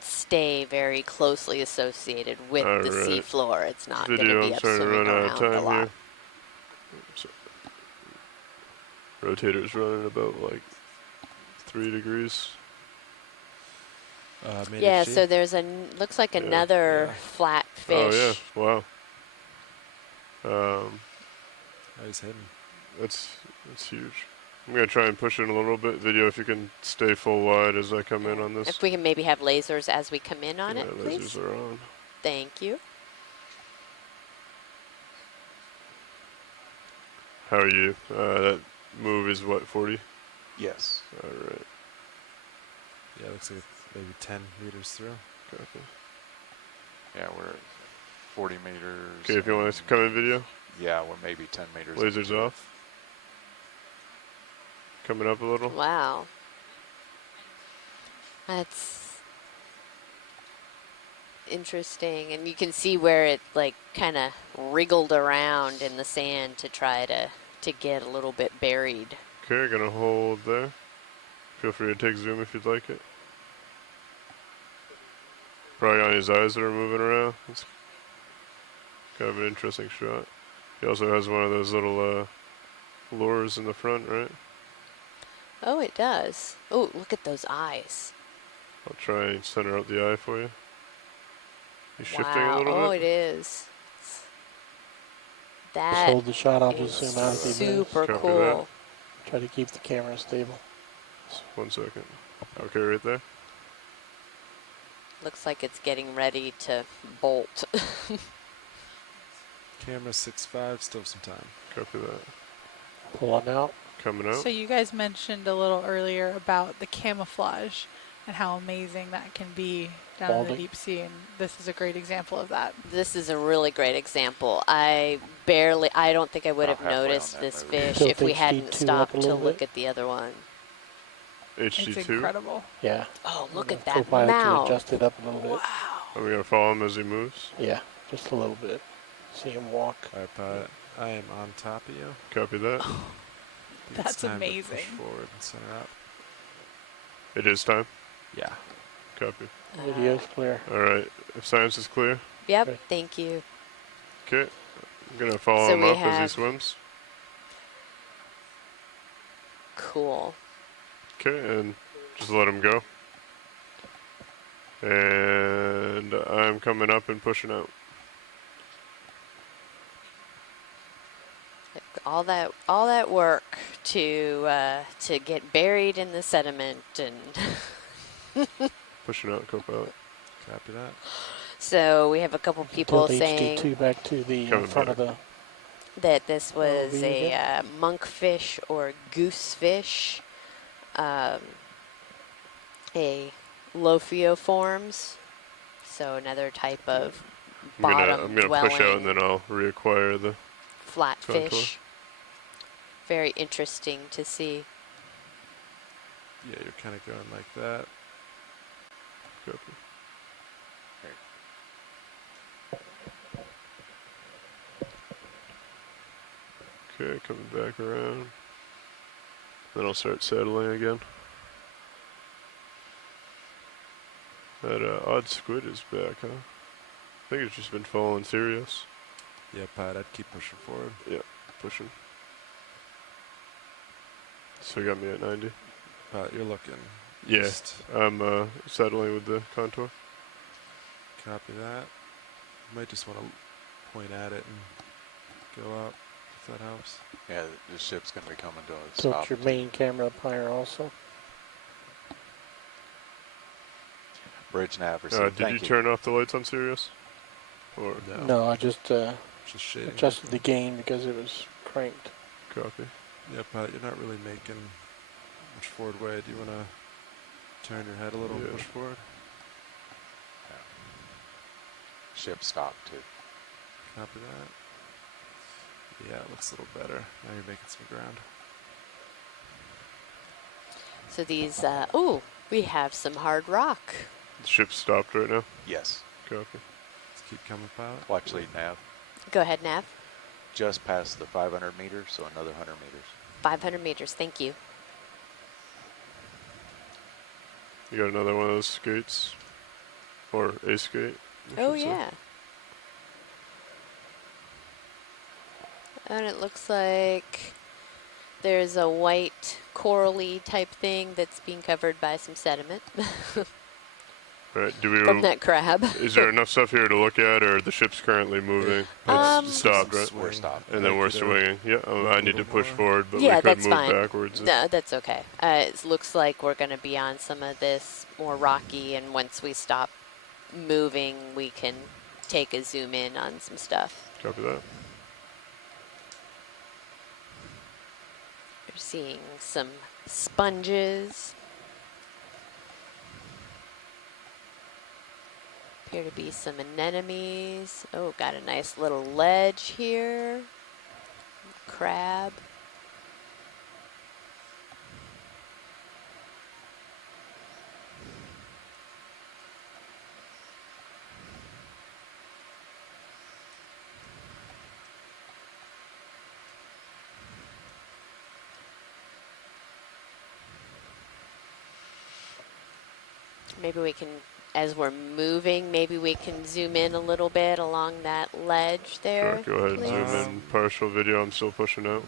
stay very closely associated with the Alright. seafloor. It's not going to Video, be I'm up starting to swimming run out of around a time lot. here. So, rotator's running about like 3 degrees. Made Yeah, HG. so there's looks like another Yeah. flat fish. Oh yeah, wow. Oh, he's hidden. That's huge. I'm gonna try and push it a little bit. Video, if you can stay full wide as I come in on this. If we can maybe have lasers as we come in on Yeah, it, lasers please. are on. Thank you. How are you? That move is what, 40? Yes. All right. Yeah, looks like it's maybe 10 meters through. Copy. Yeah, we're at 40 meters. Okay, if you want to come in, video. Yeah, we're maybe 10 meters. Lasers into it. off. Coming up a little. Wow. That's interesting. And you can see where it like kind of wriggled around in the sand to try to get a little bit buried. Okay, gonna hold there. Feel free to take zoom if you'd like it. Probably on his eyes that are moving around. It's kind of an interesting shot. He also has one of those little lures in the front, right? Oh, it does. Oh, look at those eyes. I'll try and center out the eye for you. He's shifting Wow. a little Oh, bit. it is. Just That hold the shot. I'll is just zoom out if he moves. super Copy cool. Try to keep the camera stable. 1 second. Okay, right there. Looks like it's getting ready to bolt. Camera 6.5, still have some time. Copy that. Pulling out. Coming out. So you guys mentioned a little earlier about the camouflage. and how amazing that can be down in the Balding. deep sea. And this is a great example of that. This is a really great example. I don't think I would About have halfway on noticed that this movie. fish Tilt if we HD2 hadn't up a stopped to little look bit. at the other one. It's HD2. incredible. Yeah. Oh, look The at that co-pilot can mouth. adjust it up a little bit. Are we gonna follow him as he moves? Yeah, just a little bit. See him walk. All right, pilot. I am on top of you. Copy that. It's That's time to amazing. push forward and center up. It is time. Yeah. Copy. Video's clear. All right. If science is clear, Yep, Okay. thank you. okay. I'm gonna follow So him we up as he have- swims. Cool. Okay, and just let him go. And I'm coming up and pushing out. All that work to get buried in the sediment, and Pushing out, co-pilot. Copy that. so we have a couple people Tilt saying HD2 back to the Coming front back. of the. that this was view a again? monkfish or goosefish, a Lophioforms, so another type of I'm bottom gonna push out dwelling and then I'll reacquire the contour. flatfish. Very interesting to see. Yeah, you're kind of going like that. Copy. Okay, coming back around. Then I'll start settling again. That odd squid is back, huh? I think it's just been following Sirius. Yeah, pilot. I'd keep pushing forward. Yeah, pushing. So you got me at 90. Pilot, you're looking Yeah, east. I'm settling with the contour. Copy that. You might just want to point at it and go up, if that helps. Yeah, the ship's going to be coming to a Tilt stop. your main camera up higher also. Bridge nav received. Did you turn off the lights on Sirius? Or No. No, I just Just shading. adjusted the gain because it was cranked. copy? Yeah, pilot, you're not really making much forward way. Do you want to turn your head a little and Yeah. push forward? Ship stopped too. Copy that. Yeah, it looks a little better. Now you're making some ground. So these, we have some hard rock. The ship's stopped right now. Yes. Copy. Let's keep coming, pilot. Well, actually, nav. Go ahead, Nav. Just past the 500 meters, so another 100 meters. 500 meters, thank you. You got another one of those skates? Or a skate? I Oh, should say. yeah. And it looks like there's a white corally type thing that's being covered by some sediment Right, do we... from that crab. Is there enough stuff here to look at, or the ship's currently moving? It's stopped, right? We're stopped. And then we're swinging. Yeah, I need to push forward, but Yeah, we could that's move fine. backwards. No, that's okay. It looks like we're going to be on some of this more rocky, and once we stop moving, we can take a zoom in on some stuff. Copy that. We're seeing some sponges. Appear to be some anemones. Oh, got a nice little ledge here. Crab. Maybe we can, as we're moving, maybe we can zoom in a little bit along that ledge there. Sure, go ahead and zoom please. in. Partial video, I'm still pushing out.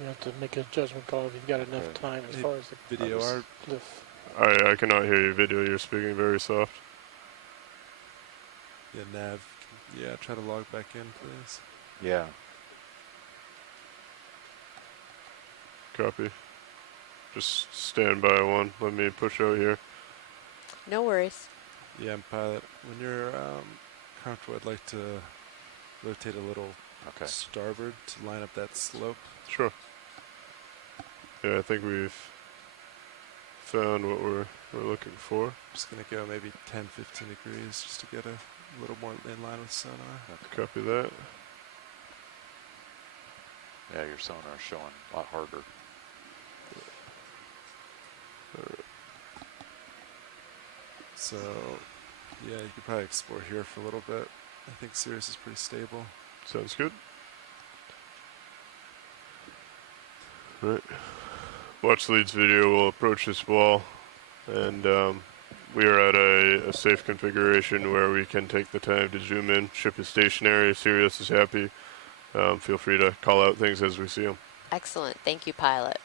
You have to make a judgment call if you've got enough time as Hey, far as the video art. cliff. I cannot hear you video, you're speaking very soft. Yeah, Nav. Yeah, try to log back in, please. Yeah. Copy. Just stand by one. Let me push out here. No worries. Yeah, and pilot. When you're comfortable, I'd like to rotate a little Okay. starboard to line up that slope. Sure. Yeah, I think we've found what we're looking for. Just gonna go maybe 10, 15 degrees just to get a little more in line with sonar. Copy that. Yeah, your sonar's showing a lot harder. So, yeah, you could probably explore here for a little bit. I think Sirius is pretty stable. Sounds good. Right. Watch leads video will approach this wall, and we are at a safe configuration where we can take the time to zoom in. Ship is stationary. Sirius is happy. Feel free to call out things as we see them. Excellent. Thank you, pilot.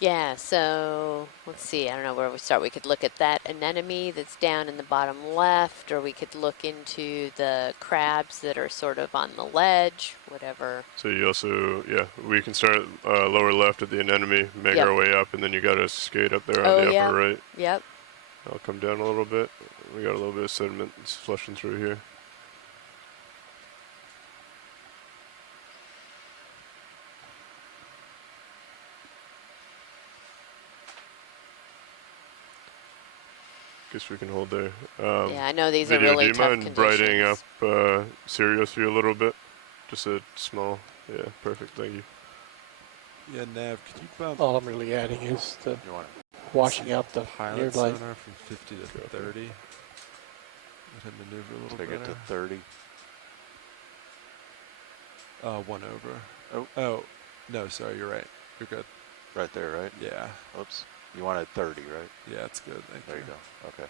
Yeah, so let's see. I don't know where we start. We could look at that anemone that's down in the bottom left, or we could look into the crabs that are sort of on the ledge, whatever. So you also, yeah, we can start lower left at the anemone, make Yep. our way up, and then you got to skate up there on the yeah. upper right. Yep. I'll come down a little bit. We got a little bit of sediment that's flushing through here. Guess we can hold there. Yeah, I know these video, are really do you tough mind brightening up conditions. Sirius view a little bit? Just a small, yeah, perfect, thank you. Yeah, Nav, could you bump All I'm really adding is the You want washing out the pilot near light. sonar from 50 to 30? Let him maneuver a to little take it better. to 30? 1 over. Oh. Oh, no, sorry, you're right. You're good. Right there, right? Yeah. Oops. You wanted 30, right? Yeah, it's good. Thank There you. you go. Okay.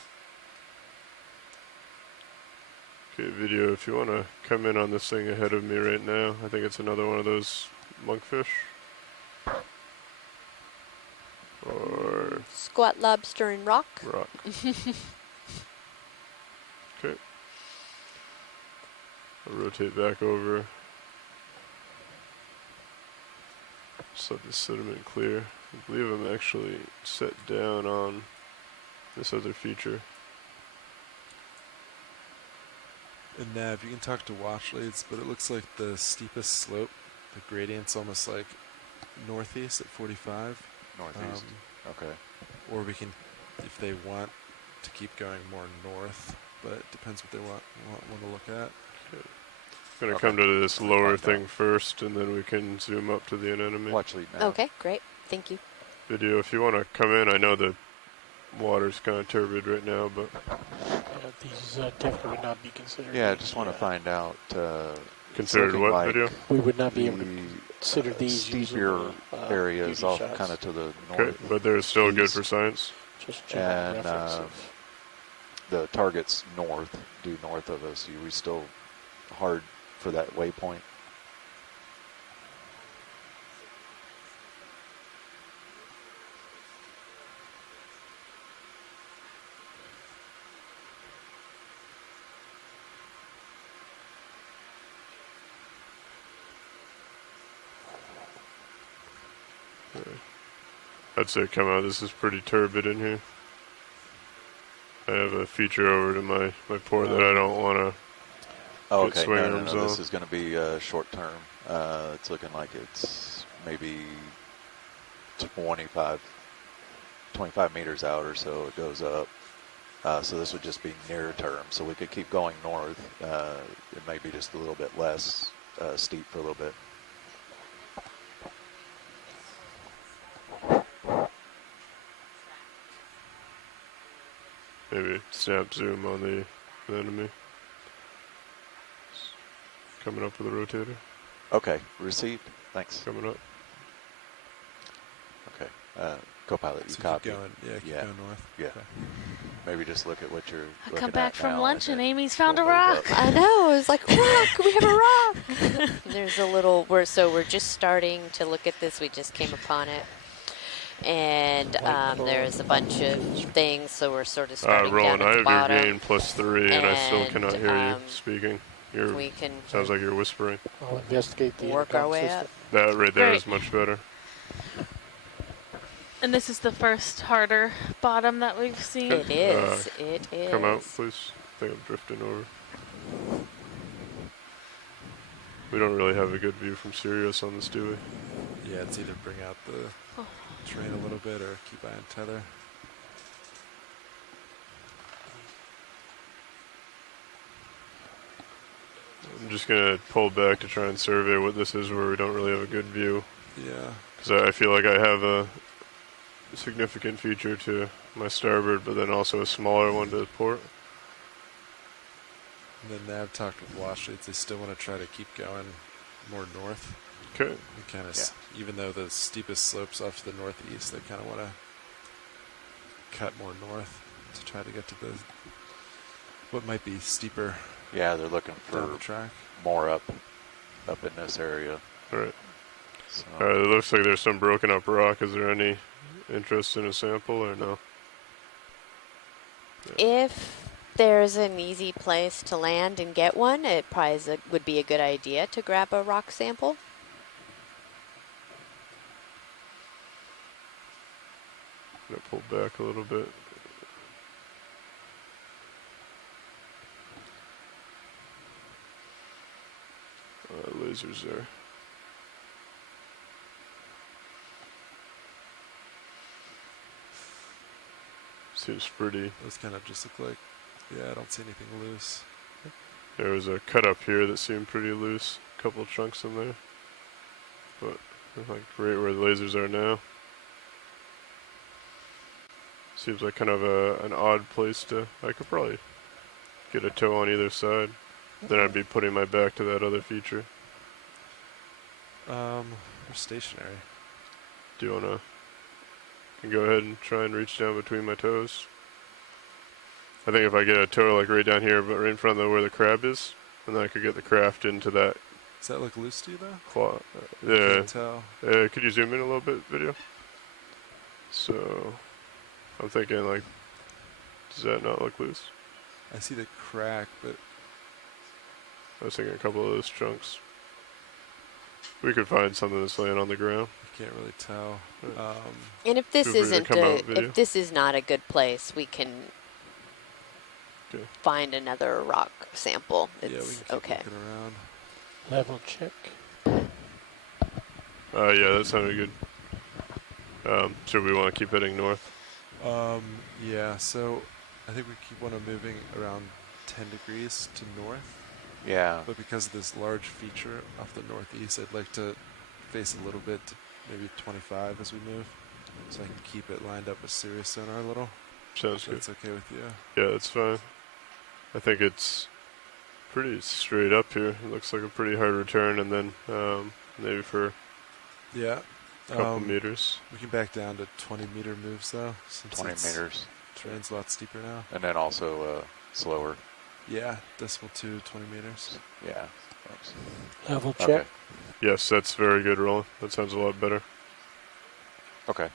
Okay, video, if you want to come in on this thing ahead of me right now, I think it's another one of those monkfish. Or Squat lobster and rock. rock. Okay. I'll rotate back over. Just let the sediment clear. I believe I'm actually set down on this other feature. And Nav, you can talk to watch leads, but it looks like the steepest slope, the gradient's almost like northeast at 45. Northeast. Okay. Or we can, if they want, to keep going more north, but it depends what they want to look at. I'm going to come to this lower thing first, and then we can zoom up to the anemone. Watch lead now. Okay, great. Thank you. Video, if you want to come in, I know the water's kind of turbid right now, but Yeah, these definitely would not be considered. Yeah, I just want to find out. considered what like video? We would not be able to the consider these steepier usable, areas beauty off shots. kind of to the north. Okay, but they're still good east. for science. Just general And reference of- the target's north, due north of us. Are we still hard for that waypoint? I'd say come out. This is pretty turbid in here. I have a feature over to my port that I don't want to Oh, get okay. swing No, arms this on. is going to be short term. It's looking like it's maybe 25 meters out or so it goes up. So this would just be near term. So we could keep going north. It may be just a little bit less steep for a little bit. Maybe snap zoom on the enemy. Coming up with a rotator. Okay, received. Thanks. Coming up. Okay. Co-pilot, you So copy? keep going. Yeah, keep going north. Yeah. Okay. Maybe just look at what you're I looking come back at from now lunch and then Amy's found a we'll move rock. up. I know. I was like, rock. We have a rock. There's a little. We're just starting to look at this. We just came upon it, and there's a bunch of things. So we're sort of starting Roland, down I at have the bottom. your gain +3, and I still cannot hear you speaking. We can Sounds like you're whispering. I'll investigate the work our intercom way system. up. That right there is Great. much better. And this is the first harder bottom that we've seen. It is. It is. Come out, please. I think I'm drifting over. We don't really have a good view from Sirius on this, do we? Yeah, it's either bring out the terrain a little bit or keep eye on tether. I'm just gonna pull back to try and survey what this is where we don't really have a good view. Yeah. Because I feel like I have a significant feature to my starboard, but then also a smaller one to the port. And then Nav talked with Washleets. They still want to try to keep going more north. Okay. Kind of, even though the steepest slopes off to the northeast, they kind of want to cut more north to try to get to the what might be steeper. Yeah, they're looking for down the track. more up in this area. All right. So, It looks like there's some broken up rock. Is there any interest in a sample or no? If there's an easy place to land and get one, it probably would be a good idea to grab a rock sample. I'm gonna pull back a little bit. Lasers there. Seems pretty. Those kind of just look like, I don't see anything loose. There was a cut up here that seemed pretty loose. A couple of chunks in there. But like right where the lasers are now. Seems like kind of an odd place to... I could probably get a tow on either side. Then I'd be putting my back to that other feature. We're stationary. Do you wanna go ahead and try and reach down between my toes? I think if I get a tow like right down here, but right in front of where the crab is, and then I could get the craft into that. Does that look loose to you though? Claw. I can't tell. Could you zoom in a little bit, video? So, I'm thinking like, does that not look loose? I see the crack, but I was thinking a couple of those chunks. We could find something that's laying on the ground. you can't really tell. And if this Feel free to isn't come out video. if this is not a good place, we can Okay. find another rock sample. Yeah, we It's can keep okay. looking around. Level check. Yeah, that sounded good. So we want to keep heading north. Yeah, so I think we keep want to moving around 10 degrees to north. yeah, But because of this large feature off the northeast, I'd like to face a little bit, maybe 25 as we move, so I can keep it lined up with Sirius sonar a little. Sounds If good. that's okay with you. Yeah, that's fine. I think it's pretty straight up here. It looks like a pretty hard return, and then maybe for Yeah. a couple meters. We can back down to 20-meter moves though, since 20 meters. terrain's a lot steeper now. And then also slower. Yeah, decimal 2, 20 meters. Yeah, thanks. Level check. Okay. Yes, that's very good, Roland. That sounds a lot better. Okay.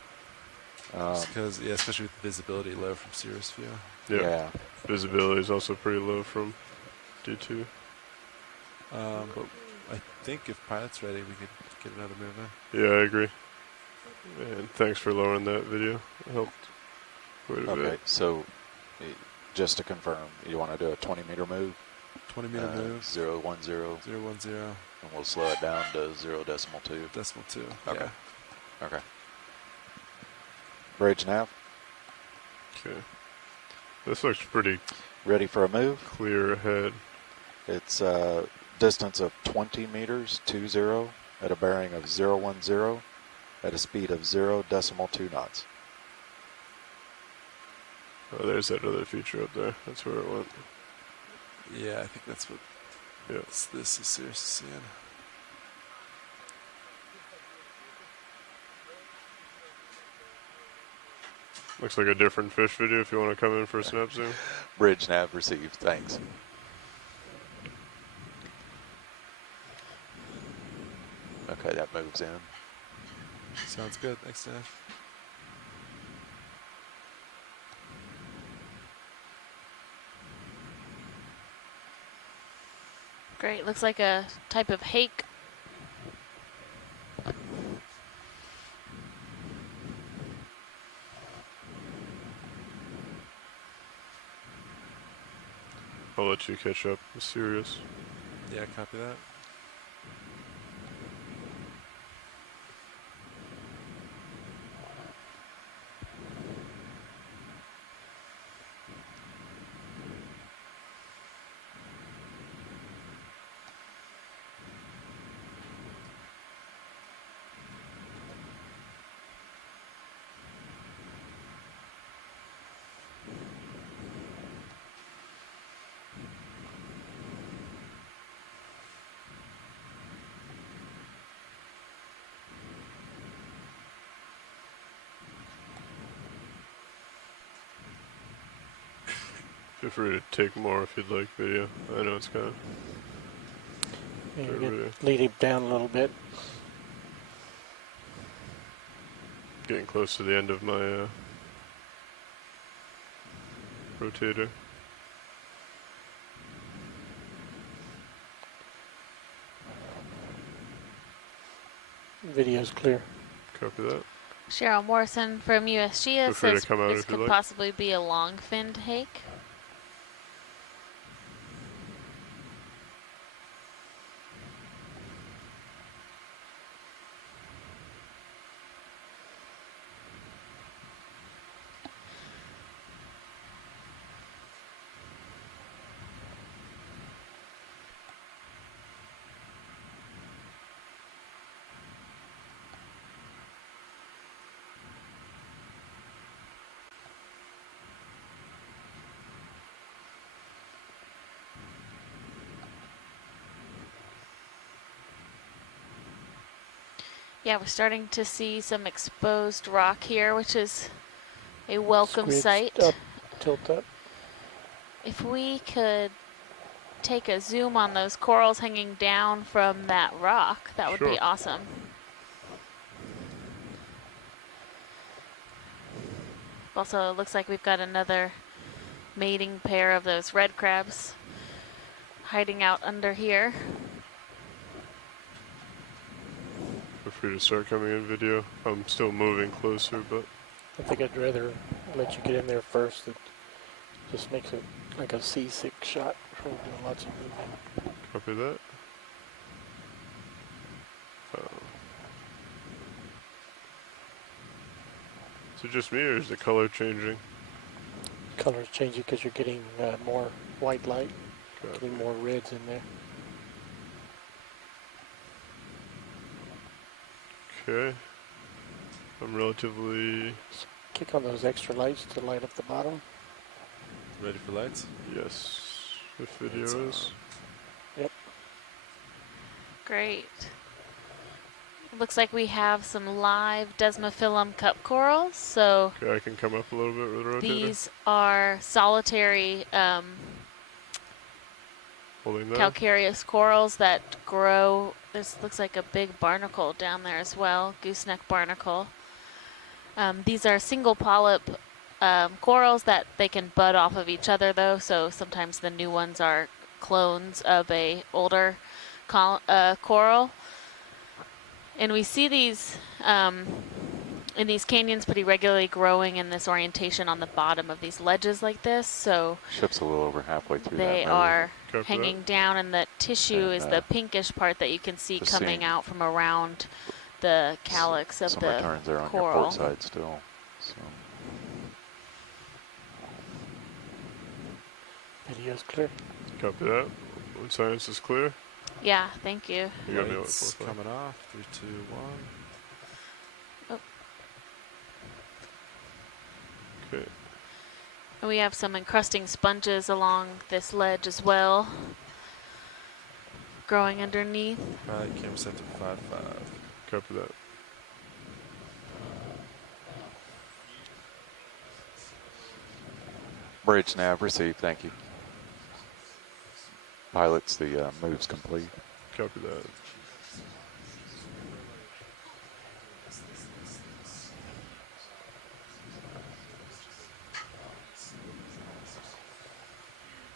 Because, especially with visibility low from Sirius view. Yeah. Visibility is also pretty low from D2. But I think if pilot's ready, we could get another move in. Yeah, I agree. And thanks for lowering that video. It helped quite a Okay, bit. so just to confirm, you want to do a 20-meter move? 20-meter move. 010. 010. And we'll slow it down to 0.2. Decimal 2. Okay. Yeah. Okay. Bridge nav. Okay. This looks pretty Ready for a move? clear ahead. It's a distance of 20 meters, 20, at a bearing of 010, at a speed of 0.2 knots. Oh, there's that other feature up there. That's where it went. Yeah, I think that's what Yeah. this is Sirius is seeing. Looks like a different fish video if you want to come in for a snap zoom. Bridge nav received. Thanks. Okay, that moves in. Sounds good. Thanks, Nav. Great. Looks like a type of hake. I'll let you catch up. It's serious. Yeah, copy that. Feel free to take more if you'd like video. I know it's kind of Maybe lead him down a little bit. getting close to the end of my rotator. Video's clear. Copy that. Cheryl Morrison from USGS Feel free to says come out this if you could like. possibly be a long-finned hake. Yeah, we're starting to see some exposed rock here, which is a welcome Squidge sight. Up, tilt up. If we could take a zoom on those corals hanging down from that rock, that would be Sure. awesome. Also, it looks like we've got another mating pair of those red crabs hiding out under here. Feel free to start coming in video. I'm still moving closer, but I think I'd rather let you get in there first. It just makes it like a C6 shot from doing lots of movement. copy that. Is it just me or is the color changing? Color's changing because you're getting more white light, Copy. getting more reds in there. Okay. I'm relatively... Kick on those extra lights to light up the bottom. Ready for lights? Yes. If video Lights is. Yep. Great. Looks like we have some live Desmophyllum cup corals. So Okay, I can come up a little bit with the rotator. these are solitary Holding that. calcareous corals that grow. This looks like a big barnacle down there as well, gooseneck barnacle. These are single polyp corals that they can bud off of each other though, so sometimes the new ones are clones of a older coral. And we see these in these canyons pretty regularly growing in this orientation on the bottom of these ledges like this, so Ship's a little over halfway through that. they move. are Copy hanging that. down, and the tissue And, is the pinkish part that you can see just coming seeing out from around the calyx of Some the returns there on your coral. port side still. So Video's clear. Copy that. When science is clear. Yeah, thank you. You got me on Lights 4-5. coming off. 3, 2, 1. Okay. And we have some encrusting sponges along this ledge as well, growing underneath. Alright, camera set to 5, 5. Copy that. bridge nav received. Thank you. Pilots, the move's complete. Copy that.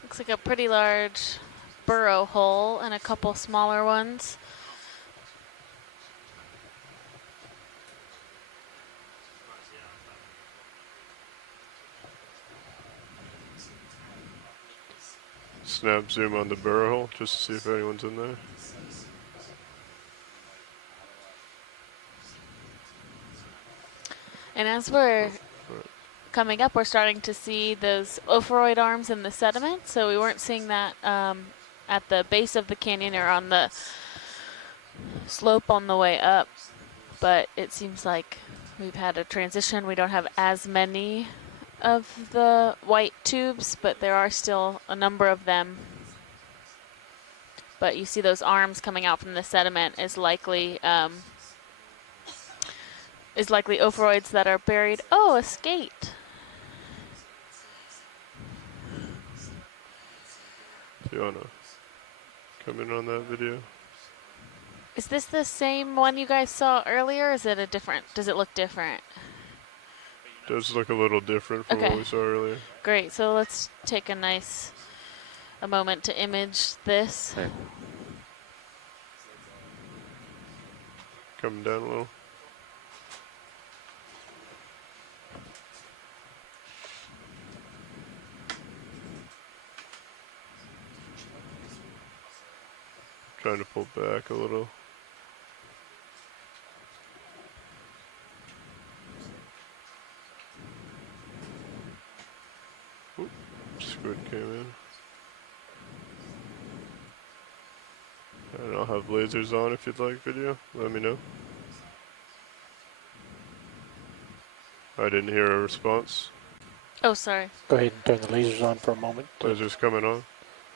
Looks like a pretty large burrow hole and a couple smaller ones. Snap zoom on the burrow hole just to see if anyone's in there. And as we're coming up, we're starting to see those ophoroid arms in the sediment. So we weren't seeing that at the base of the canyon or on the slope on the way up. But it seems like we've had a transition. We don't have as many of the white tubes, but there are still a number of them. But you see those arms coming out from the sediment is likely ophoroids that are buried. Oh, a skate. If you wanna come in on that video. Is this the same one you guys saw earlier? Or is it a different? Does it look different? Does look a little different from what Okay. we saw earlier. Great. So let's take a moment to image this. Hey. Coming down a little. Trying to pull back a little. Oop, squid came in. And I'll have lasers on if you'd like video. Let me know. I didn't hear a response. Oh, sorry. Go ahead and turn the lasers on for a moment. Lasers coming on.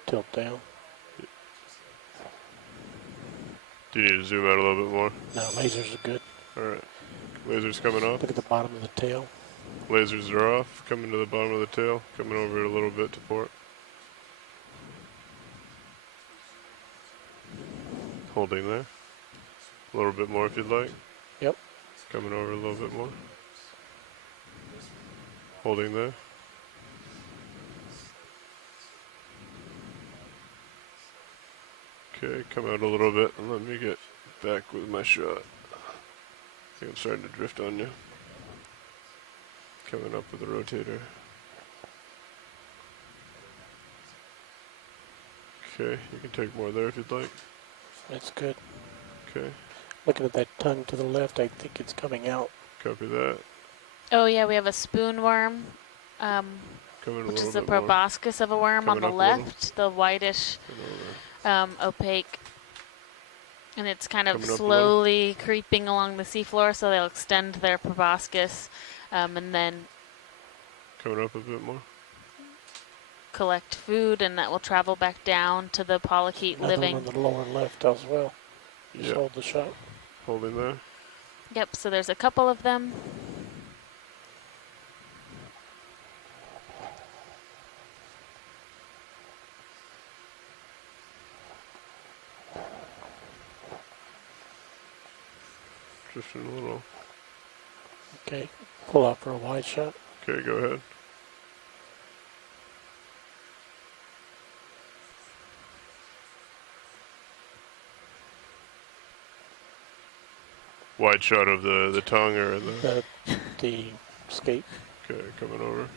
Tilt down. Do you need to zoom out a little bit more? No, lasers are good. Alright. Lasers coming off. Look at the bottom of the tail. Lasers are off. Coming to the bottom of the tail. Coming over a little bit to port. Holding there. A little bit more if you'd like. Yep. Coming over a little bit more. Holding there. Okay, come out a little bit and let me get back with my shot. I think I'm starting to drift on you. Coming up with the rotator. Okay, you can take more there if you'd like. That's good. Okay, Looking at that tongue to the left, I think it's coming out. copy that. Oh yeah, we have a spoon worm, Coming a which little is the bit more. proboscis of a worm on Coming the up a little. left, the whitish, Coming over. opaque. And it's kind of Coming up a slowly creeping along the seafloor, so they'll extend their proboscis and then Coming up a bit more. collect food, and that will travel back down to the polychaete Another living. one on the lower left as well. You just Yeah. hold the shot. Holding there. Yep, so there's a couple of them. Drifting a little. Okay, pull out for a wide shot. Okay, go ahead. Wide shot of the tongue or The skate. Okay, coming over.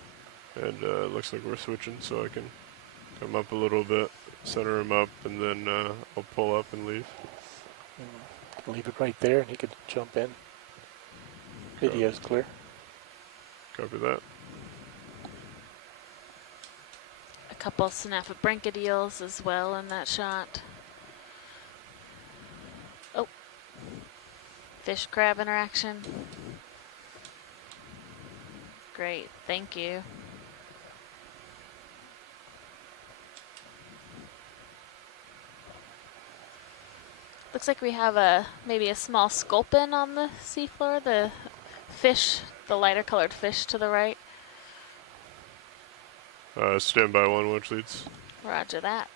And looks like we're switching, so I can come up a little bit, center him up, and then I'll pull up and leave. Leave it right there and he could jump in. Video's clear. Copy that. A couple snappabranchidials as well in that shot. Oh, fish crab interaction. Great, thank you. Looks like we have maybe a small sculpin on the seafloor. The fish, the lighter colored fish to the right. Stand by one, which leads. Roger that.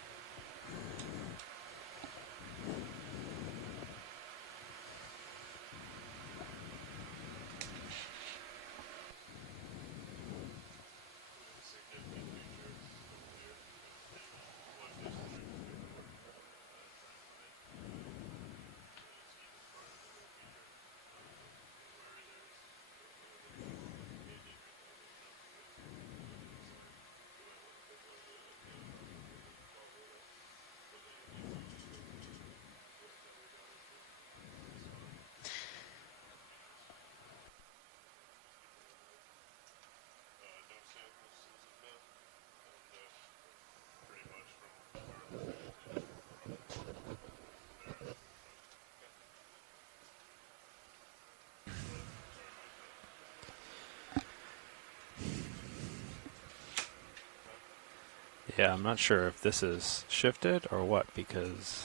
Yeah, I'm not sure if this is shifted or what, because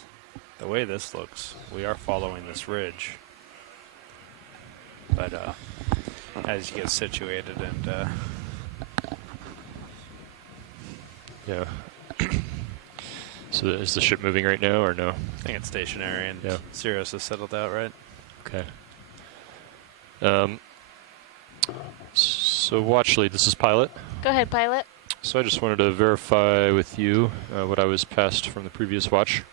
the way this looks, we are following this ridge. But as you get situated and Yeah. So is the ship moving right now or no? I think it's stationary, and Yeah. Sirius has settled out, right? Okay. So watch lead, this is pilot. Go ahead, pilot. So I just wanted to verify with you what I was passed from the previous watch.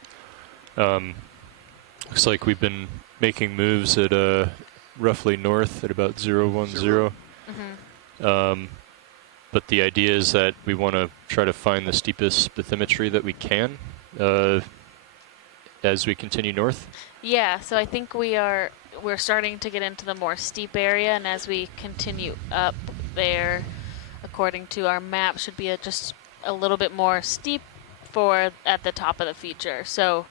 Looks like we've been making moves at roughly north at about 010. But the idea is that we want to try to find the steepest bathymetry that we can as we continue north. Yeah, so I think we're starting to get into the more steep area, and as we continue up there, according to our map, should be just a little bit more steep at the top of the feature. So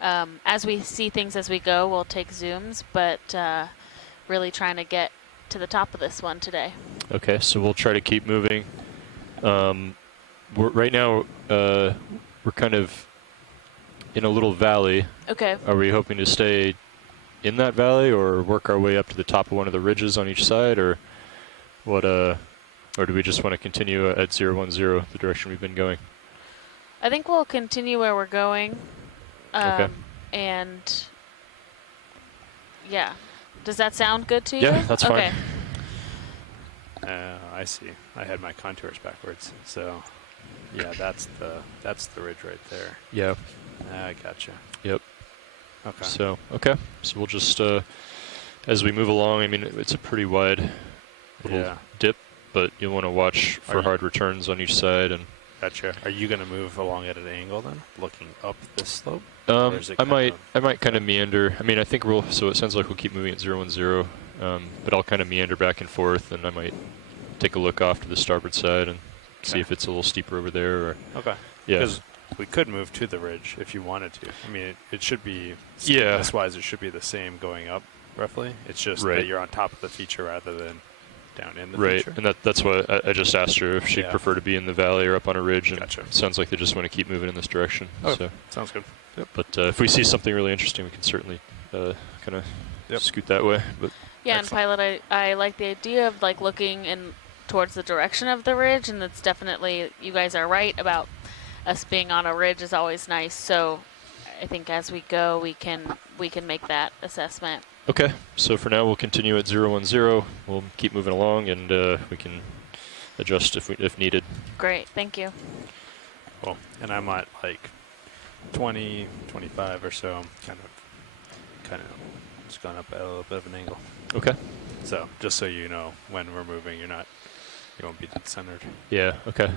as we see things as we go, we'll take zooms, but really trying to get to the top of this one today. Okay, so we'll try to keep moving. Right now, we're kind of in a little valley. Okay. Are we hoping to stay in that valley or work our way up to the top of one of the ridges on each side, or what? Or do we just want to continue at 010, the direction we've been going? I think we'll continue where we're going. Okay. And yeah, does that sound good to you? Yeah, that's fine. Okay. I see. I had my contours backwards. So, yeah, that's the ridge right there. Yeah. I gotcha. Yep. Okay. So we'll just as we move along. I mean, it's a pretty wide little dip, but you'll want to watch for hard returns on each side. And Gotcha. Are you going to move along at an angle then, looking up this slope? I might kind of meander. I mean, I think so it sounds like we'll keep moving at 010, but I'll kind of meander back and forth, and I might take a look off to the starboard side and see if it's a little steeper over there. Or okay. Yeah. Because we could move to the ridge if you wanted to. I mean, it should be, Yeah. steepness-wise, it should be the same going up, roughly. It's just Right. that you're on top of the feature rather than down in the Right, feature. and that's why I just asked her if she'd Yeah. prefer to be in the valley or up on a ridge. And Gotcha. it sounds like they just want to keep moving in this direction. Oh, So, sounds good. Yep. But if we see something really interesting, we can certainly kind of scoot that way. But Yeah, and pilot, I like the idea of like looking in towards the direction of the ridge, and it's definitely, you guys are right about us being on a ridge is always nice. So I think as we go, we can make that assessment. okay, so for now we'll continue at 010. We'll keep moving along, and we can adjust if needed. Great, thank you. Cool. And I'm at like 20, 25 or so. Kind of just gone up at a little bit of an angle. Okay. So just so you know, when we're moving, you won't be dead centered. Yeah. Okay.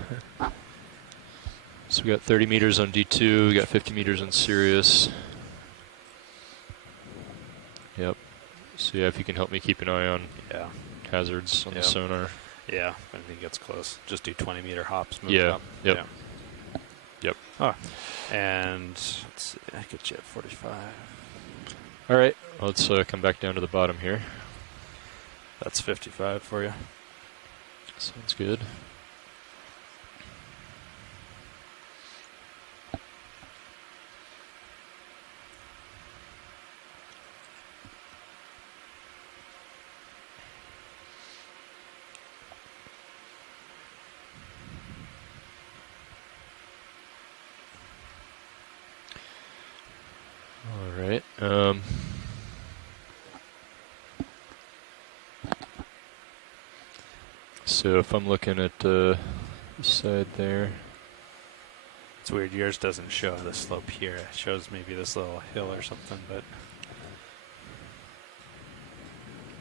So we got 30 meters on D2. We got 50 meters on Sirius. Yep. So yeah, if you can help me keep an eye on hazards on the sonar. Yeah, if anything gets close, just do 20-meter hops. Move Yeah. up. Yep. Yeah. Yep. Oh, and let's see, I get you at 45. All right. Let's come back down to the bottom here. That's 55 for you. Sounds good. All right. So if I'm looking at the side there, It's weird, yours doesn't show the slope here. It shows maybe this little hill or something, but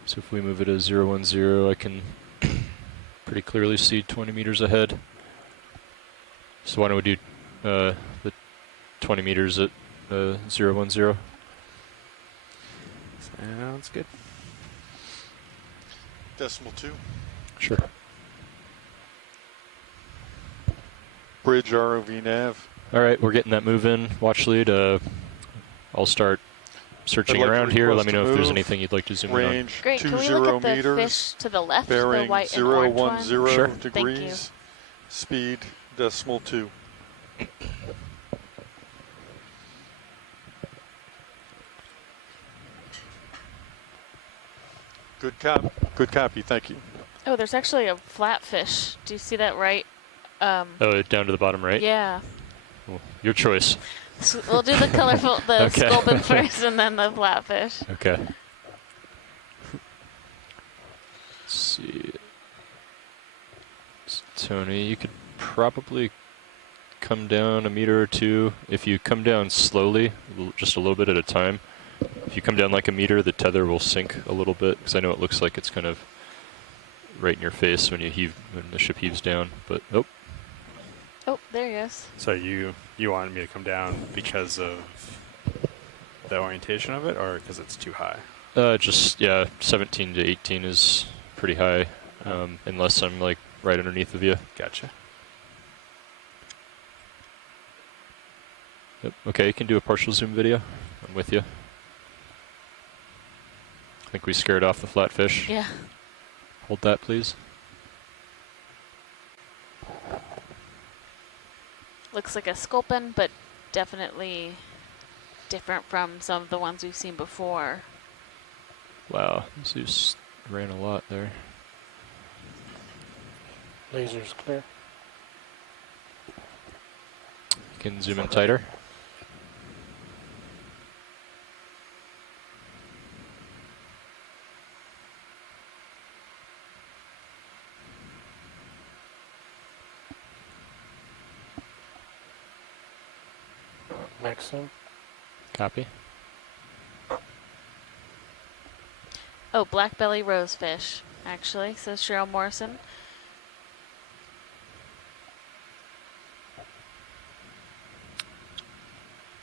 so if we move it to 010, I can pretty clearly see 20 meters ahead. So why don't we do the 20 meters at 010? sounds good. 2. Sure. Bridge ROV nav. All right, we're getting that move in. Watch lead. I'll start searching I'd like to around here. Let request me to know if there's move. anything you'd like to zoom in on. Range Great, can we 20 look at the meters. fish to the left, the Bearing white and orange one? 010 Sure. degrees. Speed 2. Good copy. Thank you. Oh, there's actually a flatfish. Do you see that right? Oh, down to the bottom right? Yeah. Well, your choice. So we'll do the colorful, the Okay. sculpin first, and then the flatfish. Okay. Let's see. Tony, you could probably come down a meter or two. If you come down slowly, just a little bit at a time, if you come down like a meter, the tether will sink a little bit, because I know it looks like it's kind of right in your face when when the ship heaves down, but oh. Oh, there he is. So you wanted me to come down because of the orientation of it, or because it's too high? Just, yeah, 17 to 18 is pretty high, unless I'm like right underneath of you. Gotcha. Yep. Okay, you can do a partial zoom video. I'm with you. I think we scared off the flatfish. Yeah. Hold that, please. Looks like a sculpin, but definitely different from some of the ones we've seen before. Wow, Zeus ran a lot there. Laser's clear. You can zoom in tighter. Maximum. Copy. Oh, black belly rosefish, actually, says Cheryl Morrison.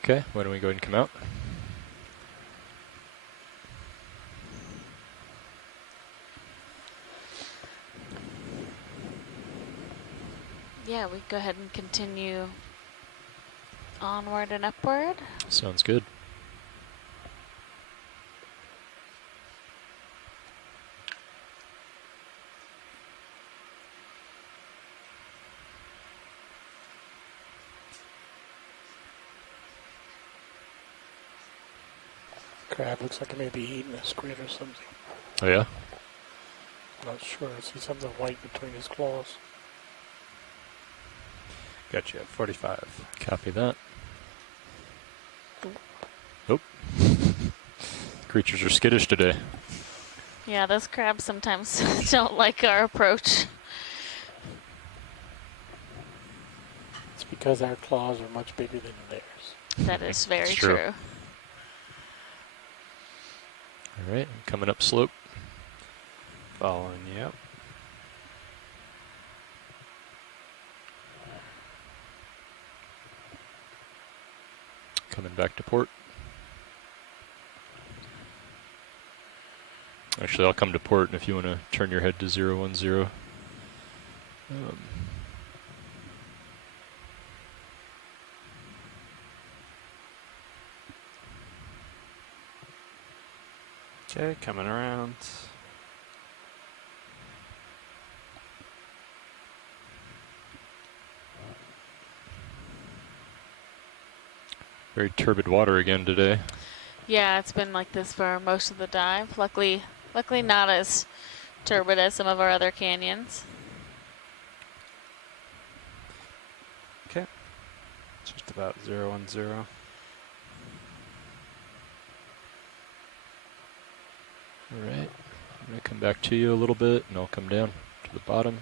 Okay, why don't we go ahead and come out? Yeah, we go ahead and continue onward and upward. Sounds good. Crab looks like it may be eating a squid or something. Oh yeah? Not sure. I see something white between his claws. Got you at 45. Copy that. Nope. Creatures are skittish today. Yeah, those crabs sometimes don't like our approach. It's because our claws are much bigger than theirs. That is very It's true. true. All right, coming up slope. Following you up. Coming back to port. Actually, I'll come to port, and if you want to turn your head to 010. Okay, coming around. Very turbid water again today. Yeah, it's been like this for most of the dive. Luckily not as turbid as some of our other canyons. Okay. Just about 010. All right, I'm going to come back to you a little bit, and I'll come down to the bottom.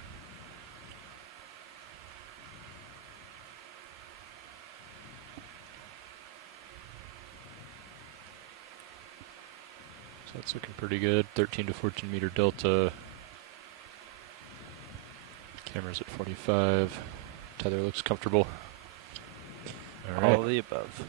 So that's looking pretty good. 13 to 14 meter delta. Camera's at 45. Tether looks comfortable. All right. All of the above.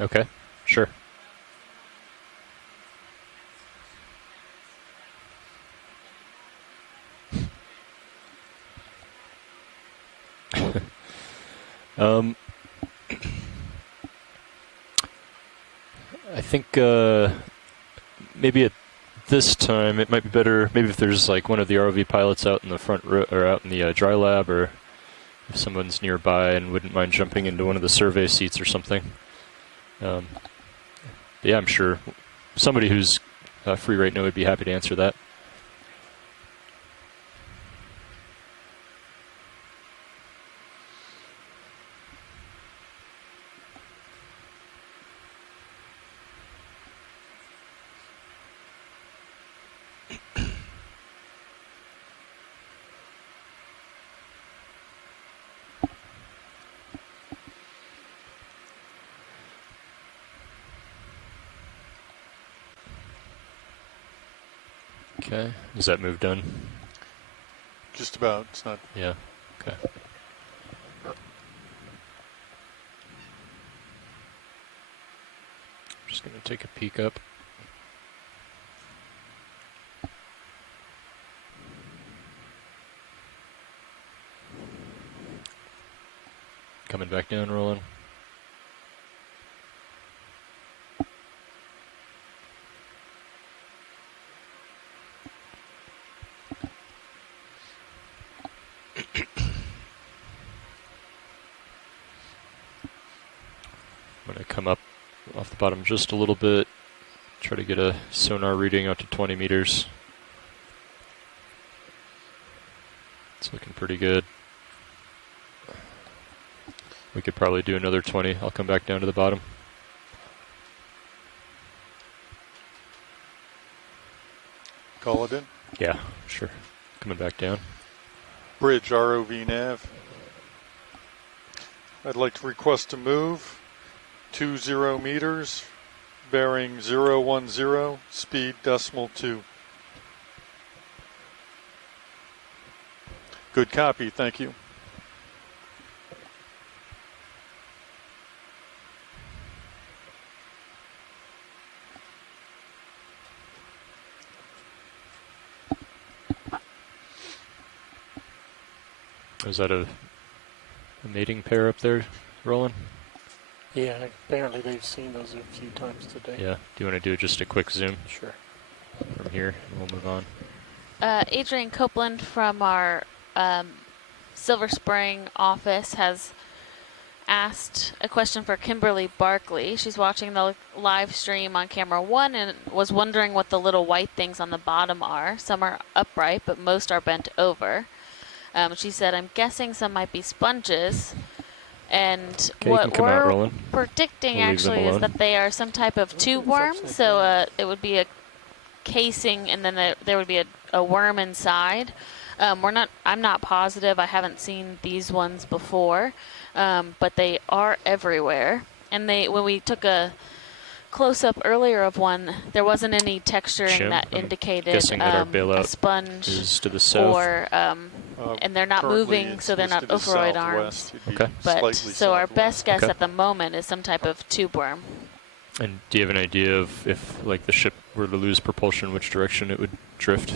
Okay, sure. I think maybe at this time it might be better. Maybe if there's like one of the ROV pilots out in the front or out in the dry lab, or if someone's nearby and wouldn't mind jumping into one of the survey seats or something. Yeah, I'm sure somebody who's free right now would be happy to answer that. Okay, is that move done? Just about. It's not. Yeah. Okay. Just gonna take a peek up. Coming back down, rolling. I'm going to come up off the bottom just a little bit, try to get a sonar reading out to 20 meters. It's looking pretty good. We could probably do another 20. I'll come back down to the bottom. Call it in. Yeah, sure. Coming back down. Bridge, ROV nav. I'd like to request a move. 20 meters, bearing 010, speed .2. Good copy, thank you. Is that a mating pair up there, Roland? Yeah, apparently they've seen those a few times today. Yeah. Do you want to do just a quick zoom? Sure. From here, and we'll move on. Adrian Copeland from our Silver Spring office has asked a question for Kimberly Barkley. She's watching the live stream on camera 1 and was wondering what the little white things on the bottom are. Some are upright, but most are bent over. She said, I'm guessing some might be sponges. And okay, what we're we'll predicting actually is that they are some type of tube worm. So it would be a casing, and then there would be a worm inside. I'm not positive. I haven't seen these ones before, but they are everywhere. And when we took a close-up earlier of one, there wasn't any texturing that indicated that our bailout a sponge is to the south. Or and they're not moving, so they're not ophroid arms. Okay. But so our best guess at the moment is some type of tube worm. And do you have an idea of if, like, the ship were to lose propulsion, which direction it would drift,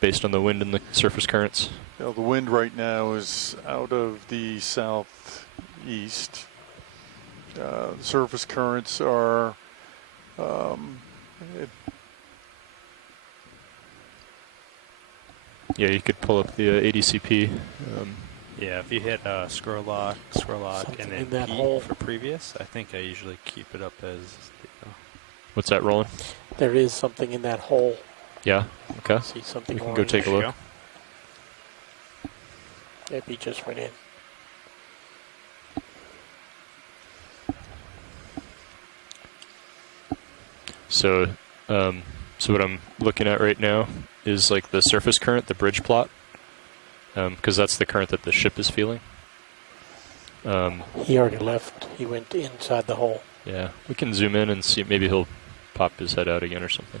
based on the wind and the surface currents? You know, the wind right now is out of the southeast. Surface currents are yeah, you could pull up the ADCP. Yeah, if you hit scroll lock, and then that P hole for previous, I think I usually keep it up as. What's that, Roland? There is something in that hole. Yeah. Okay. I see something. We can go take a look. It'd be just right in. So, so what I'm looking at right now is like the surface current, the bridge plot, because that's the current that the ship is feeling. He already left. He went inside the hole. Yeah, we can zoom in and see. Maybe he'll pop his head out again or something.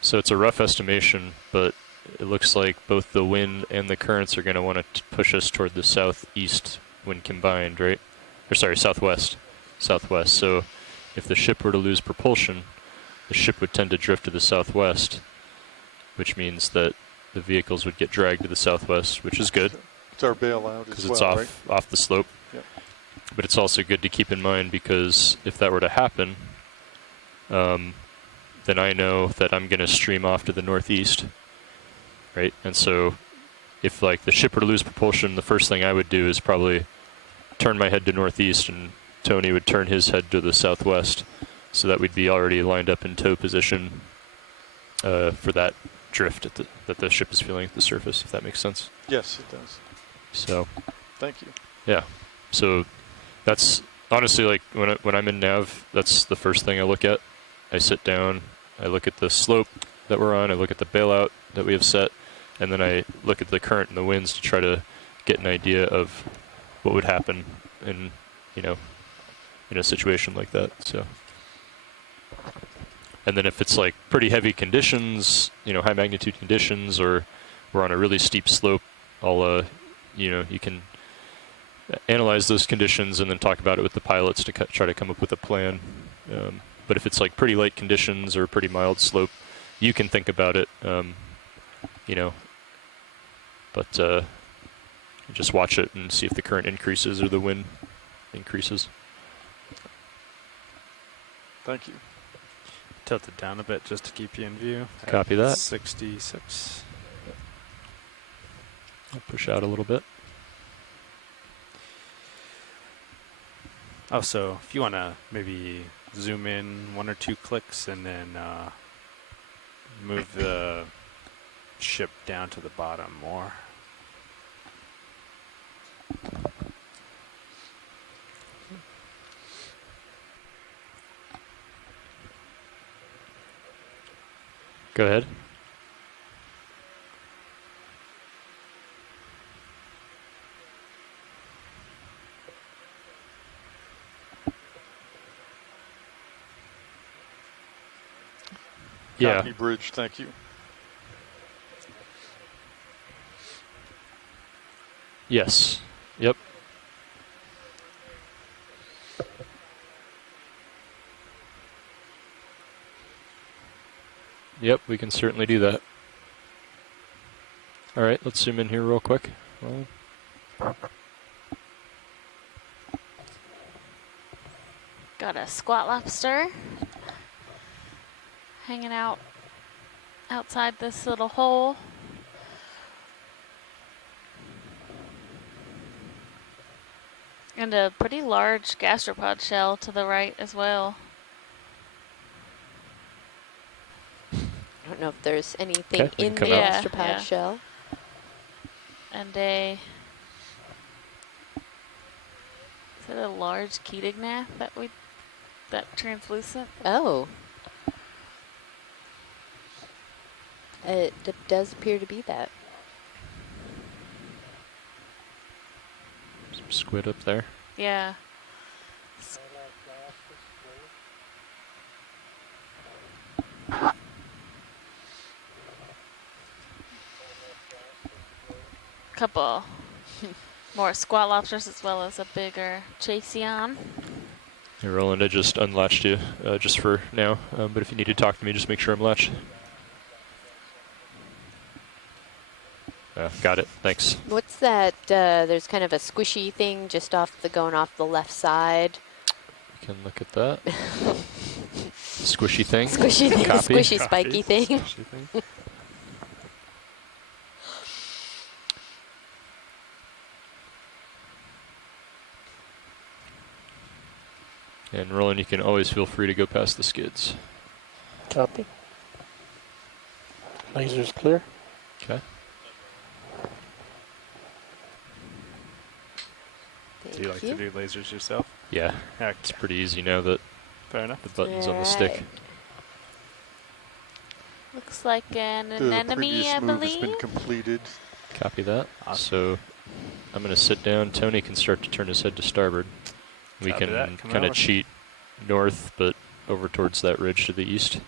So it's a rough estimation, but it looks like both the wind and the currents are going to want to push us toward the southeast when combined, right? Or sorry, southwest. So if the ship were to lose propulsion, the ship would tend to drift to the southwest, which means that the vehicles would get dragged to the southwest, which is good. It's our bailout because as it's well, off right? off the slope. Yep. But it's also good to keep in mind because if that were to happen, then I know that I'm going to stream off to the northeast, right? And so if like the ship were to lose propulsion, the first thing I would do is probably turn my head to northeast, and Tony would turn his head to the southwest, so that we'd be already lined up in tow position for that drift that the ship is feeling at the surface, if that makes sense. Yes, it does. So, thank you. Yeah. So that's honestly like when I'm in nav, that's the first thing I look at. I sit down, I look at the slope that we're on, I look at the bailout that we have set, and then I look at the current and the winds to try to get an idea of what would happen in, in a situation like that. So, and then if it's like pretty heavy conditions, high magnitude conditions, or we're on a really steep slope, I'll, you can analyze those conditions and then talk about it with the pilots to try to come up with a plan. But if it's like pretty light conditions or pretty mild slope, you can think about it, but just watch it and see if the current increases or the wind increases. Thank you. Tilt it down a bit just to keep you in view. Copy that. 66. I'll push out a little bit. Oh, so if you want to maybe zoom in 1 or 2 clicks and then move the ship down to the bottom more. Go ahead. Yeah. Copy bridge, thank you. Yes. Yep. Yep, we can certainly do that. All right, let's zoom in here real quick. Got a squat lobster hanging out outside this little hole. And a pretty large gastropod shell to the right as well. I don't know if there's anything in the gastropod shell. And is it a large Ketognath that translucent? Oh. It does appear to be that. Some squid up there. Yeah. Couple more squat lobsters as well as a bigger Chaseon. Hey, Roland, I just unlatched you just for now, but if you need to talk to me, just make sure I'm latched. Got it. Thanks. What's that? There's kind of a squishy thing just going off the left side. We can look at that. Squishy thing. Squishy thing. Copy. Squishy spiky thing. Squishy thing. And Roland, you can always feel free to go past the skids. Copy. Laser's clear. Okay. Do you like to do lasers yourself? Yeah. It's pretty easy now that Fair enough. the button's on the stick. Looks like an The anemone, previous I move has believe. been completed. Copy that. Awesome. So I'm going to sit down. Tony can start to turn his head to starboard. We Copy can that. Come kind of over. cheat north, but over towards that ridge to the east.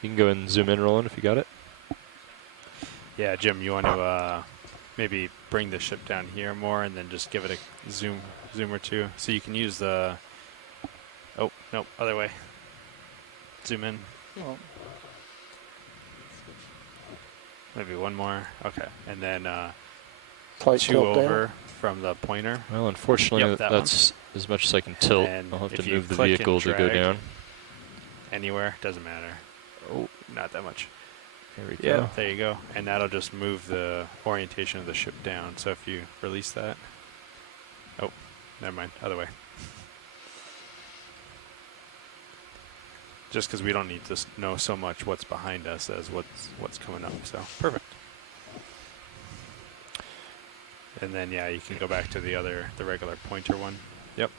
You can go and zoom in, Roland, if you got it. Yeah, Jim, you want to maybe bring the ship down here more and then just give it a zoom or two. So you can use the... Oh, no, other way. Zoom in. Oh. Maybe one more. Okay, and then Slight 2 tilt down. over from the pointer. Well, unfortunately, Yep, that that's as much as I can tilt. And I'll have if to you move the click and vehicle to go drag down. Anywhere, doesn't matter. Oh, Not that much. there we Yeah, go. there you go. And that'll just move the orientation of the ship down. So if you release that. Oh, never mind. Other way. Just because we don't need to know so much what's behind us as what's coming up. So perfect. And then yeah, you can go back to the regular pointer one. Yep.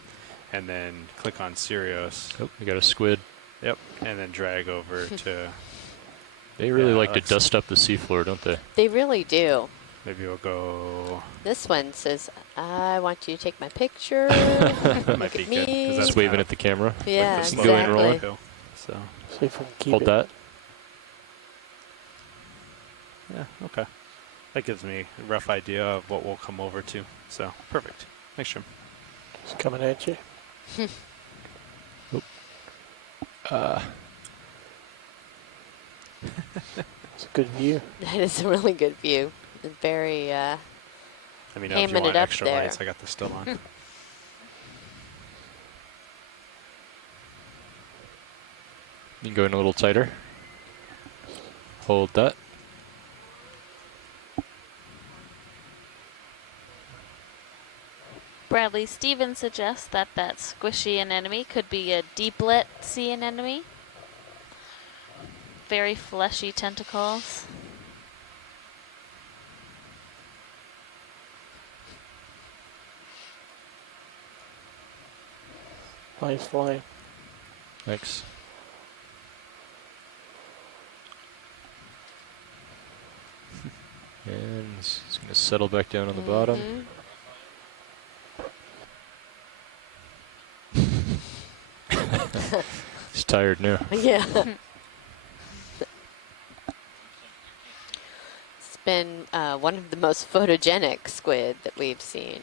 And then click on Sirius. Oh, we got a squid. Yep. And then drag over to. They really Yeah, like to that's- dust up the seafloor, don't they? They really do. Maybe we'll go. This one says, I want you to take my picture. That Look might be at good. 'Cause me. that's Just waving kind at the camera. Yeah, like the Go and roll. exactly. So See if we can keep Hold it. that. yeah, okay. That gives me a rough idea of what we'll come over to. So perfect. Thanks, Jim. It's coming at you. It's a good view. That is a really good view. It's very, Let me know if you Hamming it want up extra there. lights. I got this still on. You can go in a little tighter. Hold that. Bradley Stevens suggests that that squishy anemone could be a deeplet sea anemone. Very fleshy tentacles. Nice flying. Thanks. And it's going to settle back down on the bottom. He's tired now. yeah. It's been one of the most photogenic squid that we've seen.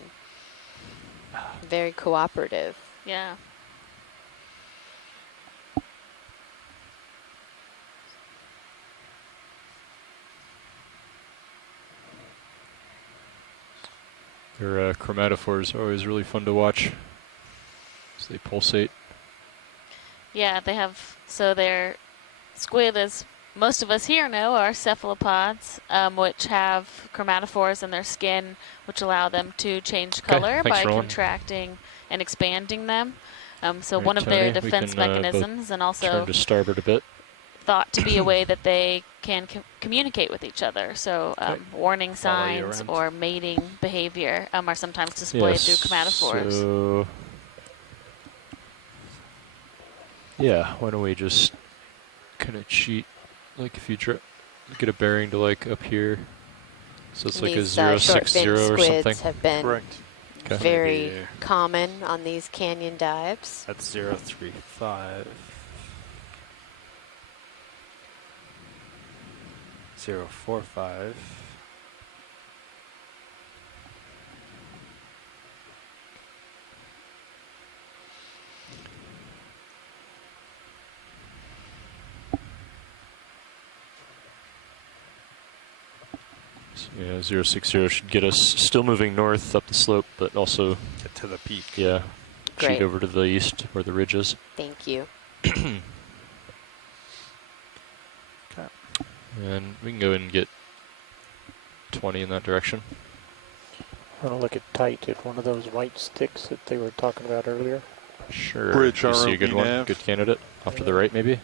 Very cooperative. Yeah. Their chromatophores are always really fun to watch as they pulsate. Yeah, they have, so their squid, as most of us here know, are cephalopods, which have chromatophores in their skin, which allow them to change color thanks by for rolling. contracting and expanding them. So All right, one of their Tony, we defense can, both mechanisms, and also turn to starboard a bit. thought to be a way that they can communicate with each other. So warning Follow you signs around. or mating behavior are sometimes displayed through chromatophores. So yeah, why don't we just kind of cheat, like if you get a bearing to like up here, so it's like a These 060 short-fin or something. squids have been Correct. Okay. very Maybe common on these canyon dives. that's 035. 045. So, yeah, 060 should get us still moving north up the slope, but also Get to the peak. yeah, Great. cheat over to the east where the ridge is. Thank you. And we can go and get 20 in that direction. I want to look at tight at one of those white sticks that they were talking about earlier. Sure. Bridge Do you see a good ROV one? nav. Good candidate. Off to the right, maybe?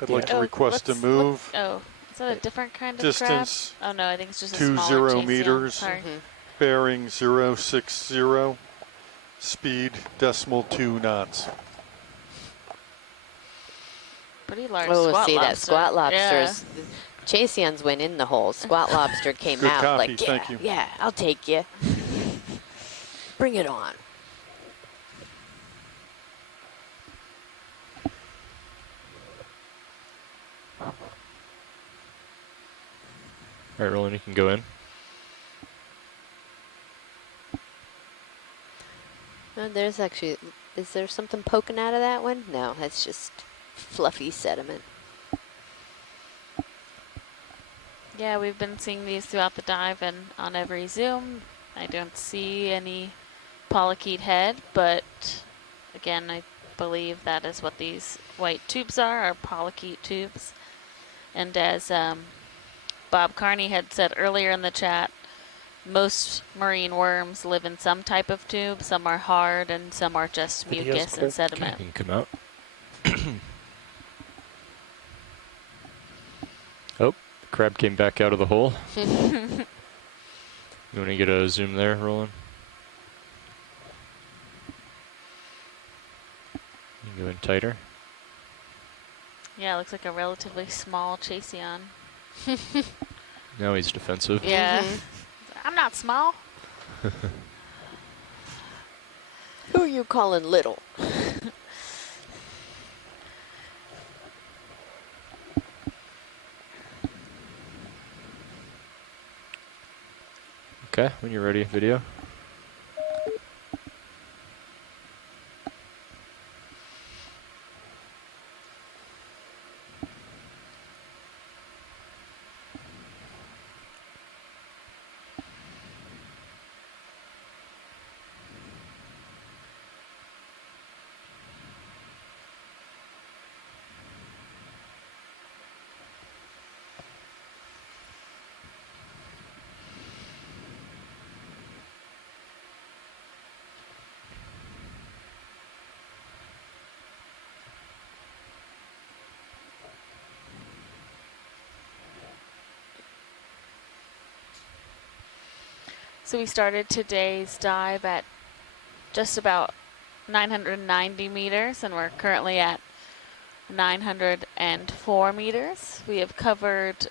I'd like to Oh, request a let's move. Oh, is that a different kind of Distance crab? Oh no, I think it's just a 20 smaller chase seal. meters. Sorry. Bearing 060. Speed 0.2 knots. Pretty large Oh, squat see lobster. that squat Yeah. lobsters. Chasians went in the hole. Squat lobster came Good out copy, like, yeah, thank you. yeah, I'll take you. Bring it on. All right, Roland, you can go in. No, there's actually, is there something poking out of that one? No, that's just fluffy sediment. Yeah, we've been seeing these throughout the dive and on every zoom. I don't see any polychaete head, but again, I believe that is what these white tubes are polychaete tubes. And as Bob Carney had said earlier in the chat, most marine worms live in some type of tube. Some are hard and some are just mucus and sediment. You can come out. Oh, crab came back out of the hole. You want to get a zoom there, Roland? You can go in tighter. Yeah, it looks like a relatively small Chaseon. Now he's defensive. Yeah. I'm not small. Who are you calling little? Okay, when you're ready, video. So we started today's dive at just about 990 meters, and we're currently at 904 meters. We have covered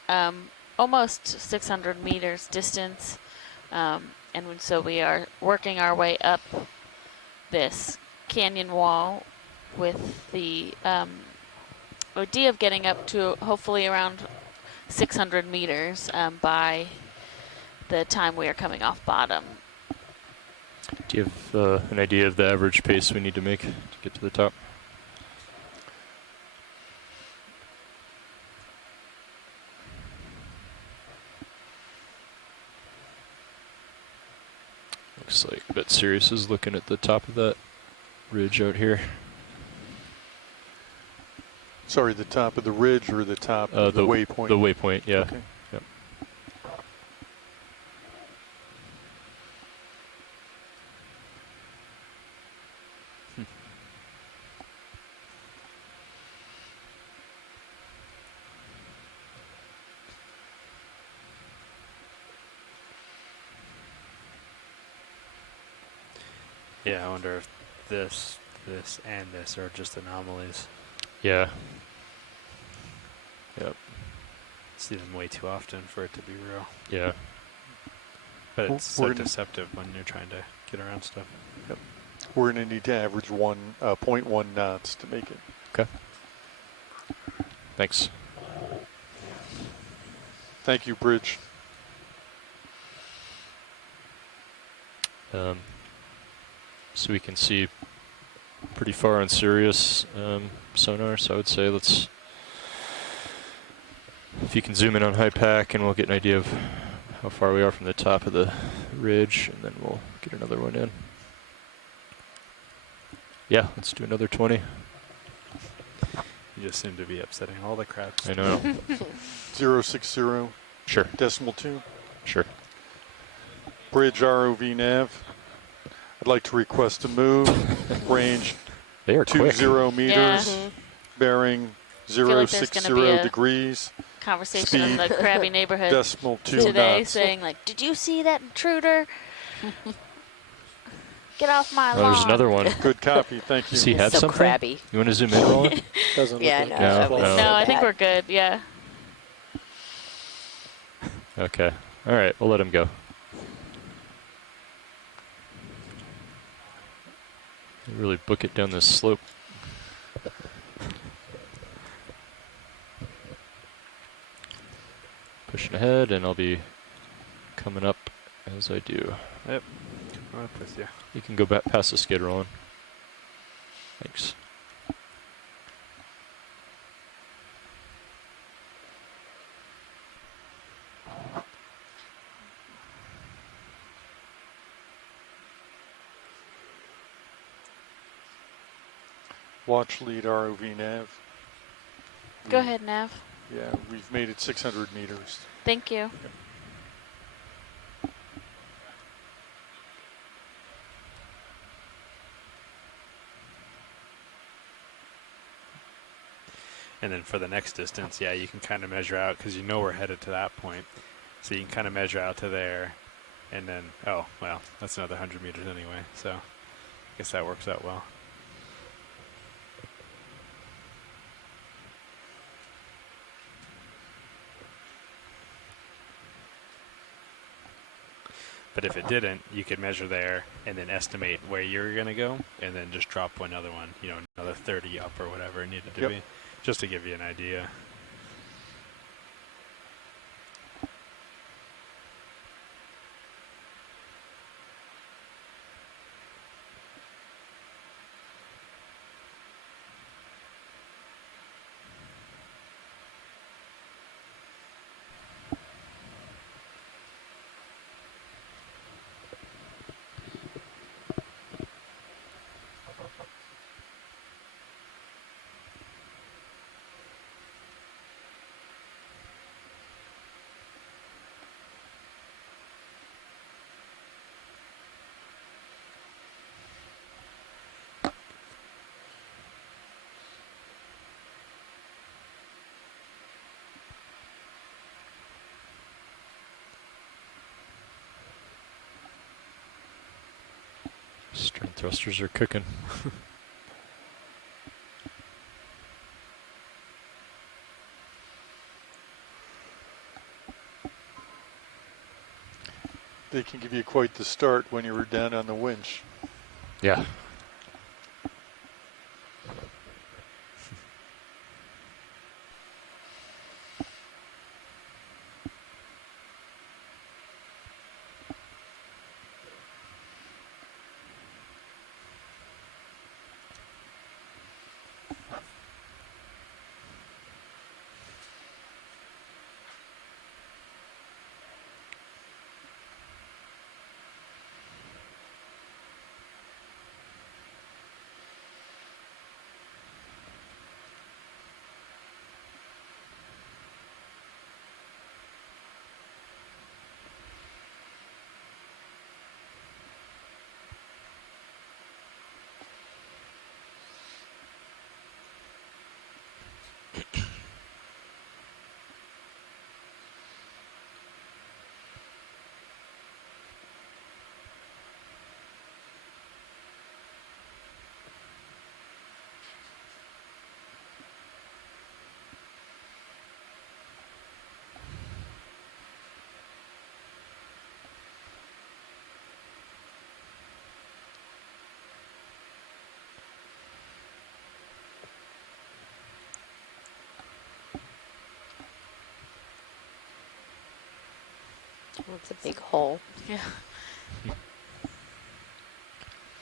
almost 600 meters distance, and so we are working our way up this canyon wall with the idea of getting up to hopefully around 600 meters by the time we are coming off bottom. Do you have an idea of the average pace we need to make to get to the top? Looks like I bet Sirius is looking at the top of that ridge out here. Sorry, the top of the ridge or the top of the waypoint? The waypoint, yeah. Okay. Yep. Yeah, I wonder if this, and this are just anomalies. Yeah. Yep. See them way too often for it to be real. Yeah. But it's so deceptive when you're trying to get around stuff. Yep. We're going to need to average 0.1 knots to make it. Okay. Thanks. Thank you, Bridge. So we can see pretty far on Sirius sonar, so I would say let's, if you can zoom in on high pack and we'll get an idea of how far we are from the top of the ridge, and then we'll get another one in. Yeah, let's do another 20. You just seem to be upsetting all the crabs. I know. 060. Sure. Decimal 2. Sure. Bridge ROV nav. I'd like to request a move. Range they are 20 quick. meters. Yeah. Bearing like 060 degrees. Conversation Speed, in the crabby neighborhood decimal 2 today knots. saying like, did you see that intruder? Get off my lawn. There's another one. Good copy, thank you. Does he have So something? crabby. You want to zoom in, Roland? Doesn't Yeah, look like no, it's that full. was No, so I think bad. we're good, yeah. Okay. All right, we'll let him go. Really book it down this slope. Pushing ahead, and I'll be coming up as I do. Yep. I'm up with you. You can go back past the skid, Roland. Thanks. Watch lead ROV nav. Go ahead, Nav. Yeah, we've made it 600 meters. Thank you. And then for the next distance, yeah, you can kind of measure out because you know we're headed to that point. So you can kind of measure out to there. And then, oh, well, that's another 100 meters anyway. So I guess that works out well. But if it didn't, you could measure there and then estimate where you're going to go and then just drop another one, you know, another 30 up or whatever it needed to be, just to give you an idea. Stern thrusters are cooking. They can give you quite the start when you were down on the winch. Yeah. Well, it's a big hole. Yeah.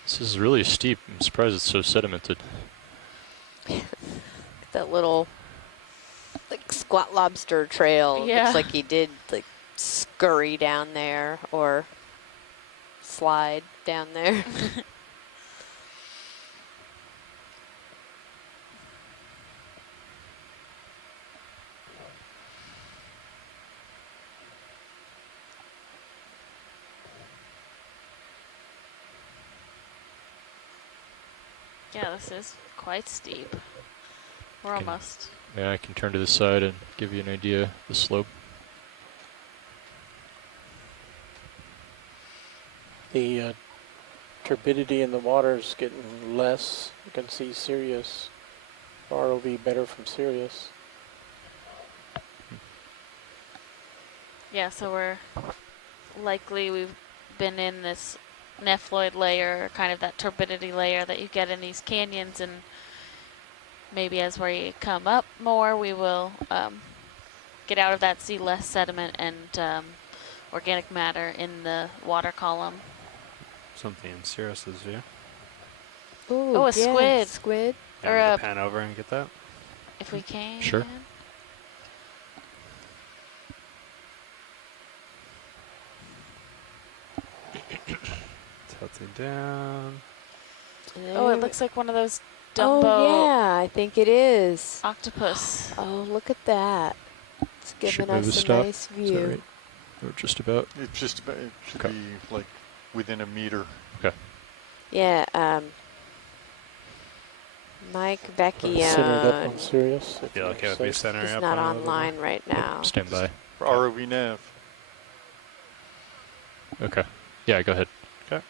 This is really steep. I'm surprised it's so sedimented. That little, like, squat lobster trail. Yeah. Looks like he did, like, scurry down there or slide down there. Yeah, this is quite steep. We're almost. Yeah, I can turn to the side and give you an idea of the slope. The turbidity in the water is getting less. You can see Sirius, ROV better from Sirius. Yeah, so we're likely we've been in this nephloid layer, kind of that turbidity layer that you get in these canyons, and maybe as we come up more, we will get out of that, see less sediment and organic matter in the water column. Something in Sirius's view. Ooh, Oh, a yeah, squid. Squid. Yeah, Or I'm gonna a, pan over and get that. if we can. Sure. Tilting down. Oh, it looks like one of those Dumbo Oh, yeah, I think it is. octopus. Oh, look at that. It's Should giving move us a a stop. nice Is that view. right? Or just about? It should Okay. be like within a meter. Okay. Yeah, Mike Centered up on Vecchione Sirius. Feel okay with me centering is up not on it a little more? online right now. Stand by. For ROV nav. Okay. Yeah, go ahead. Okay.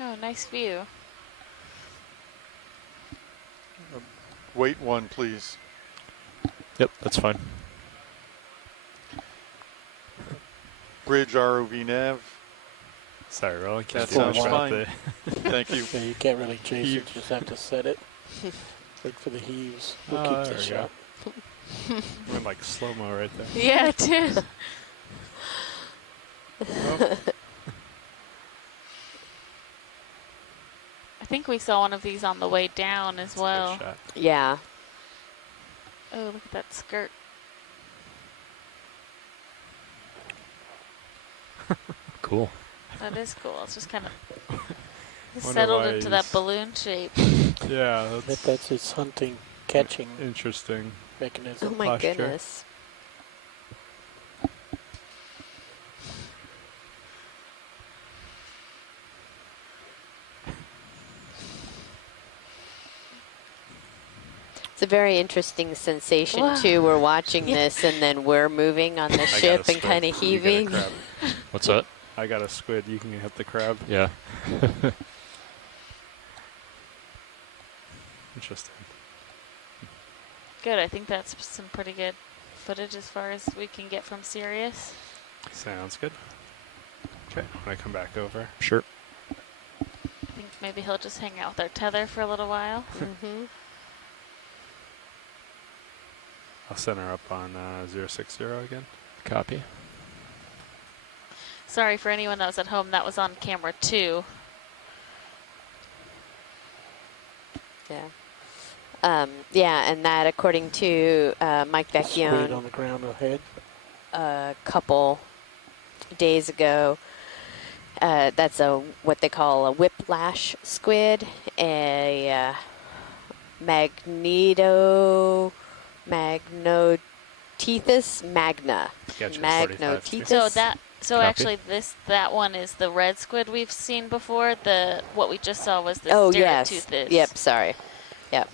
Oh, nice view. Wait one, please. Yep, that's fine. Bridge ROV nav. Sorry, Roland. That Can't do much sounds about fine. Thank you. Yeah, you can't really chase it. You just have to set it. Wait for the heaves. We'll Oh, keep there the we go. shot. Went like slow-mo right there. Yeah, it did. I think we saw one of these on the way down as well. Good shot. Yeah. Oh, look at that skirt. Cool. That is cool. It's just kind of Wonder settled why into that he's- balloon shape. Yeah, I bet that's that's its hunting, catching interesting. mechanism. Oh my posture. goodness. It's a very interesting sensation Wow. too. We're watching Yeah. this and then we're moving on the got ship a and kind of squid. You got a heaving. crab. What's that? I got a squid. You can hit the crab. Yeah. Interesting. Good. I think that's some pretty good footage as far as we can get from Sirius. Sounds good. Okay, when I come back over. Sure. I think maybe he'll just hang out with our tether for a little while. Hmm. I'll center up on 060 again. Copy. Sorry for anyone that was at home. That was on camera 2. Yeah. Yeah, and that, according to Mike Squid Vecchione, on the ground ahead. a couple days ago, that's what they call a whiplash squid, a magnotethus magna. Gotcha, 45 Magnotethus. So Copy. actually that one is the red squid we've seen before. What we just saw was the Oh yes. stereotoothis. Yep. Sorry. Yep.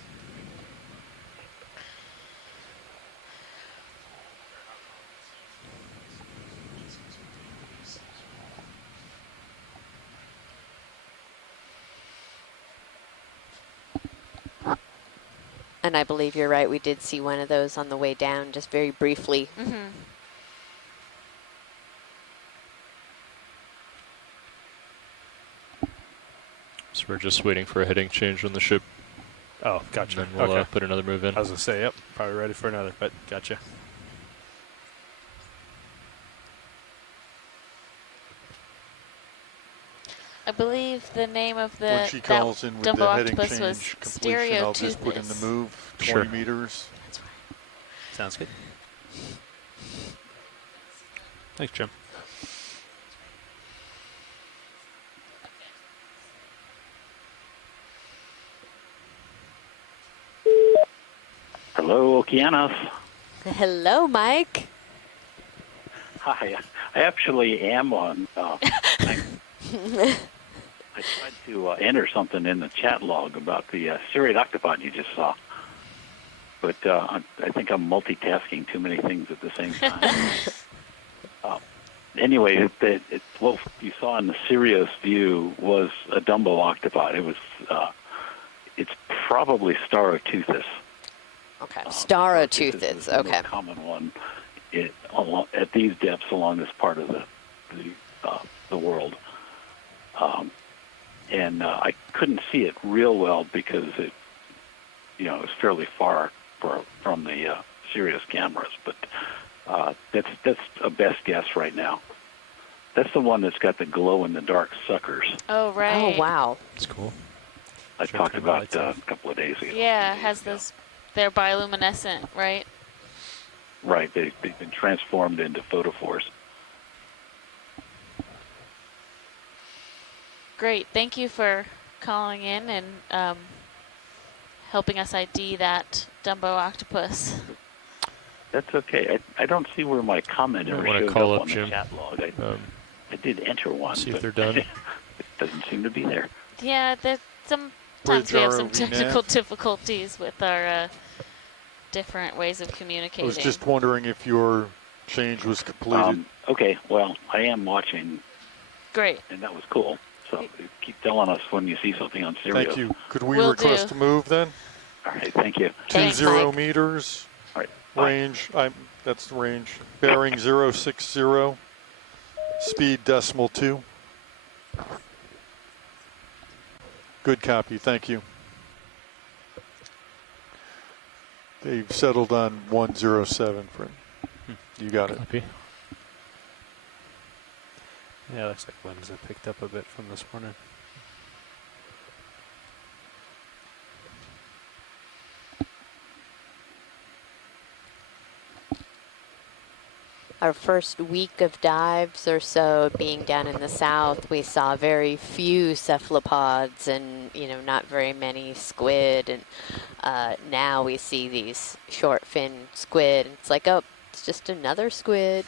And I believe you're right. We did see one of those on the way down, just very briefly. Mm-hmm. So we're just waiting for a heading change on the ship. Oh, gotcha. And then we'll Okay. put another move in. I was gonna say, yep, probably ready for another, but gotcha. I believe the name of When the she that calls in with Dumbo the heading octopus change was completion, I'll just put in the stereotoothis. move 20 Sure. meters. Sounds good. Thanks, Jim. Hello, Okeanos. Hello, Mike. Hi. I actually am on. I tried to enter something in the chat log about the serried octopod you just saw. But I think I'm multitasking too many things at the same time. Anyway, what you saw in the Sirius view was a Dumbo octopod. It was, it's probably Staroteuthis. Okay. Is Staroteuthis. the Okay. most common one at these depths along this part of the world. And I couldn't see it real well because it was fairly far from the Sirius cameras. But that's a best guess right now. That's the one that's got the glow-in-the-dark suckers Oh, right. Oh, wow. That's cool. I Sure, talked turn the about lights a off. couple of days ago. Yeah, it has those. They're bioluminescent, right? Right, they've been transformed into photophores. Great. Thank you for calling in and helping us ID that Dumbo octopus. That's okay. I don't see where my comment You might ever want to showed call up up on the Jim. chat log. I did enter one, See if but they're done. it doesn't seem to be there. Yeah, sometimes Bridge we have some ROV technical nav. difficulties with our different ways of I communicating. was just wondering if your change was completed. Okay, well, I am watching. Great. And that was cool. So keep telling us when you see something on Sirius. Thank you. Could we Will request do. a move then? All right, thank you. 20 meters. All right, bye. Range. That's the range. Bearing 060. Speed 2. Good copy. Thank you. They've settled on 107. You got it. Copy. Yeah, looks like winds have picked up a bit from this morning. Our first week of dives or so being down in the south, we saw very few cephalopods and, not very many squid. And now we see these short fin squid. And it's like, oh, it's just another squid.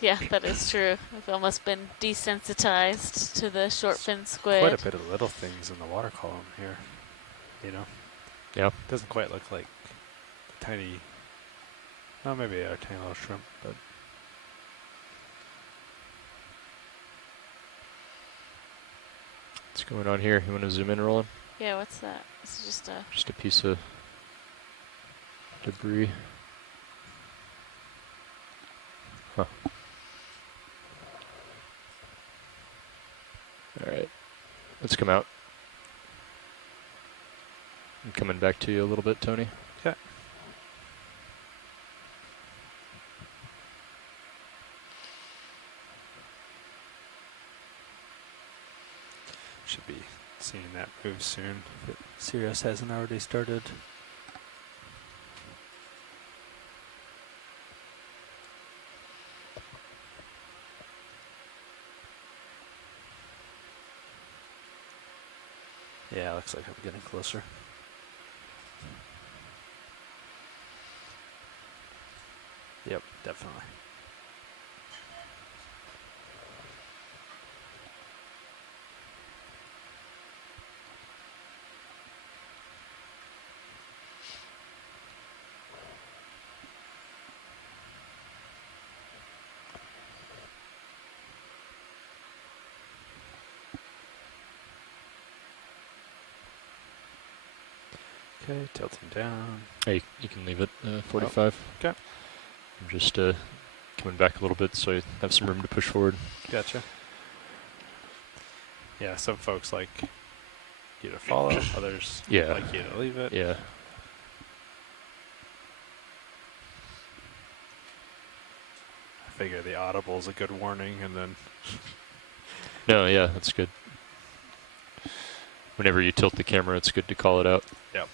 Yeah, that is true. I've almost been desensitized to the short fin squid. Quite a bit of little things in the water column here, Yeah. Doesn't quite look like the tiny, well, maybe a tiny little shrimp, but What's going on here? You want to zoom in, Roland? Yeah, what's that? It's just a piece of debris. Huh. All right, let's come out. I'm coming back to you a little bit, Tony. okay. Should be seeing that move soon if Sirius hasn't already started. Yeah, looks like I'm getting closer. Yep, definitely. Okay, tilting down. Hey, you can leave it 45. Okay. I'm just coming back a little bit so I have some room to push forward. Gotcha. Yeah, some folks like you to follow, others Yeah. like you to leave it. Yeah. I figure the audible is a good warning, and then No, yeah, that's good. Whenever you tilt the camera, it's good to call it out. yep.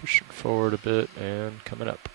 Pushing forward a bit and coming up.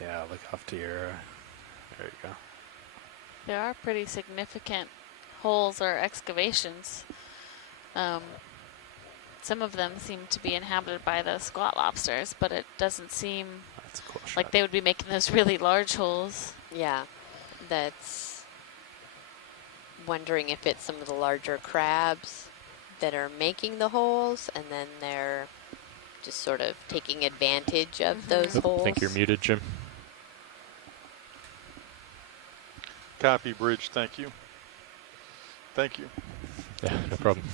Yeah, look off to your, there you go. There are pretty significant holes or excavations. Some of them seem to be inhabited by those squat lobsters, but it doesn't seem That's a cool like shot. they would be making those really large holes. Yeah, that's wondering if it's some of the larger crabs that are making the holes, and then they're just sort of taking advantage of those I holes. think you're muted, Jim. Copy, Bridge. Thank you. Thank you. Yeah, no problem.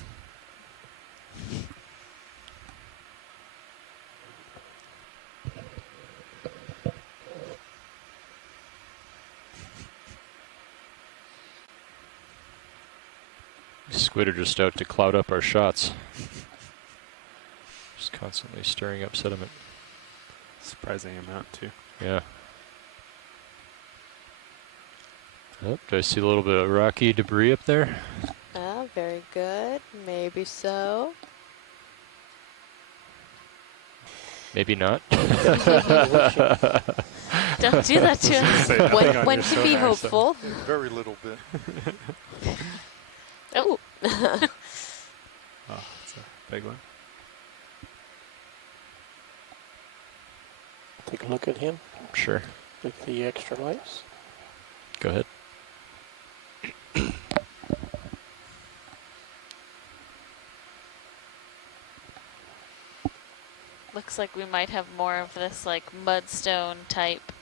Squid are just out to cloud up our shots. Just constantly stirring up sediment. Surprising amount, too. Yeah. Oh, do I see a little bit of rocky debris up there? Oh, very good. Maybe so. Maybe not. Don't do that to us. One should be hopeful. Very little bit. Oh. Oh, that's a big one. Take a look at him Sure. with the extra lights. Go ahead. Looks like we might have more of this like mudstone type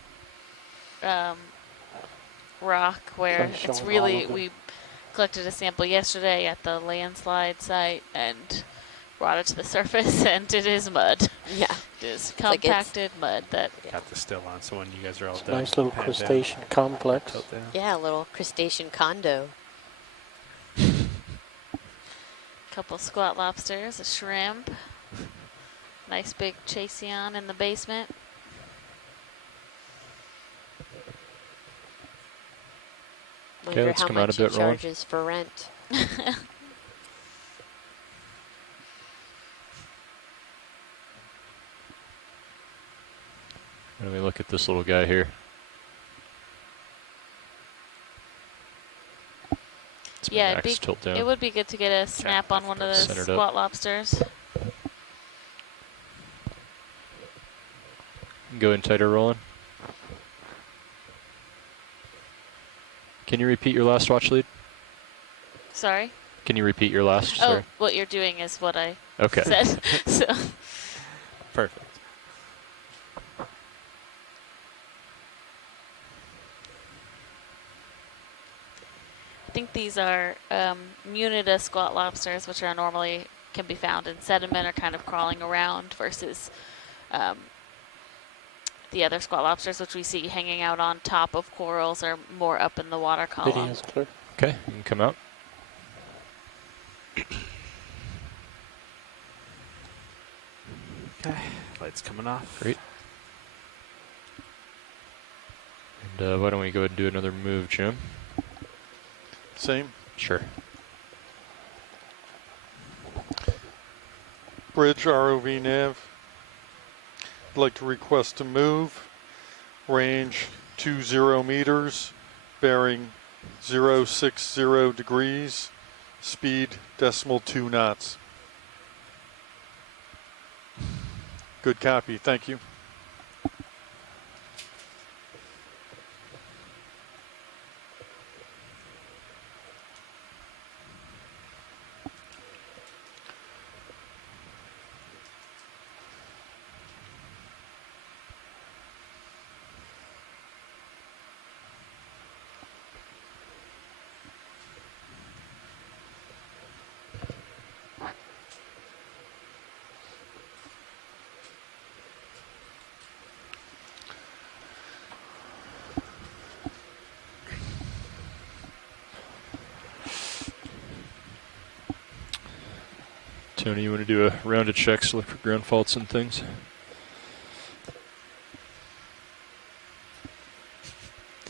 rock where Try it's showing really, all of them. we collected a sample yesterday at the landslide site and brought it to the surface, and it is mud. Yeah. It is like it's- compacted mud that, Got the still on, so when you guys are all It's a done. nice little pan down, crustacean complex. tilt down. Yeah, a little crustacean condo. couple squat lobsters, a shrimp, nice big chaseon in the basement. Wonder let's how come out much a he bit, Roland. charges for rent. Let me look at this little guy here. Let's Yeah, my max tilt down. it would be good to get a snap on one of those Centered up. squat lobsters. Go in tighter, Roland. Can you repeat your last watch lead? Sorry? Can you repeat your last? Oh, Sorry. what you're doing is what I Okay. said. So. Perfect. I think these are Munida squat lobsters, which are normally can be found in sediment or kind of crawling around, versus the other squat lobsters, which we see hanging out on top of corals or more up in the water column. Video's clear. Okay, you can come out. Okay, lights coming off. Great. And why don't we go ahead and do another move, Jim? Same. Sure. Bridge ROV nav. I'd like to request to move. Range 20 meters. Bearing 060 degrees. Speed 0.2 knots. Good copy. Thank you. Tony, you want to do a round of checks, look for ground faults and things?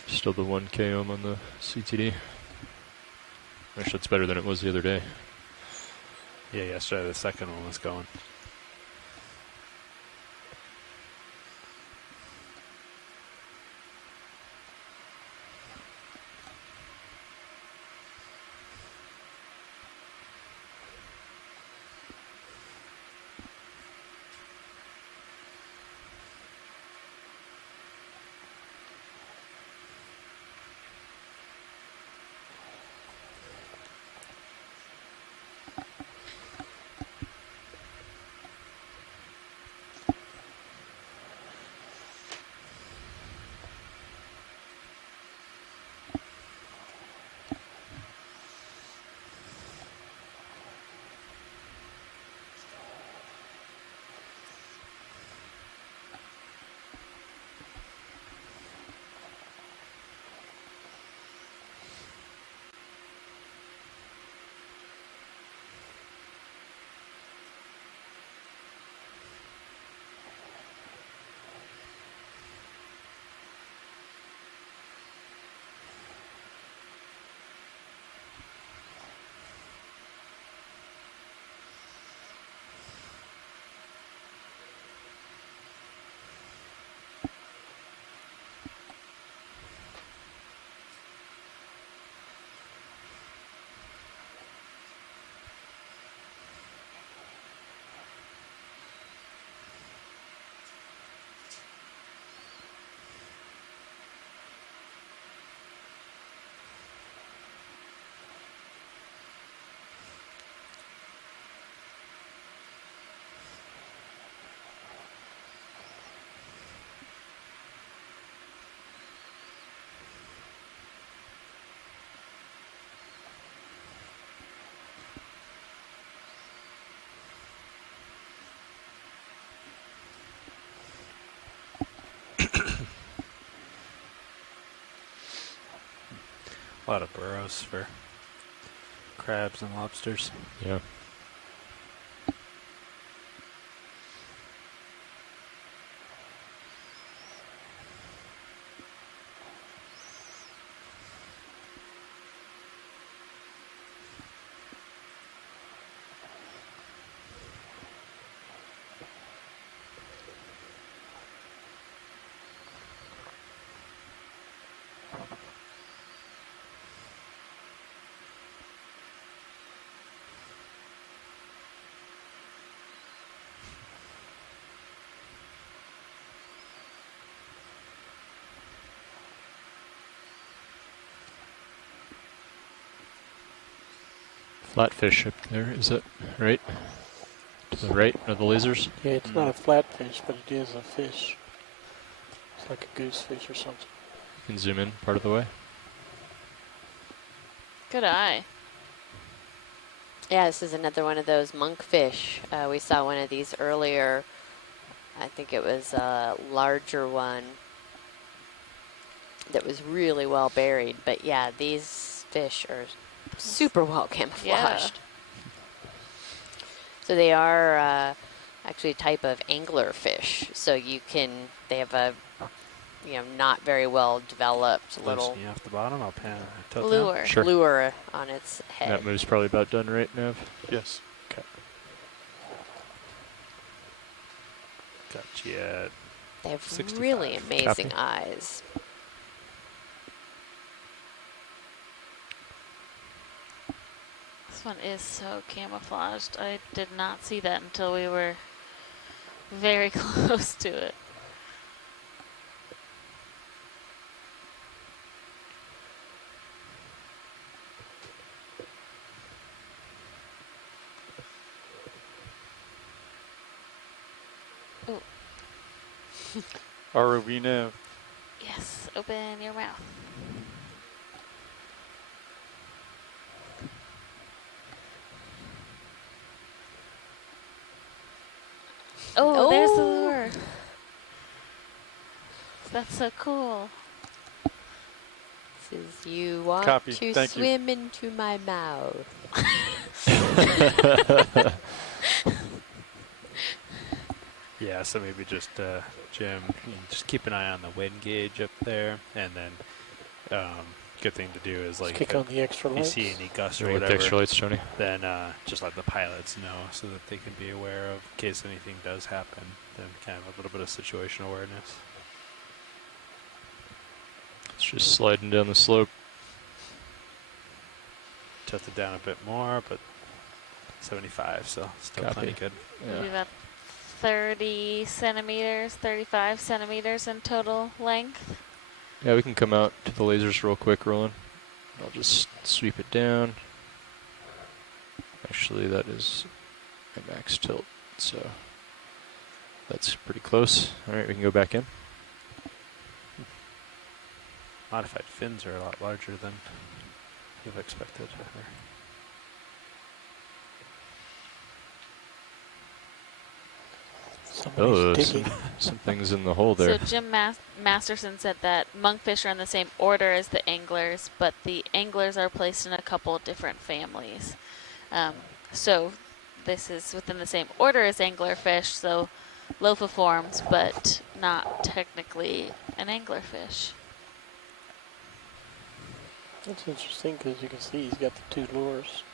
Still the 1 km on the CTD. Actually, it's better than it was the other day. Yeah, yesterday the second one was going. A lot of burrows for crabs and lobsters. Yeah. Flatfish up there, is that right? To the right of the lasers? Yeah, it's not a flatfish, but it is a fish. It's like a goosefish or something. You can zoom in part of the way. Good eye. Yeah, this is another one of those monkfish. We saw one of these earlier. I think it was a larger one that was really well buried. But yeah, these fish are super well camouflaged. So they are actually a type of angler fish. So they have a, not very well developed little Loosening off the bottom, I'll pan tilt lure. down. Sure. Lure on its head. That move's probably about done, right, Nev? Yes. Okay. Got you at They have 65. really amazing Copy. eyes. This one is so camouflaged. I did not see that until we were very close to it. Ooh. ROV nav. Yes, open your mouth. Oh, there's the lure. That's so cool. Says you want Copy. to Thank you. swim into my mouth. Yeah, so maybe just, Jim, you can just keep an eye on the wind gauge up there, and then good thing to do is Just like kick on the extra you lights. see any gusts or Get the whatever, extra lights, Tony. then just let the pilots know so that they can be aware of in case anything does happen. Then kind of a little bit of situational awareness. It's just sliding down the slope. Tilt it down a bit more, but 75, so still Copy. plenty good. Maybe about 30 centimeters, 35 centimeters in total length. Yeah, we can come out to the lasers real quick, Roland. I'll just sweep it down. Actually, that is my max tilt, so that's pretty close. All right, we can go back in. Modified fins are a lot larger than you've expected. Oh, Somebody's digging. some things in the hole there. So Jim Masterson said that monkfish are in the same order as the anglers, but the anglers are placed in a couple different families. So this is within the same order as anglerfish, so lophiforms, but not technically an anglerfish. That's interesting because you can see he's got the two lures.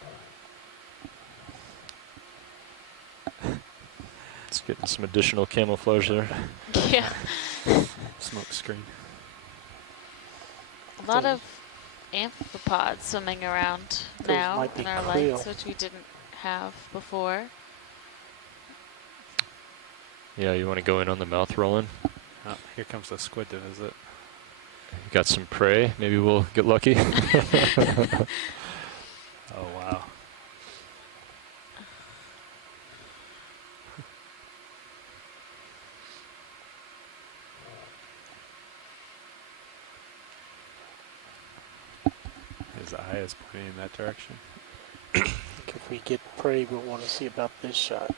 It's getting some additional camouflage there. Yeah. Smoke screen. A lot of amphipods swimming around Those now might be in our krill. lights, which we didn't have before. Yeah, you want to go in on the mouth, Roland? Oh, here comes the squid to visit. You got some prey. Maybe we'll get lucky. Oh, wow. His eye is pointing in that direction. I think if we get prey, we'll want to see about this shot.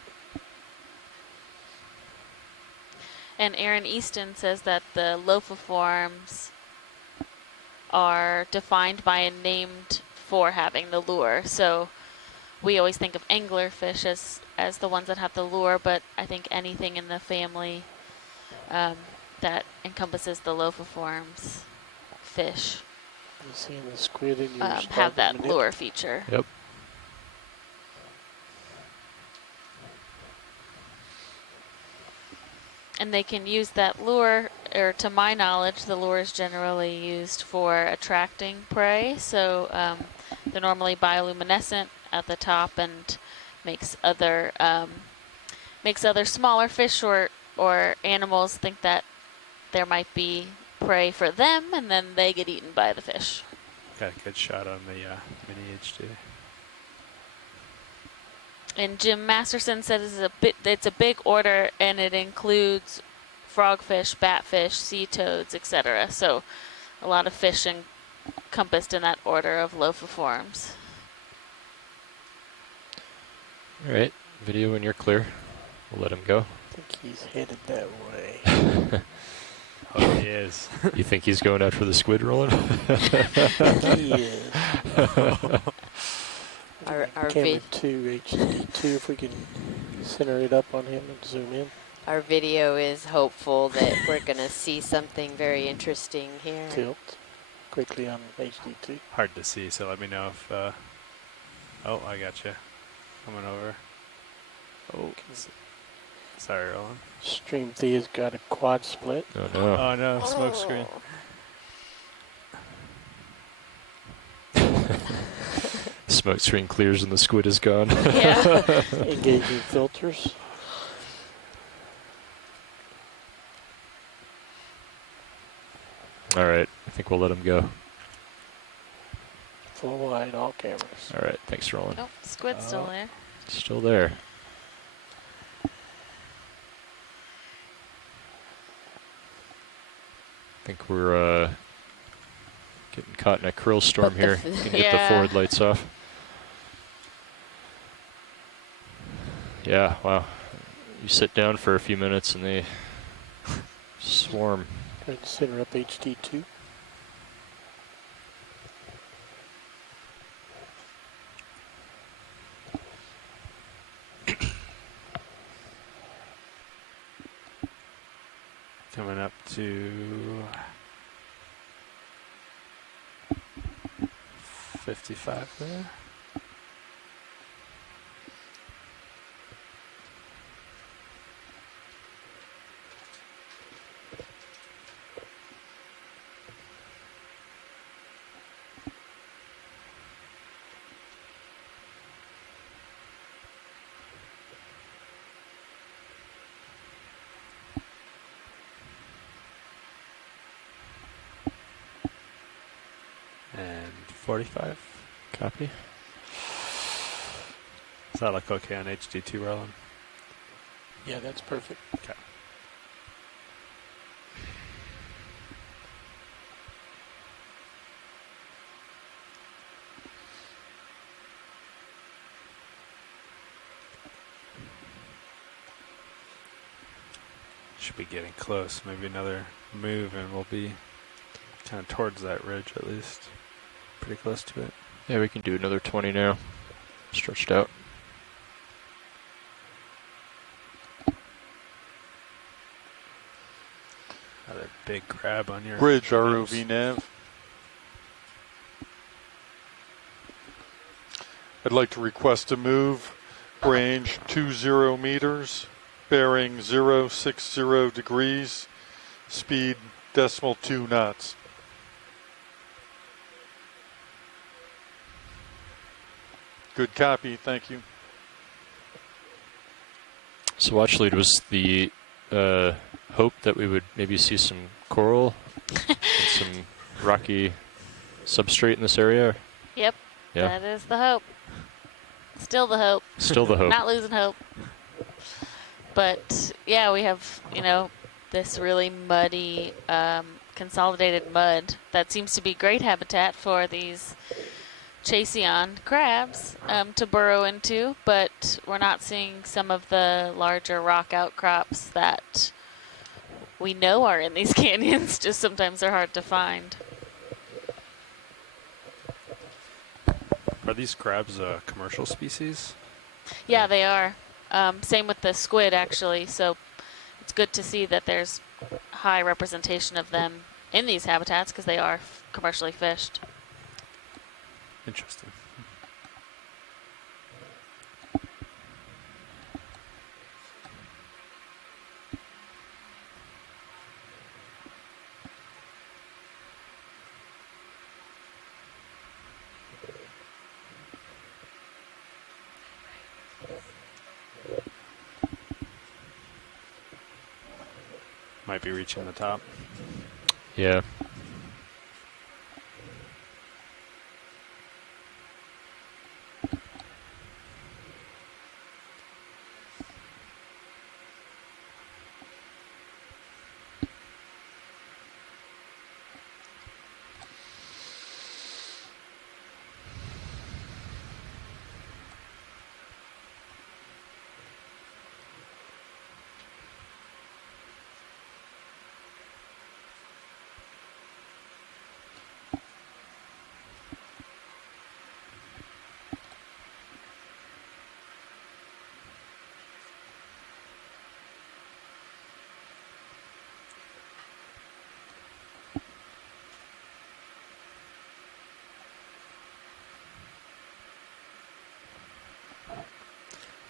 And Aaron Easton says that the lophiforms are defined by a named for having the lure. So we always think of anglerfish as the ones that have the lure, but I think anything in the family that encompasses the lophiforms fish You seeing the squid in your have that lure feature. Yep. And they can use that lure, or to my knowledge, the lure is generally used for attracting prey. So they're normally bioluminescent at the top and makes other smaller fish or animals think that there might be prey for them, and then they get eaten by the fish. Got a good shot on the mini HD. And Jim Masterson said it's a big order, and it includes frogfish, batfish, sea toads, etc. So a lot of fish encompassed in that order of lophiforms. All right, video when you're clear. We'll let him go. I think he's headed that way. Oh, he is. You think he's going after the squid, Roland? He is. Our Camera 2, HD2, if we can center it up on him and zoom in. Our video is hopeful that we're going to see something very interesting here. Tilt quickly on HD2. Hard to see, so let me know if... oh, I got you. Coming over. Oh, sorry, Roland. Stream Thea's got a quad split. Oh, no. Oh, no, smoke screen. Smoke screen clears and the squid is gone. Yeah. Engaging filters. All right, I think we'll let him go. Full wide, all cameras. All right, thanks, Roland. Oh, squid's still there. Still there. I think we're getting caught in a krill storm here. You can get the forward lights off. Yeah, wow. You sit down for a few minutes and they swarm. Try to center up HD2. Coming up to 55 there. And 45. Copy. Does that look okay on HD2, Roland? Yeah, that's perfect. Okay. Should be getting close. Maybe another move and we'll be kind of towards that ridge at least. Pretty close to it. Yeah, we can do another 20 now. Stretched out. Another big crab on your Bridge ROV nav. I'd like to request a move, range 20 meters, bearing 060 degrees, speed 0.2 knots. Good copy, thank you. So watch lead was the hope that we would maybe see some coral and some rocky substrate in this area. Yep. Yeah. That is the hope. Still the hope. Still the hope. Not losing hope. But yeah, we have, this really muddy, consolidated mud that seems to be great habitat for these Chaseon crabs to burrow into, but we're not seeing some of the larger rock outcrops that we know are in these canyons, just sometimes they're hard to find. Are these crabs a commercial species? Yeah, they are. Same with the squid, actually. So it's good to see that there's high representation of them in these habitats because they are commercially fished. Interesting. Might be reaching the top. Yeah.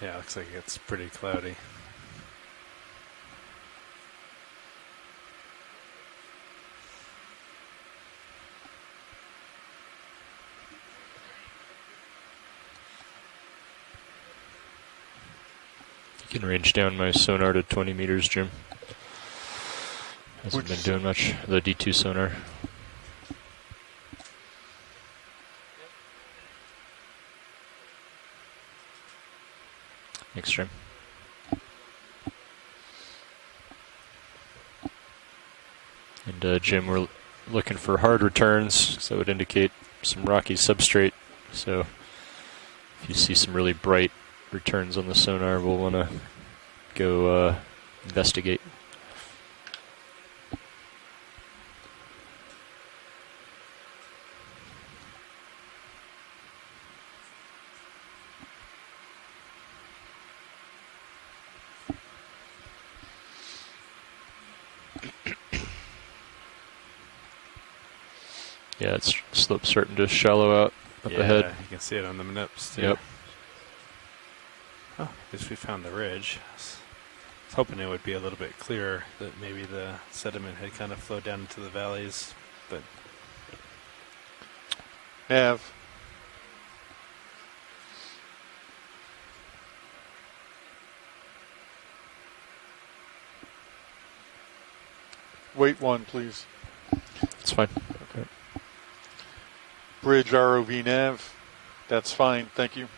Yeah, looks like it's pretty cloudy. You can range down my sonar to 20 meters, Jim. Hasn't been doing much. The D2 sonar. Thanks, Jim. And Jim, we're looking for hard returns, so it would indicate some rocky substrate. So if you see some really bright returns on the sonar, we'll want to go investigate. Yeah, it's slope starting to shallow out up ahead. You can see it on the nips too. Yep. Oh, at least we found the ridge. I was hoping it would be a little bit clearer, that maybe the sediment had kind of flowed down into the valleys, but Nav. Wait one, please. It's fine. Okay. Bridge ROV nav. That's fine. Thank you.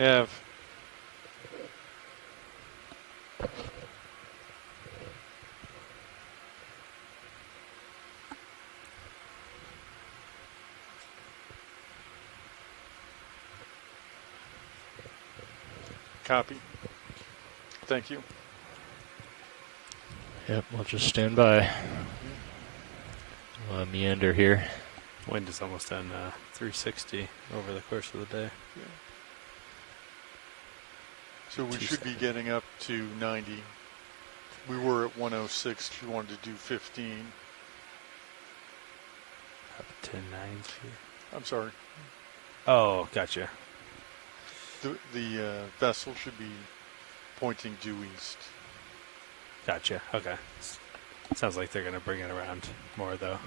Nav. Copy. Thank you. Yep, we'll just stand by. We'll meander here. wind is almost done 360 over the course of the day. Yeah. So we should be getting up to 90. We were at 106. If you wanted to do 15. Up to 90. I'm sorry. Oh, gotcha. The vessel should be pointing due east. Gotcha. Okay. Sounds like they're going to bring it around more, though.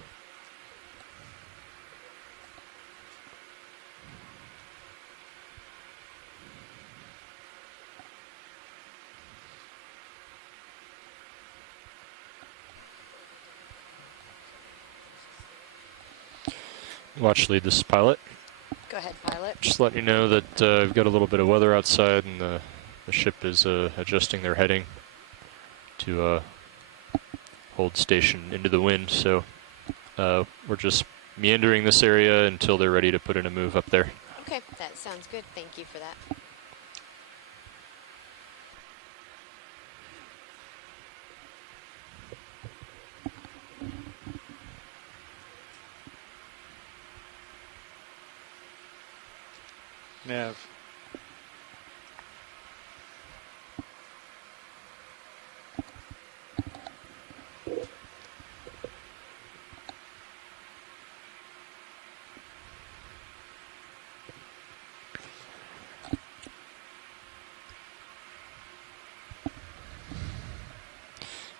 Watch lead, this is Pilot. Go ahead, Pilot. Just letting you know that we've got a little bit of weather outside, and the ship is adjusting their heading to hold station into the wind. So we're just meandering this area until they're ready to put in a move up there. Okay, that sounds good. Thank you for that. Nav.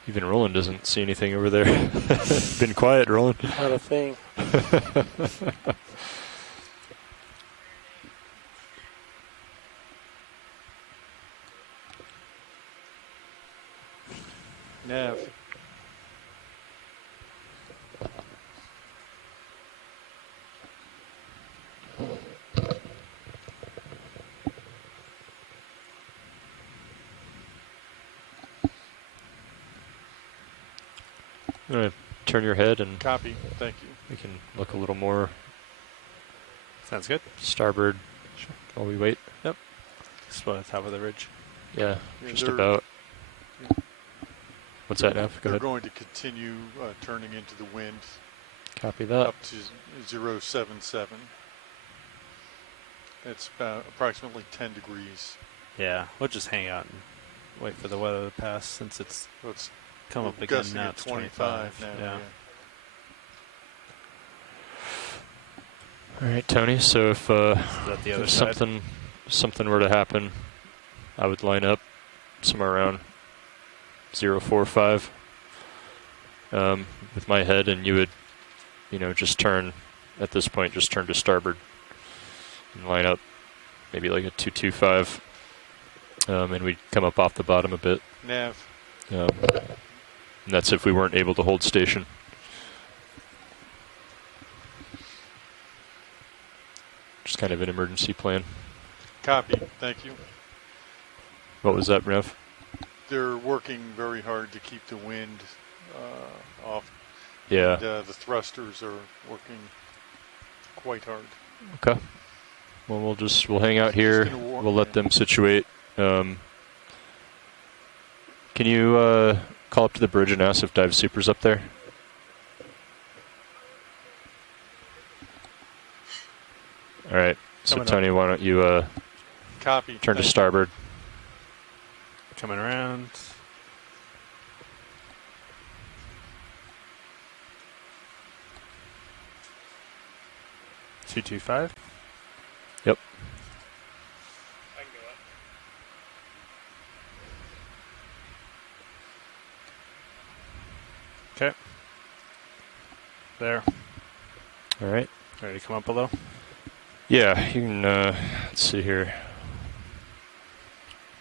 Even Roland doesn't see anything over there. Been quiet, Roland. Not a thing. Nav. I'm going to turn your head and Copy. Thank you. we can look a little more Sounds good. starboard while we wait. Yep. Just on the top of the ridge. Yeah, Yeah, just they're- about. What's that, Nav? Go They're ahead. going to continue turning into the wind Copy that. up to 077. It's about approximately 10 degrees. Yeah, we'll just hang out and wait for the weather to pass since it's come up we're again gusting now. at It's 25 25. now. Yeah. All right, Tony. So if, that the other if side? something were to happen, I would line up somewhere around 045 with my head, and you would, just turn at this point. Just turn to starboard and line up, maybe like a 225, and we'd come up off the bottom a bit. Nav. And that's if we weren't able to hold station. Just kind of an emergency plan. Copy. Thank you. What was that, Rev? They're working very hard to keep the wind off. Yeah. And, the thrusters are working quite hard. Okay. Well, we'll hang out here. We'll let them situate. Can you call up to the bridge and ask if Dive Super's up there? All right. So Coming up. Tony, why don't you Copy. turn to Thank you. starboard? Coming around. Two 225. Yep. Okay. There. All right. Ready to come up below? Yeah, you can, let's see here.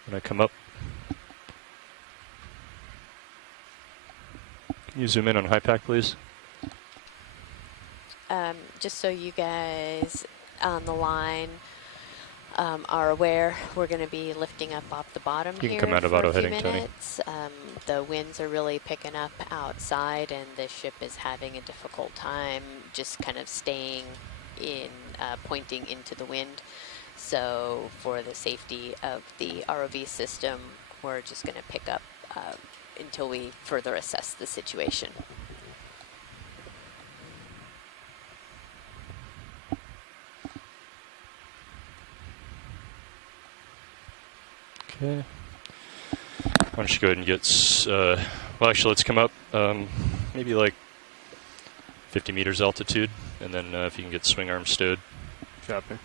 When I come up, can you zoom in on high pack, please? Just so you guys on the line are aware, we're going to be lifting up off the bottom You can here come out of for auto a few heading, Tony. minutes. The winds are really picking up outside, and the ship is having a difficult time just kind of staying in, pointing into the wind. So for the safety of the ROV system, we're just going to pick up until we further assess the situation. Okay. Why don't you go ahead and get, well, actually, let's come up maybe like 50 meters altitude and then if you can get swing arm stowed. Copy.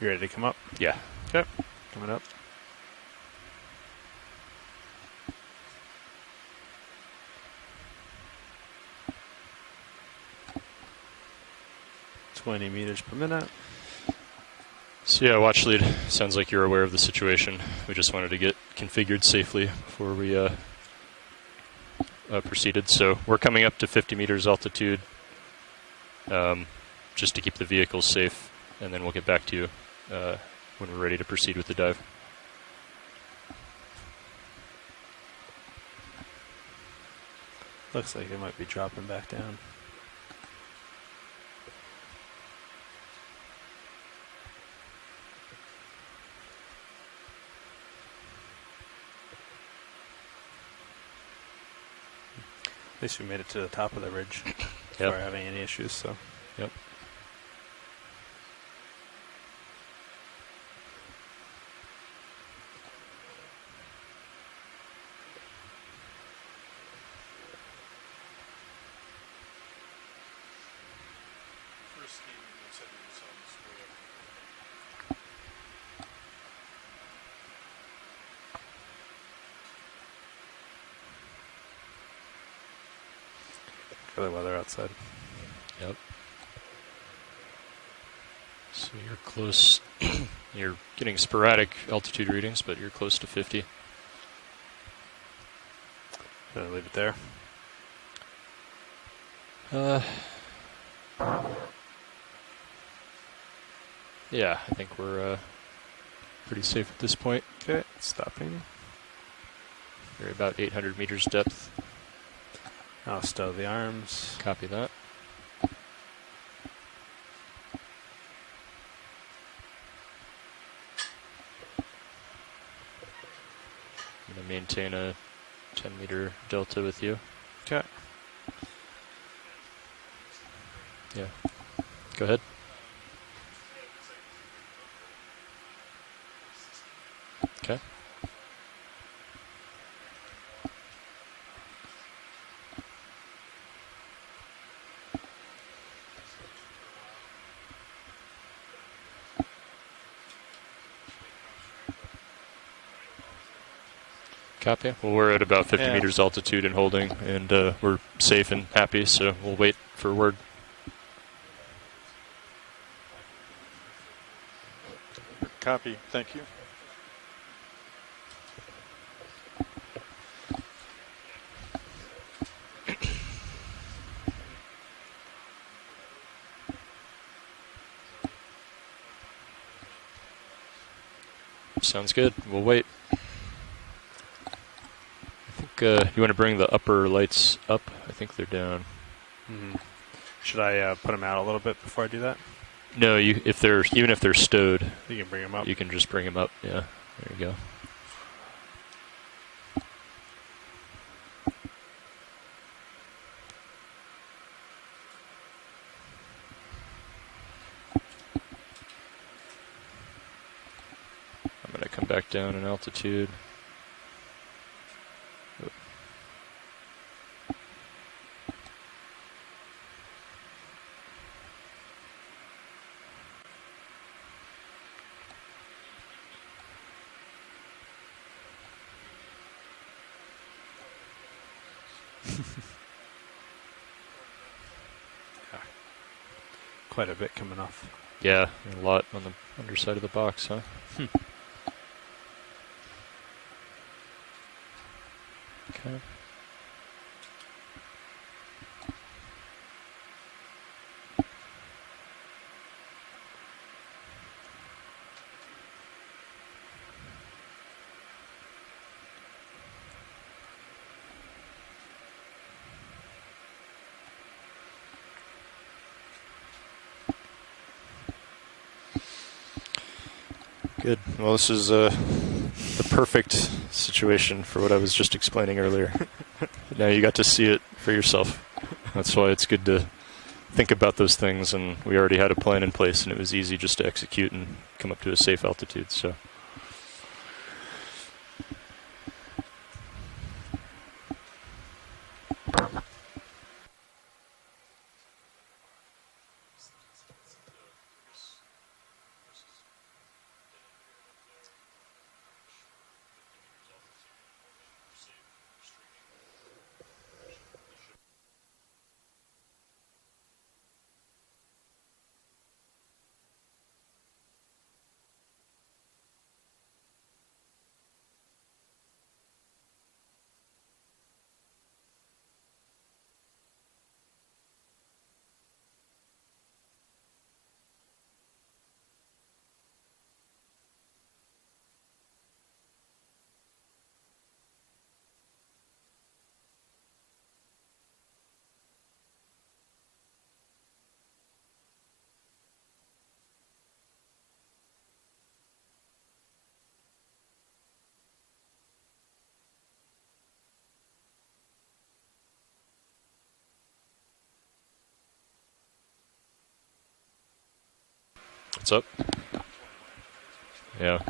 You ready to come up? Yeah. Okay. Coming up. meters per minute. So yeah, watch lead. Sounds like you're aware of the situation. We just wanted to get configured safely before we proceeded. So we're coming up to 50 meters altitude, just to keep the vehicles safe, and then we'll get back to you when we're ready to proceed with the dive. Looks like it might be dropping back down. At least we made it to the top of the ridge before having any issues, so. Yep. For the weather outside. Yep. So you're close. You're getting sporadic altitude readings, but you're close to 50. Gonna leave it there. Yeah, I think we're pretty safe at this point. Okay, stopping. You're about 800 meters depth. I'll stow the arms. Copy that. I'm going to maintain a 10 meter delta with you. Okay. Yeah. Go ahead. Okay. Copy. Well, we're at about 50 meters altitude and holding, and we're safe and happy, so we'll wait for word. Copy. Thank you. Sounds good. We'll wait. I think you want to bring the upper lights up. I think they're down. Mm-hmm. Should I put them out a little bit before I do that? No, even if they're stowed, you can bring them up. You can just bring them up. Yeah, there you go. I'm going to come back down in altitude. Quite a bit coming off. Yeah, a lot on the underside of the box, huh? Okay. Good. Well, this is the perfect situation for what I was just explaining earlier. Now you got to see it for yourself. That's why it's good to think about those things, and we already had a plan in place, and it was easy just to execute and come up to a safe altitude. So. What's up? Yeah.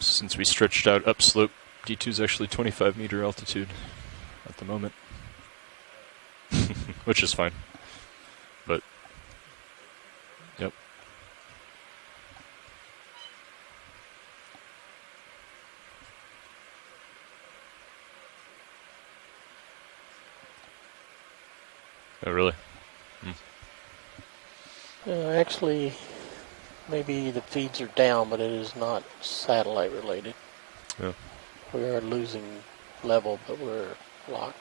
Since we stretched out upslope, D2 is actually 25-meter altitude at the moment, which is fine. But, yep. Oh, really? Actually, maybe the feeds are down, but it is not satellite related. Yeah. We are losing level, but we're locked.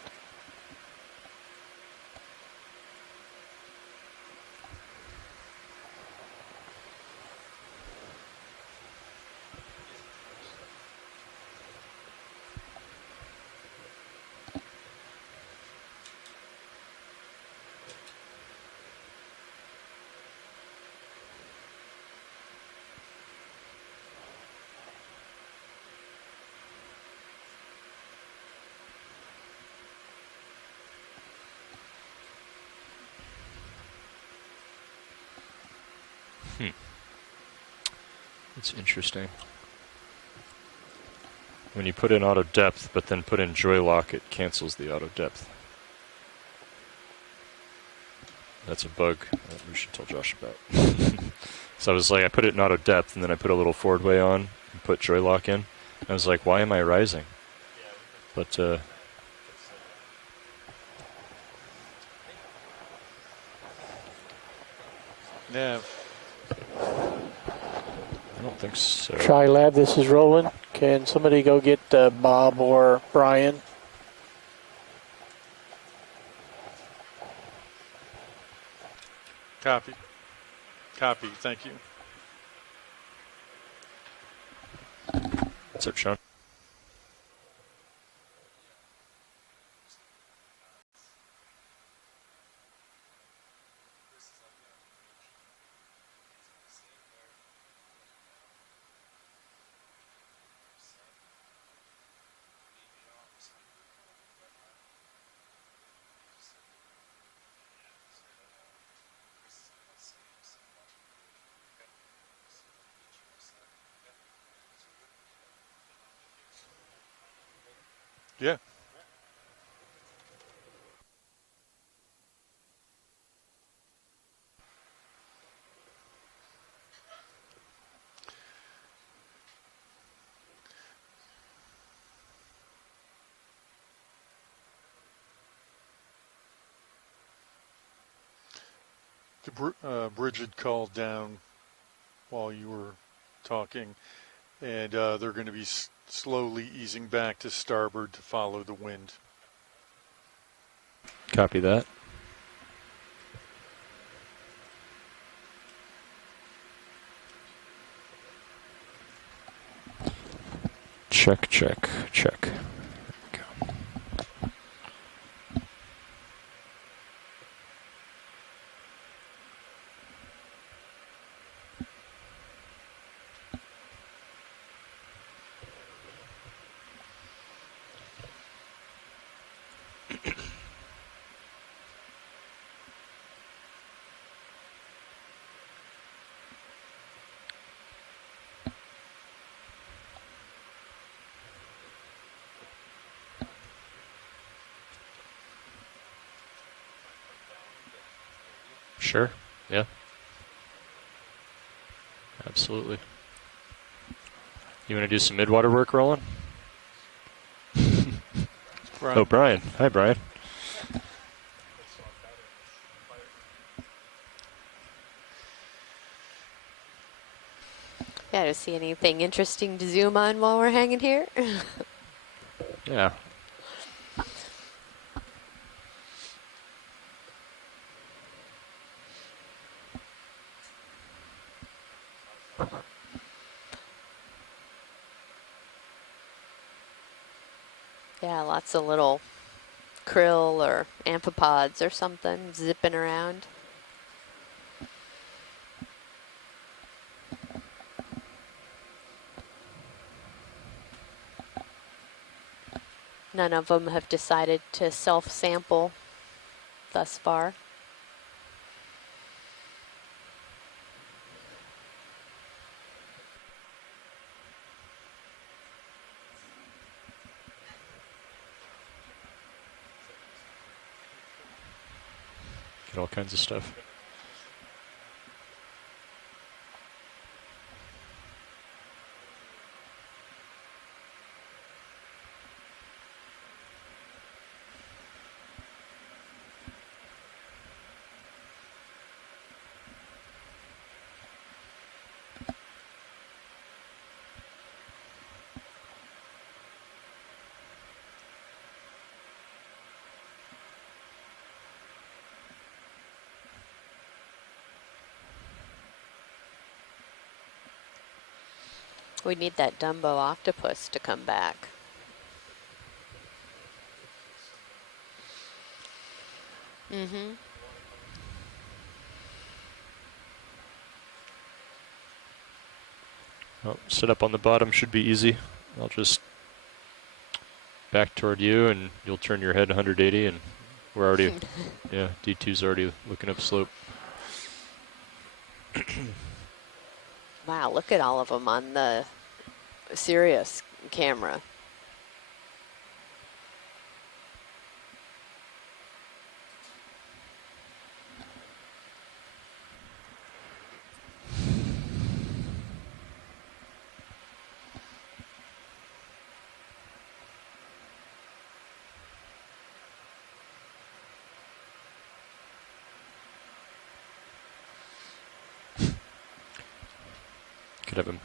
It's interesting. When you put in auto depth, but then put in joy lock, it cancels the auto depth. That's a bug that we should tell Josh about. So I was like, I put it in auto depth, and then I put a little forward way on and put joy lock in. I was like, why am I rising? But Nav. I don't think so. Tri-Lab, this is Roland. Can somebody go get Bob or Brian? Copy. Copy. Thank you. What's up, Sean? Yeah. The bridge had called down while you were talking, and they're going to be slowly easing back to starboard to follow the wind. Copy that. Check, check, check. There we go. Sure. Yeah. Absolutely. You want to do some midwater work, Roland? Brian. Oh, Brian. Hi, Brian. Yeah, to see anything interesting to zoom on while we're hanging here? Yeah. Yeah, lots of little krill or amphipods or something zipping around. None of them have decided to self-sample thus far. Get all kinds of stuff. We need that Dumbo octopus to come back. Mm-hmm. Well, set up on the bottom should be easy. I'll just back toward you, and you'll turn your head 180, and we're already, yeah, D2's already looking up slope. Wow, look at all of them on the Sirius camera. Could have him.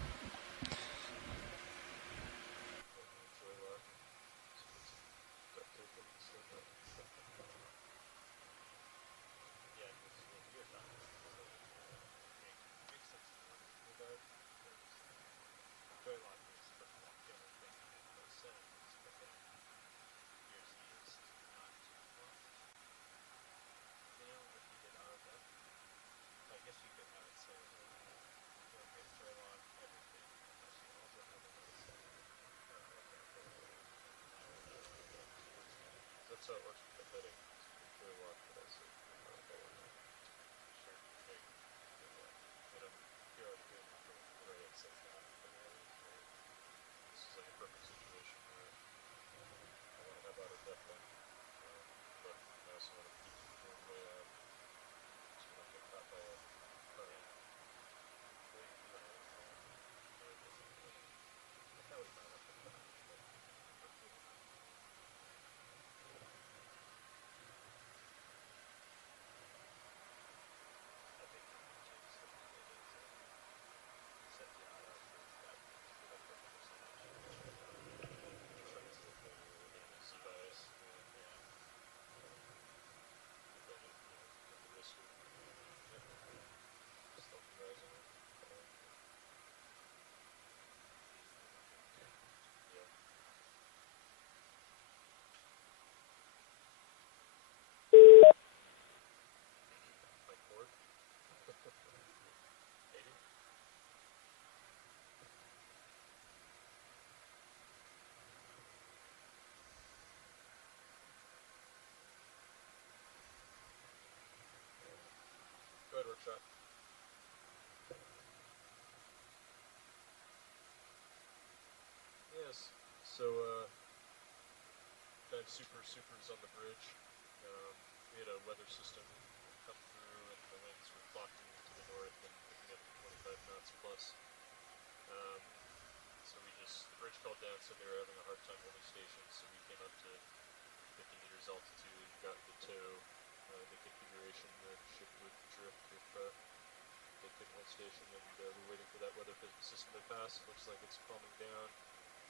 Yes. So, dive super's on the bridge. We had a weather system come through, and the winds were clocking to the north and picking up to 25 knots plus. So the bridge called down, said they were having a hard time holding stations, so we came up to 50 meters altitude, got the tow, the configuration, the ship would drift if they couldn't hold station, and we're waiting for that weather system to pass. It looks like it's calming down,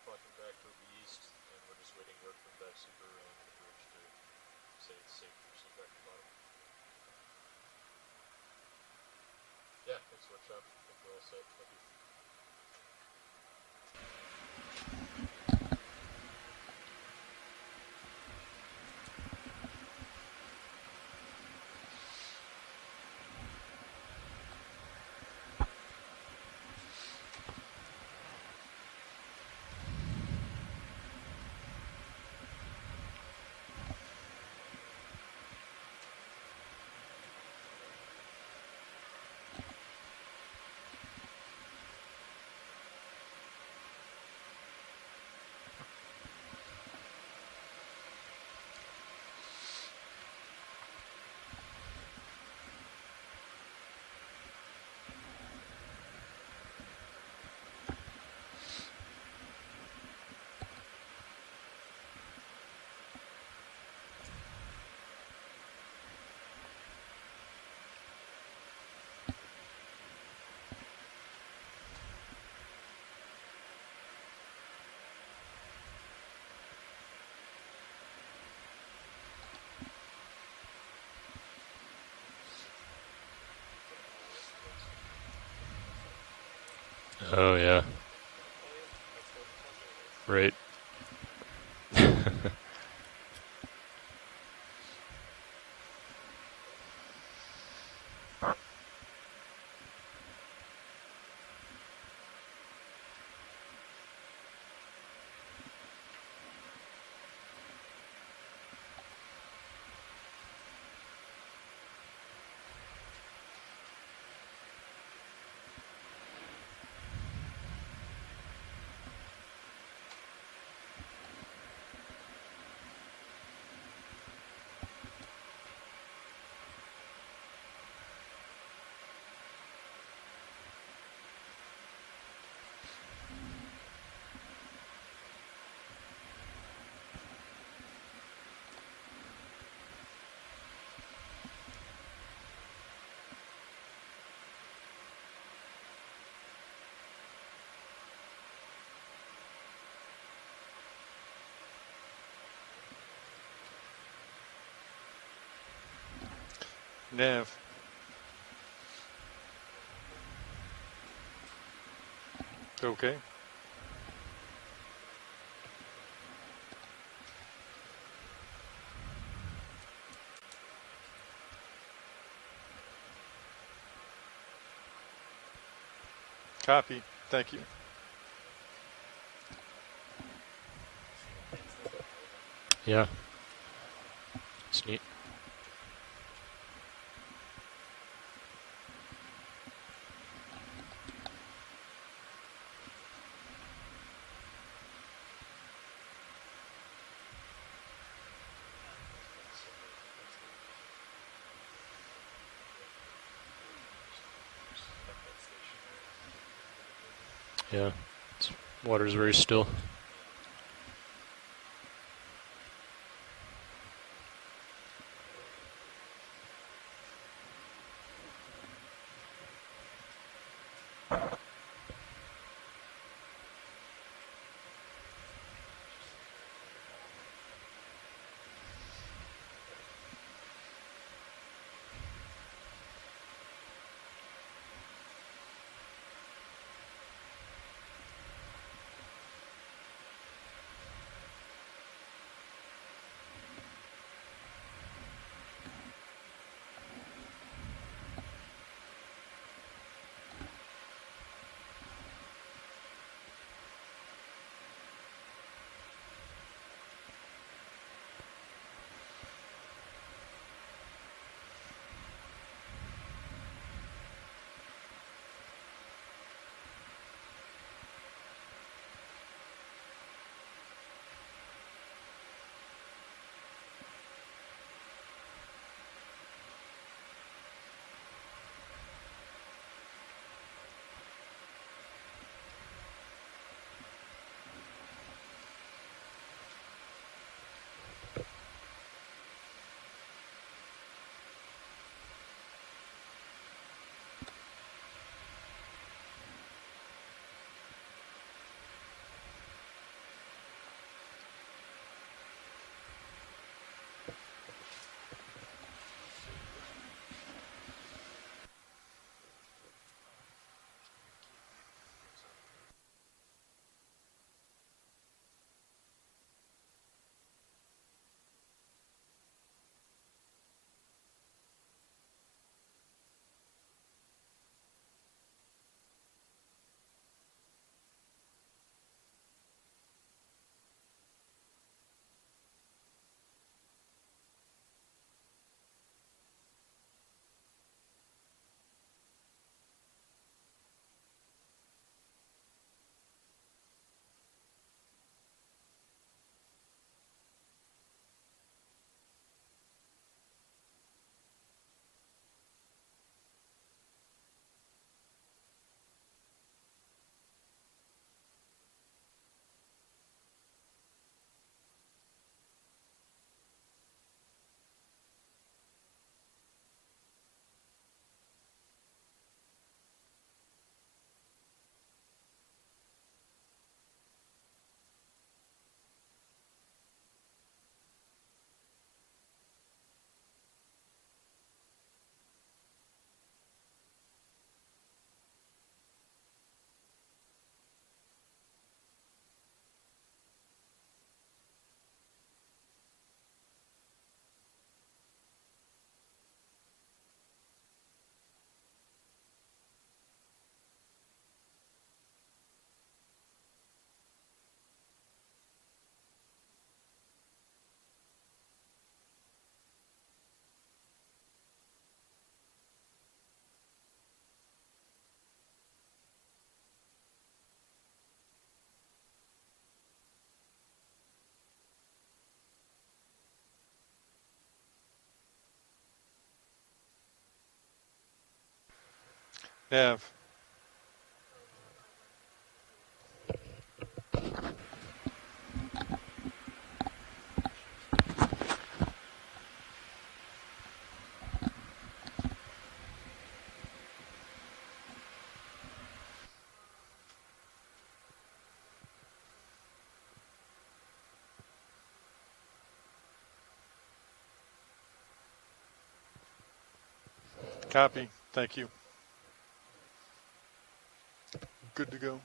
clocking back toward the east, and we're just waiting word from dive super on the bridge to say it's safe to proceed back to the bottom. Yeah, thanks, workshop. I think we're all set. Thank you. Oh yeah. Right. Nav. Okay. Copy. Thank you. Yeah. It's neat. Yeah. Water's very still. Nav. Copy. Thank you. Good to go.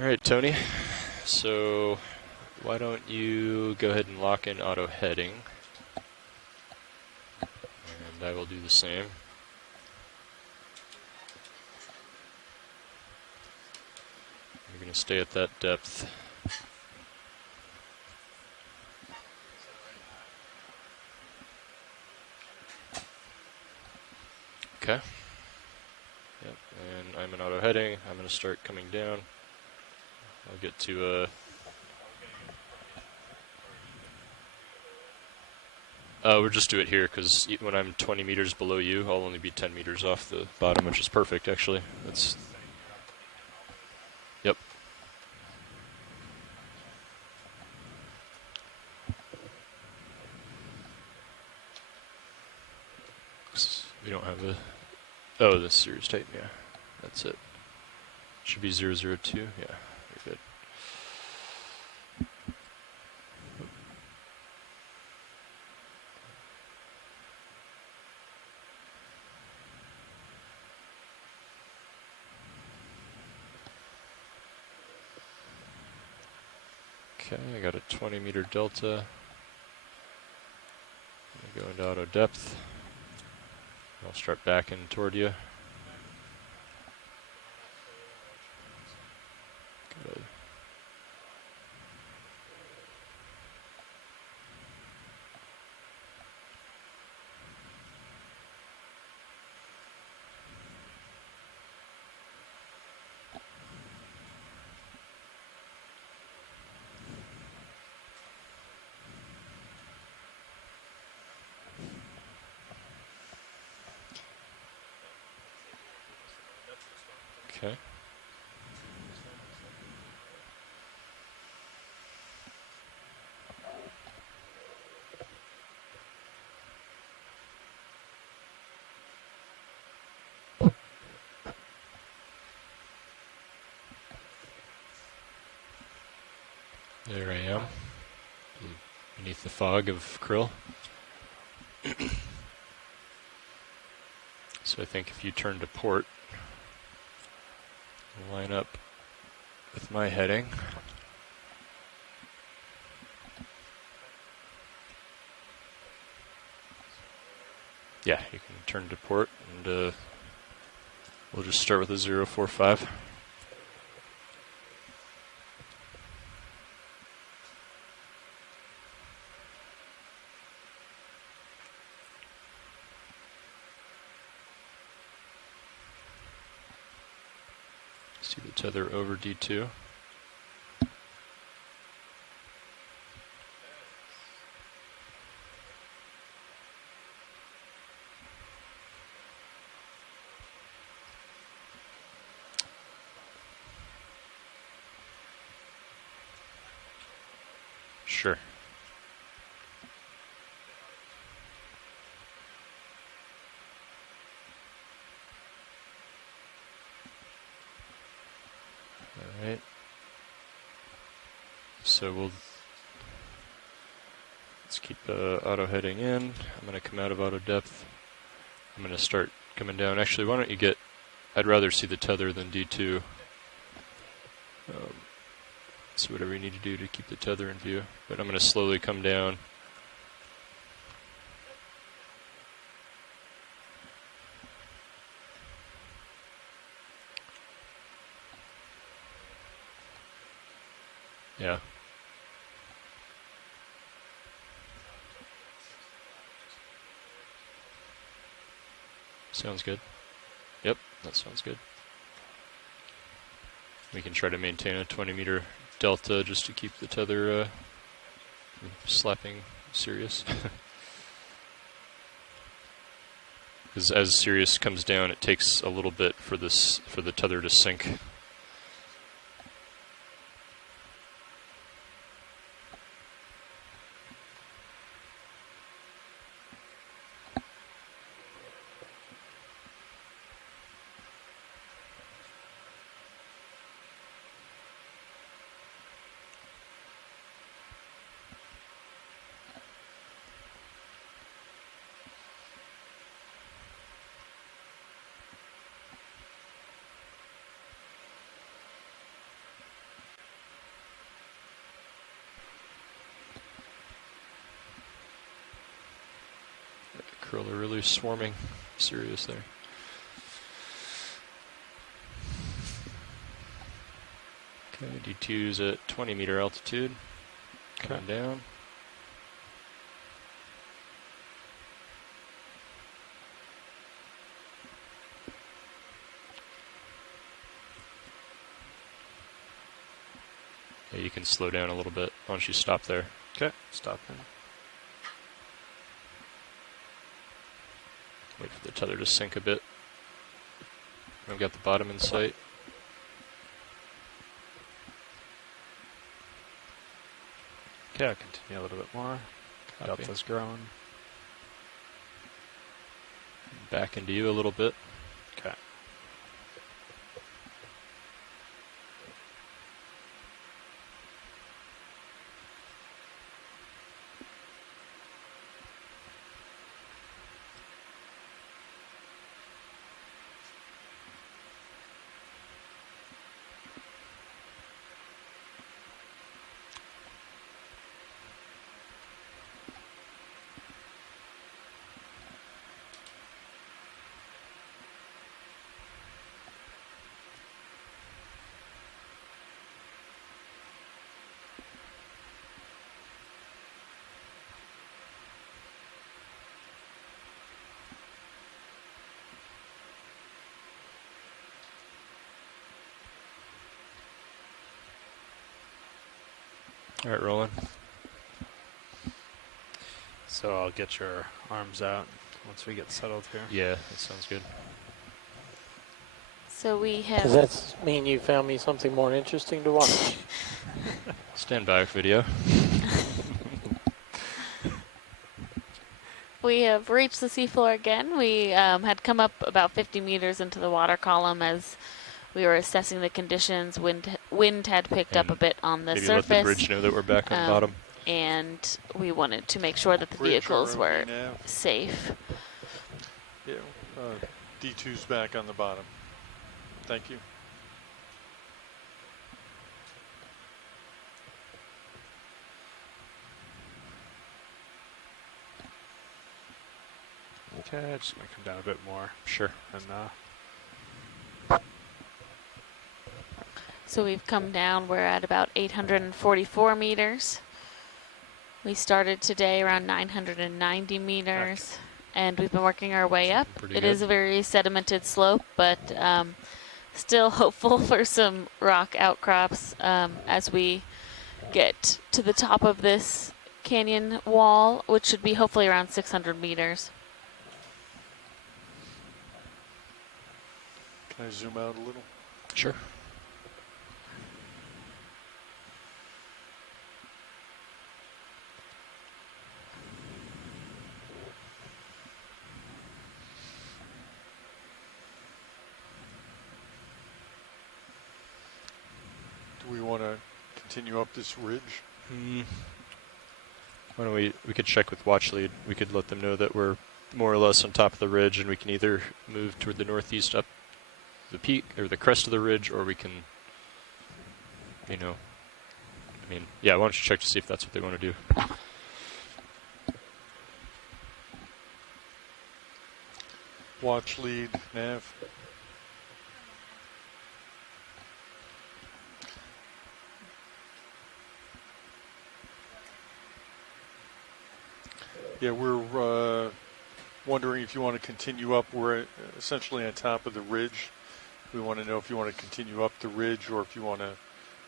All right, Tony. So why don't you go ahead and lock in auto heading, and I will do the same. You're going to stay at that depth. Okay. Yep, and I'm in auto heading. I'm going to start coming down. I'll get to we'll just do it here because when I'm 20 meters below you, I'll only be 10 meters off the bottom, which is perfect, actually. That's. Yep. We don't have a. Oh, the series type, yeah. That's it. Should be 002. Yeah, you're good. Okay, I got a 20 meter delta. I'm gonna go into auto depth. I'll start backing toward you. Good. Okay. There I am, beneath the fog of krill. So I think if you turn to port, line up with my heading. Yeah, you can turn to port, and we'll just start with a 045. See the tether over D2. Sure. All right. So let's keep auto heading in. I'm going to come out of auto depth. I'm going to start coming down. Actually, why don't you get, I'd rather see the tether than D2. So whatever you need to do to keep the tether in view. But I'm going to slowly come down. Yeah. Sounds good. Yep, that sounds good. We can try to maintain a 20 meter delta just to keep the tether slapping Sirius. Because as Sirius comes down, it takes a little bit for the tether to sink. Krill are really swarming Sirius there. Okay, D2's at 20 meter altitude. Coming down. Yeah, you can slow down a little bit. Why don't you stop there? Okay, stop now. Wait for the tether to sink a bit. I've got the bottom in sight. Okay, I'll continue a little bit more. Copy. Delta's growing. Back into you a little bit. Okay. All right, rolling. So I'll get your arms out once we get settled here. Yeah, that sounds good. So we have. Does that mean you found me something more interesting to watch? Stand by video. We have reached the seafloor again. We had come up about 50 meters into the water column as we were assessing the conditions. Wind had picked up a bit on the maybe surface. Let the bridge know that we're back on the bottom. And we wanted to make sure that the vehicles were safe. Yeah, D2's back on the bottom. Thank you. Okay, just gonna come down a bit more. Sure. And so we've come down. We're at about 844 meters. We started today around 990 meters, and we've been working our way up. It is a very sedimented slope, but still hopeful for some rock outcrops as we get to the top of this canyon wall, which should be hopefully around 600 meters. Can I zoom out a little? Sure. Do we want to continue up this ridge? Why don't we could check with watch lead. We could let them know that we're more or less on top of the ridge, and we can either move toward the northeast up the peak or the crest of the ridge, or we can, you know, I mean, yeah, why don't you check to see if that's what they want to do. Watch lead, nav. Yeah, we're wondering if you want to continue up. We're essentially on top of the ridge. We want to know if you want to continue up the ridge or if you want to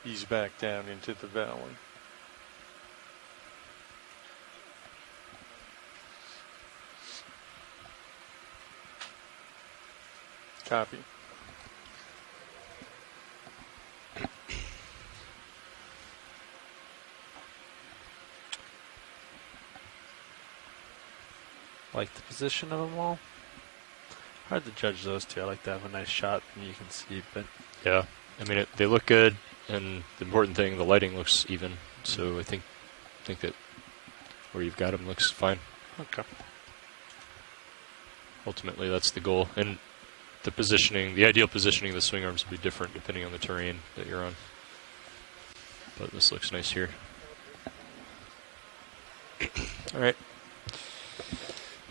ease back down into the valley. Copy. Like the position of them all. Hard to judge those two. I like to have a nice shot and you can see, but Yeah, I mean they look good, and the important thing, the lighting looks even. So I think that where you've got them looks fine. okay. Ultimately, that's the goal, and the positioning, the ideal positioning of the swing arms will be different depending on the terrain that you're on. But this looks nice here. All right.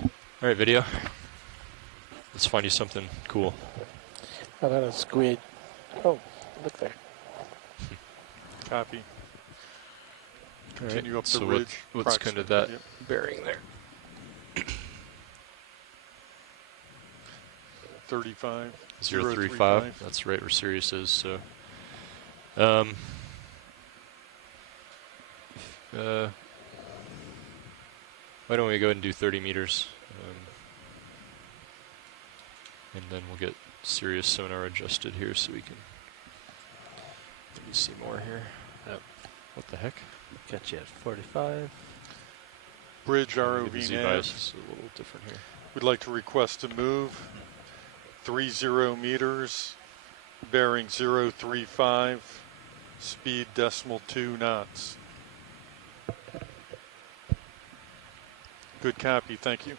All right, video. Let's find you something cool. How about a squid? Oh, look there. Copy. All right. Continue up the So ridge. what's kind of that bearing there? 35. 035. That's right where Sirius is. So, why don't we go ahead and do 30 meters, and then we'll get Sirius sonar adjusted here so we can maybe see more here. Yep. What the heck? Got you at 45. Bridge The ROV Z nav. bias is a little different here. We'd like to request a move. 30 meters, bearing 035, speed 0.2 knots. Good copy, thank you.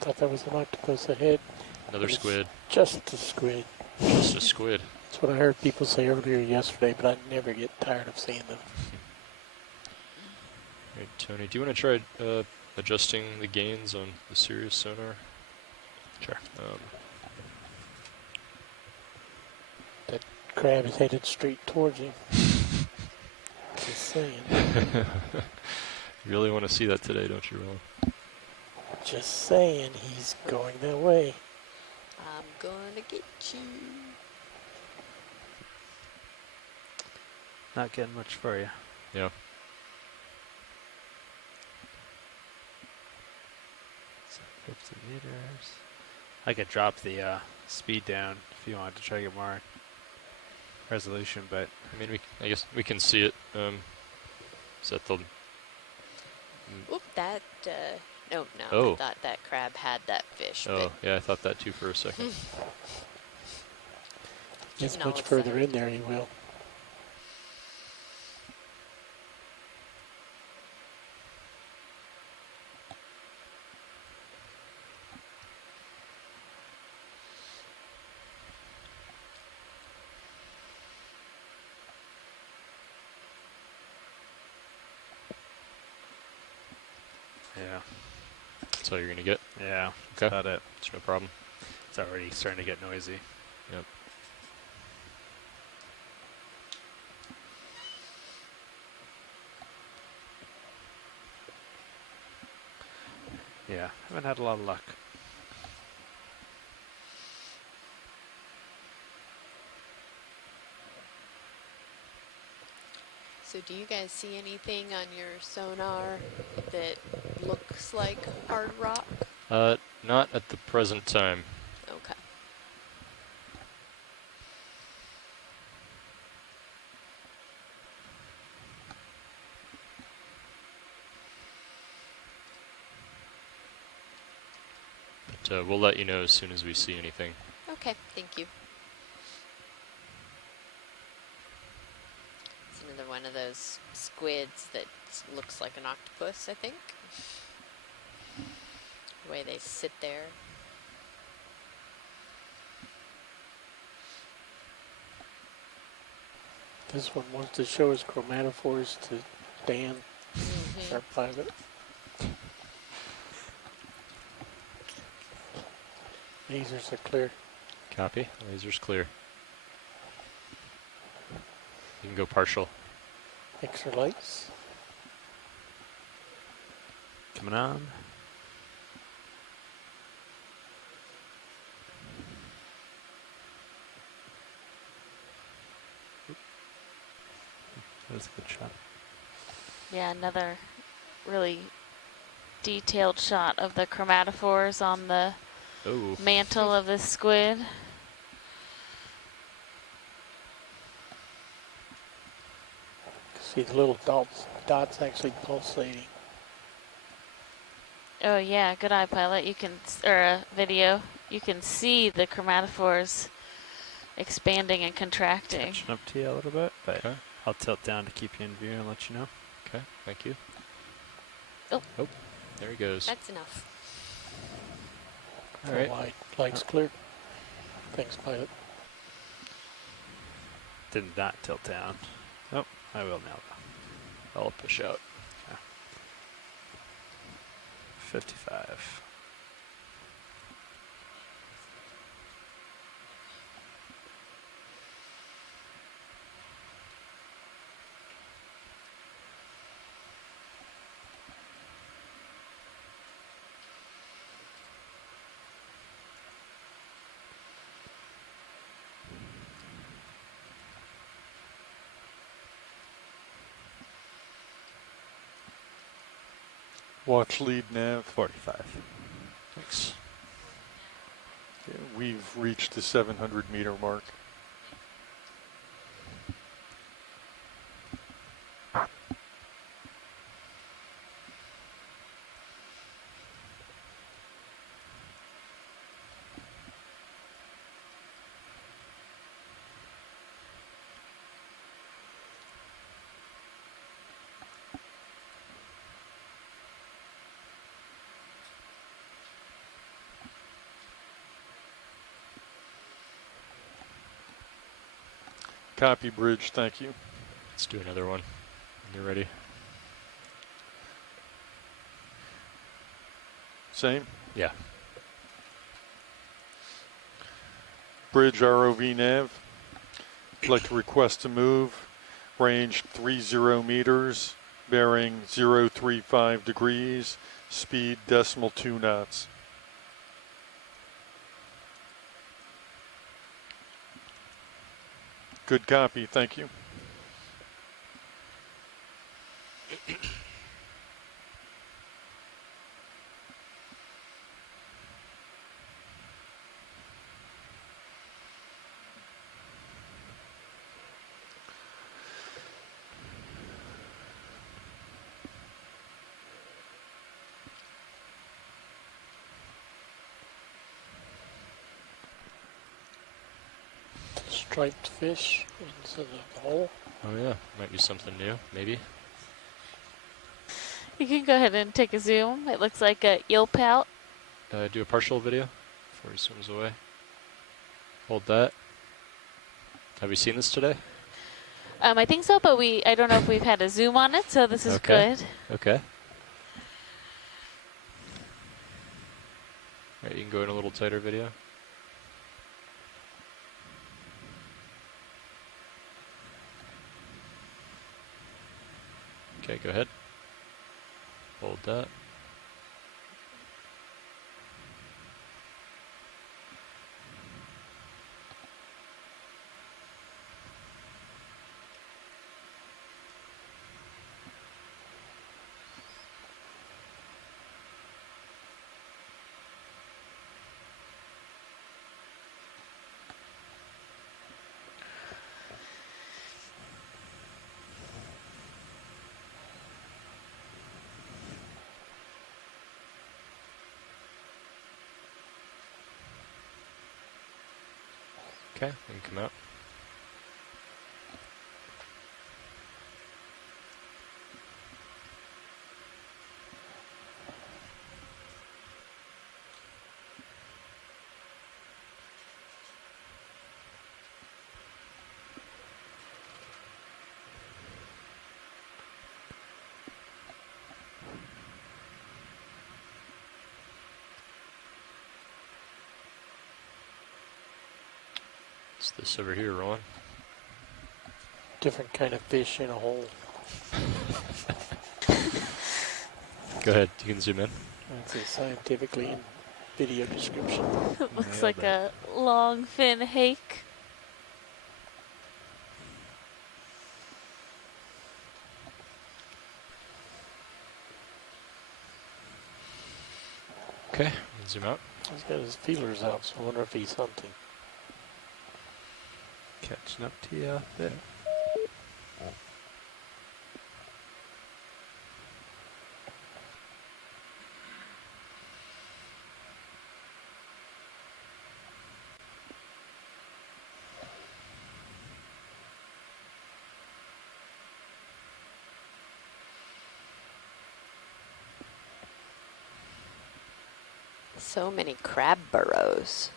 I thought that was an octopus ahead. Another It's squid. Just a squid. Just a squid. That's what I heard people say earlier yesterday, but I never get tired of seeing them. All right, Tony, do you want to try adjusting the gains on the Sirius sonar? Sure. That crab is headed straight towards him. Just saying. You really want to see that today, don't you, Roland? Just saying, he's going that way. I'm gonna get you. Not getting much for you. Yeah. So 50 meters. I could drop the speed down if you wanted to try to get more resolution, but I mean, I guess we can see it. Is that the? Oop, that, no, Oh. I thought that crab had that fish. Oh, yeah, I thought that too for a second. Gets Getting all much further excited. in there, he will. yeah. That's all you're gonna get. Yeah, that's Okay. about it. It's no problem. It's already starting to get noisy. Yep. Yeah, haven't had a lot of luck. So do you guys see anything on your sonar that looks like hard rock? Not at the present time. Okay. But we'll let you know as soon as we see anything. Okay, thank you. It's another one of those squids that looks like an octopus, I think. The way they sit there. This one wants to show his chromatophores to Dan, our pilot. Lasers are clear. Copy. Laser's clear. You can go partial. Extra lights. coming on. That was a good shot. Yeah, another really detailed shot of the chromatophores on the mantle of this squid. See the little dots actually pulsating. Oh yeah, good eye pilot. You can, or video. You can see the chromatophores expanding and contracting. Catching up to you a little bit, but Okay. I'll tilt down to keep you in view and let you know. Okay, thank you. Oh, there he goes. that's enough. All right. Light's clear. Thanks, pilot. Did not tilt down. Oh, I will now. I'll push out. Okay. 55. Watch lead nav. 45. Thanks. Yeah, we've reached the 700-meter mark. Copy, bridge. Thank you. Let's do another one when you're ready. Same? Yeah. Bridge ROV nav. I'd like to request to move. Range 30 meters. Bearing 035 degrees. Speed 0.2 knots. Good copy. Thank you. Striped fish instead of the hole. Oh yeah, might be something new, maybe. You can go ahead and take a zoom. It looks like a eel pout. Do a partial video before he swims away. Hold that. Have you seen this today? I think so, but I don't know if we've had a zoom on it, so this is good. Okay. All right, you can go in a little tighter video. Okay, go ahead. Hold that. Okay, you can come out. What's this over here, Ron? Different kind of fish in a hole. Go ahead. You can zoom in. That's a scientifically in video description. It looks Nailed like it. a long fin hake. Okay, zoom out. He's got his feelers out, so I wonder if he's hunting. Catching up to you there. So many crab burrows.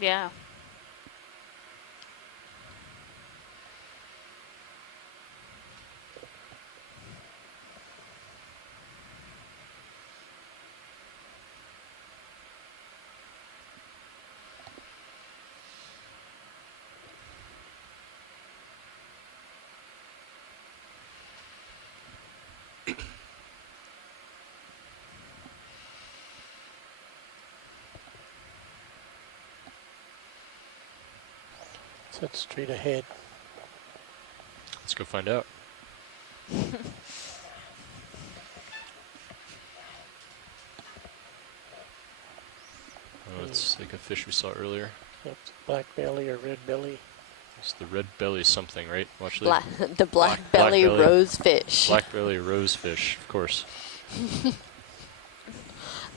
Yeah. Set straight ahead. Let's go find out. Oh, it's like a fish we saw earlier. Yep, black belly or red belly. It's the red belly something, right? Watch The black belly rosefish. Black belly rosefish, of course.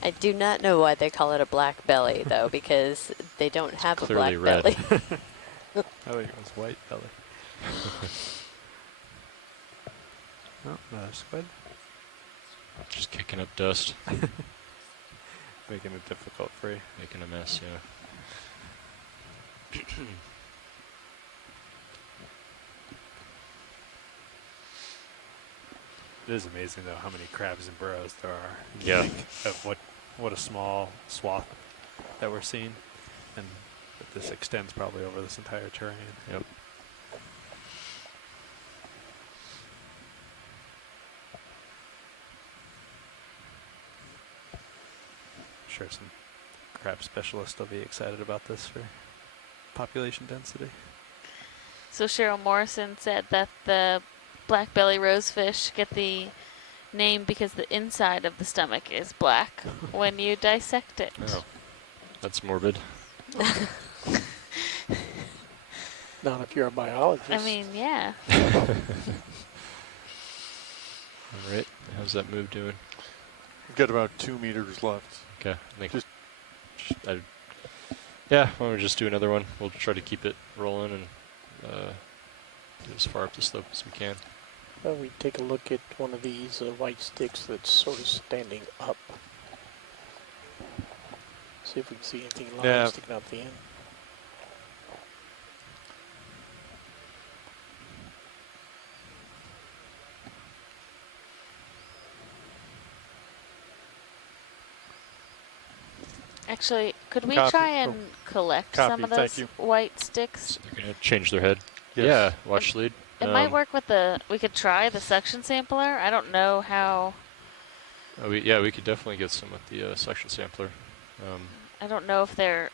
I do not know why they call it a black belly, though, because they don't have a black clearly red. belly. I think it was white belly. Oh, another squid. Just kicking up dust. Making it difficult for you. Making a mess, yeah. It is amazing though how many crabs and burrows there are. You Yeah. think of what a small swath that we're seeing, and that this extends probably over this entire terrain. Yep. I'm sure some crab specialists will be excited about this for population density. So Cheryl Morrison said that the black belly rosefish get the name because the inside of the stomach is black when you dissect it. Oh, that's morbid. Not if you're a biologist. I mean, yeah. All right, how's that move doing? We've got about 2 meters left. Okay, I think Just yeah, why don't we just do another one? We'll try to keep it rolling and get as far up the slope as we can. Well, we take a look at one of these white sticks that's sort of standing up. See if we can see anything long Yeah. sticking out the end. Actually, could we Copy. try and collect some Copy, of thank those you. white sticks? They're gonna change their head. Yes. Yeah, watch lead. It might work with we could try the suction sampler. I don't know how, We could definitely get some with the suction sampler. I don't know if they're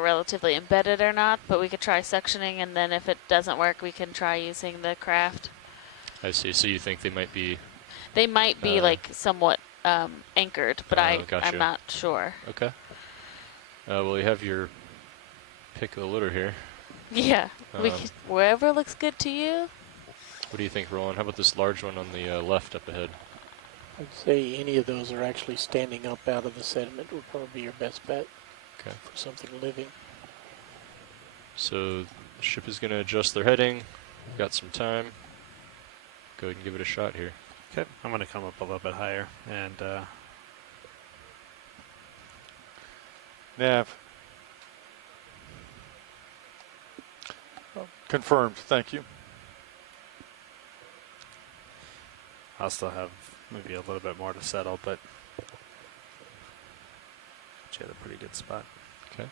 relatively embedded or not, but we could try suctioning, and then if it doesn't work, we can try using the craft. I see. So you think they might be? They might be like somewhat anchored, but gotcha. I'm not sure. Okay. Well, you have your pick of the litter here. Yeah, wherever looks good to you. What do you think, Roland? How about this large one on the left up ahead? I'd say any of those are actually standing up out of the sediment would probably be your best bet. Okay. For something living. So the ship is going to adjust their heading. We've got some time. Go ahead and give it a shot here. Okay, I'm going to come up a little bit higher and Nav. Confirmed. Thank you. I'll still have maybe a little bit more to settle, but you had a pretty good spot. Okay.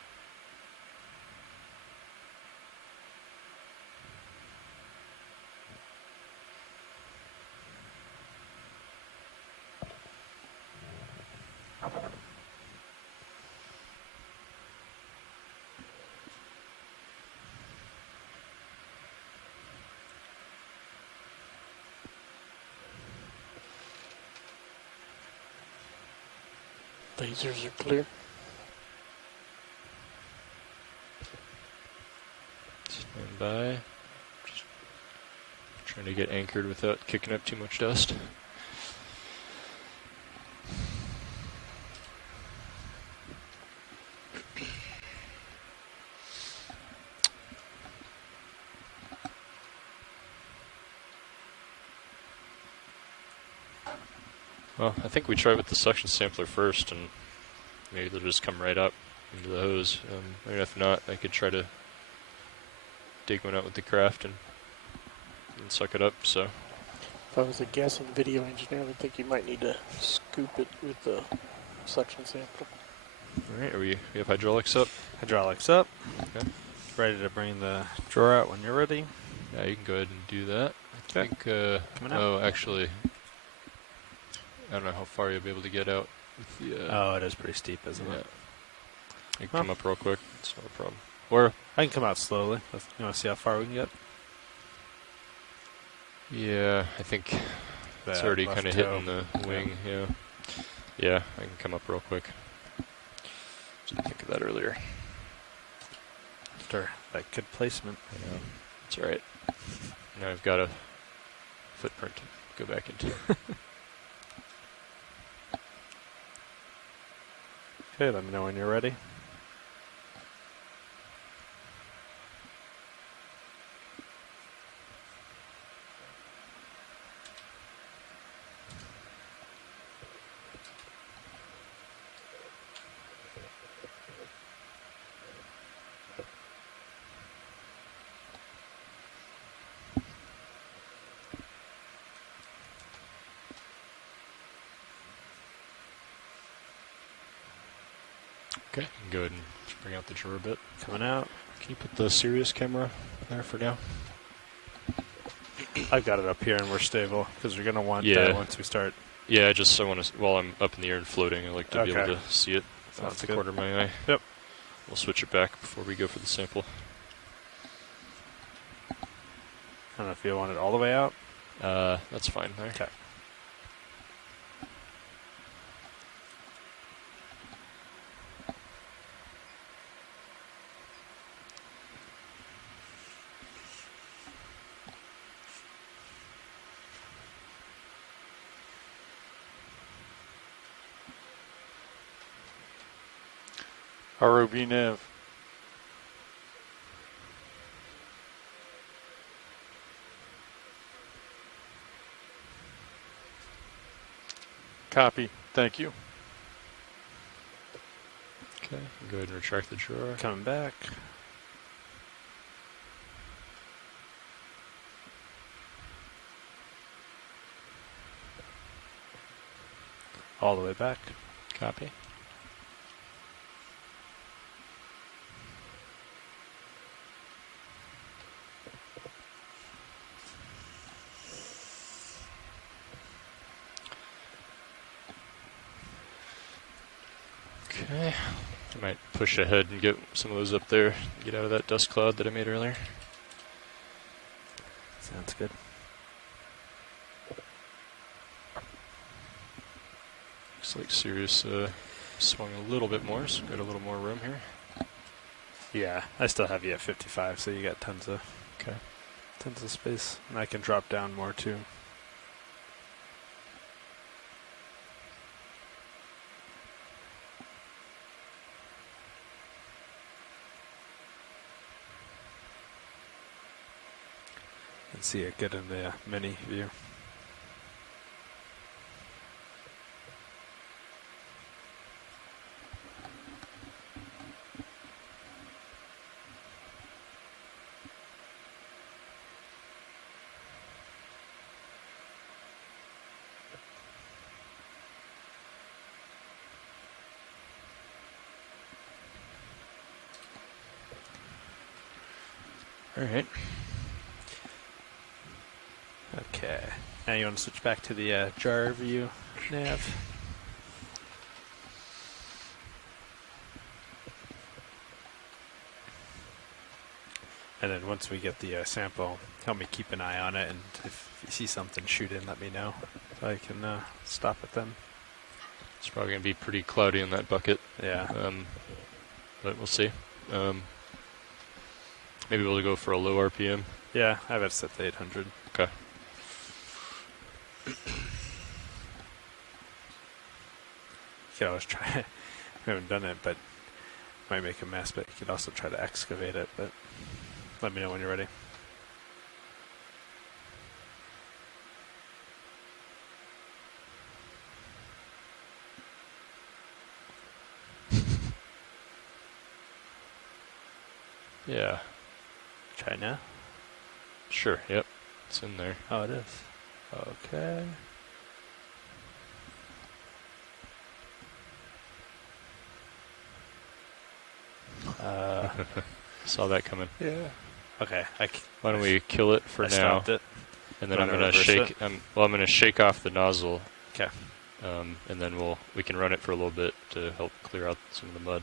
Lasers are clear. Stand by. Just trying to get anchored without kicking up too much dust. Well, I think we try with the suction sampler first, and maybe they'll just come right up into the hose. And if not, I could try to dig one out with the craft and suck it up. So, If I was a guessing video engineer, I would think you might need to scoop it with the suction sample. all right, we have hydraulics up. Hydraulics up. Okay. Ready to bring the drawer out when you're ready. Yeah, you can go ahead and do that. I Okay. think. Coming out. Oh, actually, I don't know how far you'll be able to get out with the. Oh, it is pretty steep, isn't yeah. it? You can come up real quick. It's not a problem. Or I can come out slowly. You want to see how far we can get? yeah, I think it's That already left kind of toe. hitting the wing. Yeah. Yeah, I can come up real quick. Didn't think of that earlier. After that good placement. Yeah, that's all right. Now I've got a footprint to go back into. Okay, let me know when you're ready. Okay, you can go ahead and just bring out the drawer a bit. Coming out. Can you put the Sirius camera there for now? I've got it up here and we're stable because we're going to want Yeah. that once we start. Yeah, just I want to, while I'm up in the air and floating, I like to be able Okay. to see it Sounds off the good. corner of my eye. Yep. We'll switch it back before we go for the sample. I don't know if you want it all the way out. That's fine there. Okay. ROB nav. Copy. Thank you. Okay, go ahead and retract the drawer. Coming back. All the way back. Copy. Okay, I might push ahead and get some of those up there, get out of that dust cloud that I made earlier. Sounds good. Looks like Sirius swung a little bit more, so got a little more room here. Yeah, I still have you at 55, so you got tons of space, and I can drop down more too. And see it good in the mini view. All right. Okay. Now you want to switch back to the jar view nav. And then once we get the sample, help me keep an eye on it, and if you see something, shoot in, let me know, so I can stop it then. It's probably going to be pretty cloudy in that bucket. Yeah. But we'll see. Maybe we'll go for a low RPM. Yeah, I have it set to 800. Okay. You could always try. I haven't done it, but might make a mess. But you could also try to excavate it. But let me know when you're ready. Yeah. Try now? Sure, yep. It's in there. Oh, it is. Okay. Saw that coming. Yeah. Okay. Why don't we kill it for I now? stopped it. And then You I'm wanna gonna reverse shake. it? I'm gonna shake off the nozzle. Okay. And then we can run it for a little bit to help clear out some of the mud.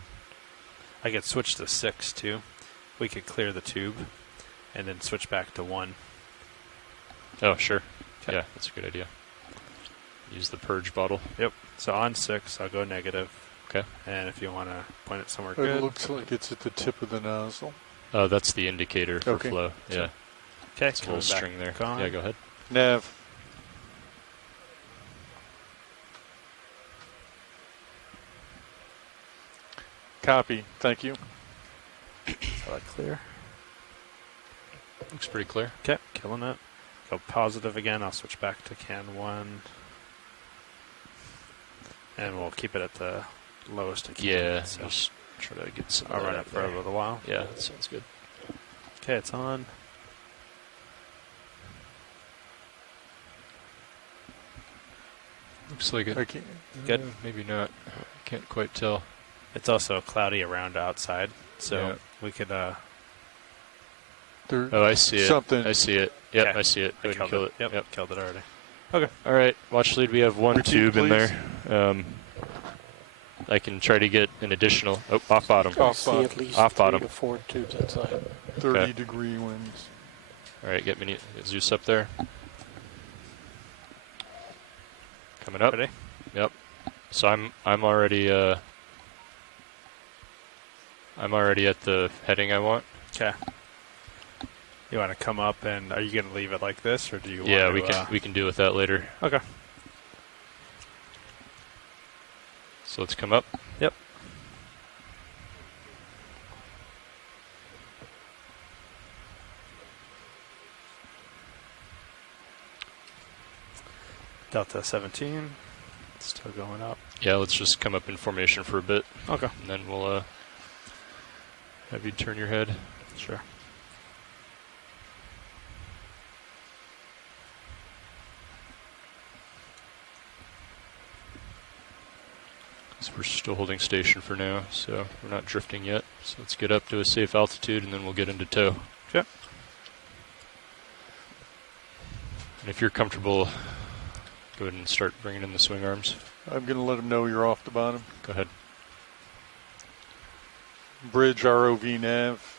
I could switch to 6 too. We could clear the tube, and then switch back to 1. Oh, sure. Yeah, that's a good idea. Use the purge bottle. Yep. So on 6, I'll go negative. Okay. And if you want to point it somewhere It good. looks like it's at the tip of the nozzle. Oh, that's the indicator for Okay. flow. Yeah. Okay. It's a little string there. On. Yeah, go ahead. Nav. Copy. Thank you. Is that clear? Looks pretty clear. Okay. Killing it. Go positive again. I'll switch back to can 1. And we'll keep it at the lowest it can. Yeah, So just try to get some. I'll of run that it for there. a little while. Yeah, that sounds good. Okay, it's on. Looks like it. Okay. Good. Maybe not. Can't quite tell. It's also cloudy around outside, so Yeah. we could. There, Oh, I see it. something. I see it. Yep, Okay. I see it. Go ahead and kill it. Yep, killed it already. Okay. All right. Watch lead. We have one Repeat, tube in please. there. I can try to get an additional. Oh, off bottom. I see at least Off 3 bottom. to 4 tubes inside. 30-degree winds. All right. Get Zeus up there. Coming up. Ready? Yep. So I'm already at the heading I want. Okay. You want to come up, and are you going to leave it like this, or do you? Yeah, want to, we can deal with that later. Okay. So let's come up. Yep. Delta 17, still going up. Yeah, let's just come up in formation for a bit. Okay. And then we'll have you turn your head. Sure. So we're still holding station for now, so we're not drifting yet. So let's get up to a safe altitude, and then we'll get into tow. Okay. And if you're comfortable, go ahead and start bringing in the swing arms. I'm going to let them know you're off the bottom. Go ahead. Bridge ROV nav.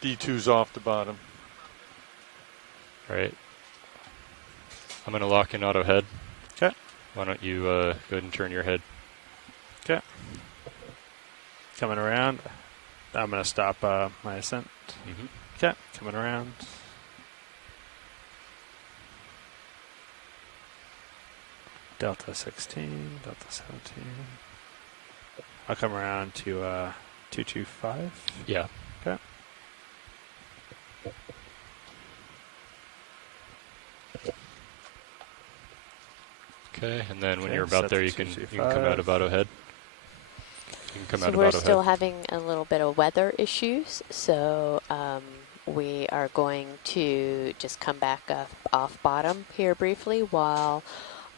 D2's off the bottom. All right. I'm going to lock in auto head. Okay. Why don't you go ahead and turn your head. Okay. Coming around. I'm going to stop my ascent. Mm-hmm. Okay. Coming around. Delta 16, Delta 17. I'll come around to 225. Yeah. Okay. Okay, and then when Okay, you're about set there, to you can come 225. out of auto head. You can come out So of we're auto still head. having a little bit of weather issues, so we are going to just come back off bottom here briefly while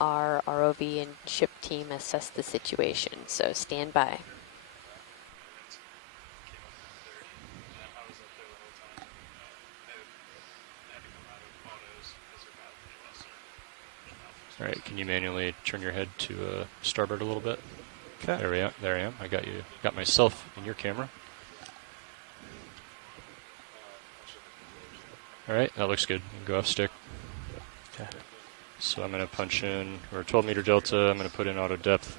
our ROV and ship team assess the situation. So stand by. All right, can you manually turn your head to starboard a little bit? Okay. There we are. There I am. I got you. Got myself in your camera. All right, that looks good. Go off stick. Okay. So I'm going to punch in, we're 12 meter delta. I'm going to put in auto depth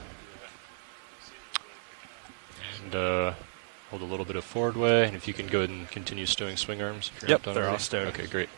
and hold a little bit of forward way. And if you can go ahead and continue stowing swing arms. If you're Yep, not done they're all already. stowed. Okay, great.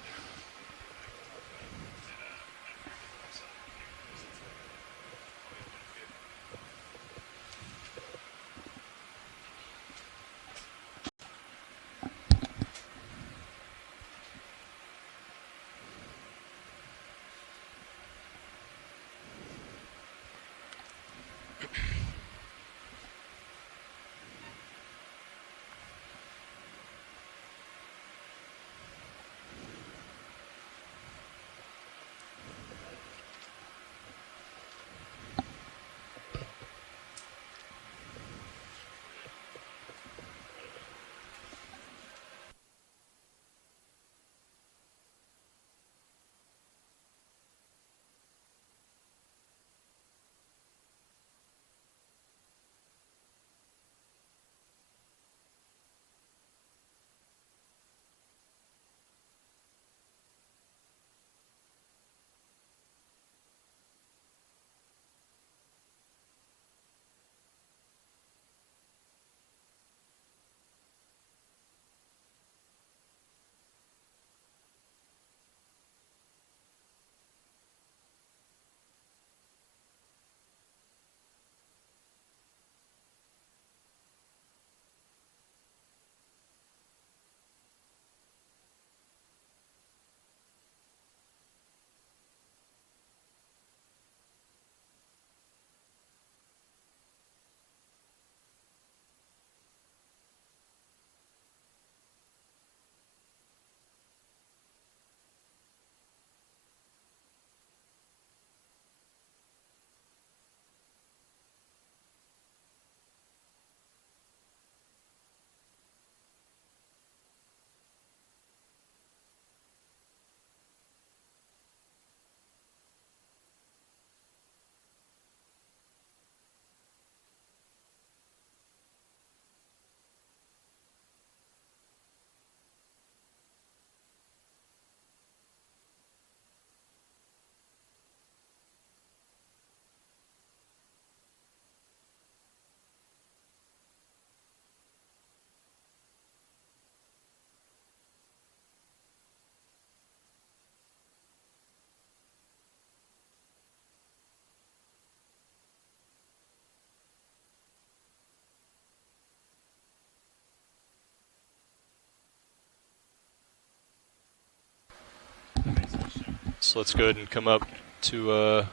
So let's go ahead and come up to, why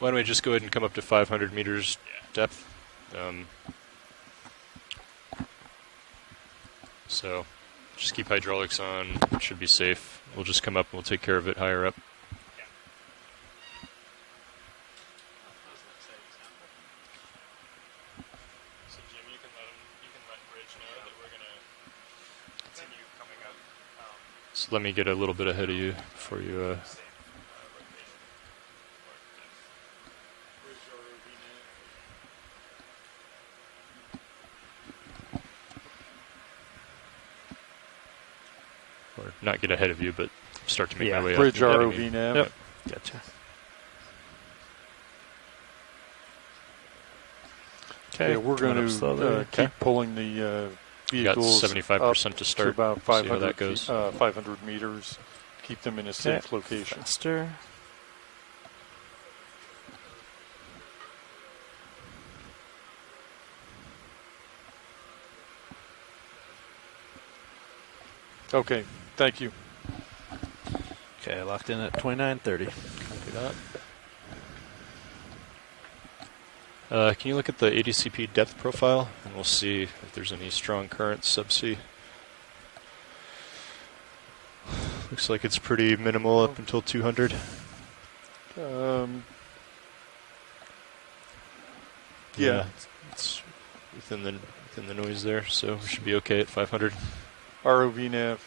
don't we just go ahead and come up to 500 meters depth. So just keep hydraulics on, it should be safe. We'll just come up and we'll take care of it higher up. So Jim, you can let Bridge know that we're going to continue coming up. So let me get a little bit ahead of you before you... or not get ahead of you, but start to make my way up. Bridge ROV nav. Yep. Gotcha. Okay, Yeah, we're going to keep pulling the vehicles got 75% to start. To about See how that goes. 500 meters. Keep them in a safe location. Faster. Okay, thank you. Okay, locked in at 2930. Copy that. Can you look at the ADCP depth profile, and we'll see if there's any strong currents subsea. Looks like it's pretty minimal up until 200. Yeah, it's within the noise there, so we should be okay at 500. ROV nav.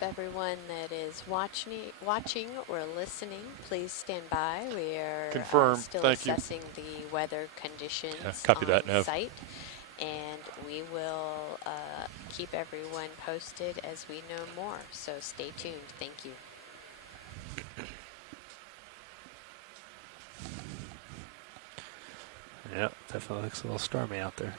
Everyone that is watching or listening, please stand by. We are still Thank you. assessing the weather conditions copy on that, Nav. site, and we will keep everyone posted as we know more. So stay tuned. Thank you. Yep, definitely looks a little stormy out there.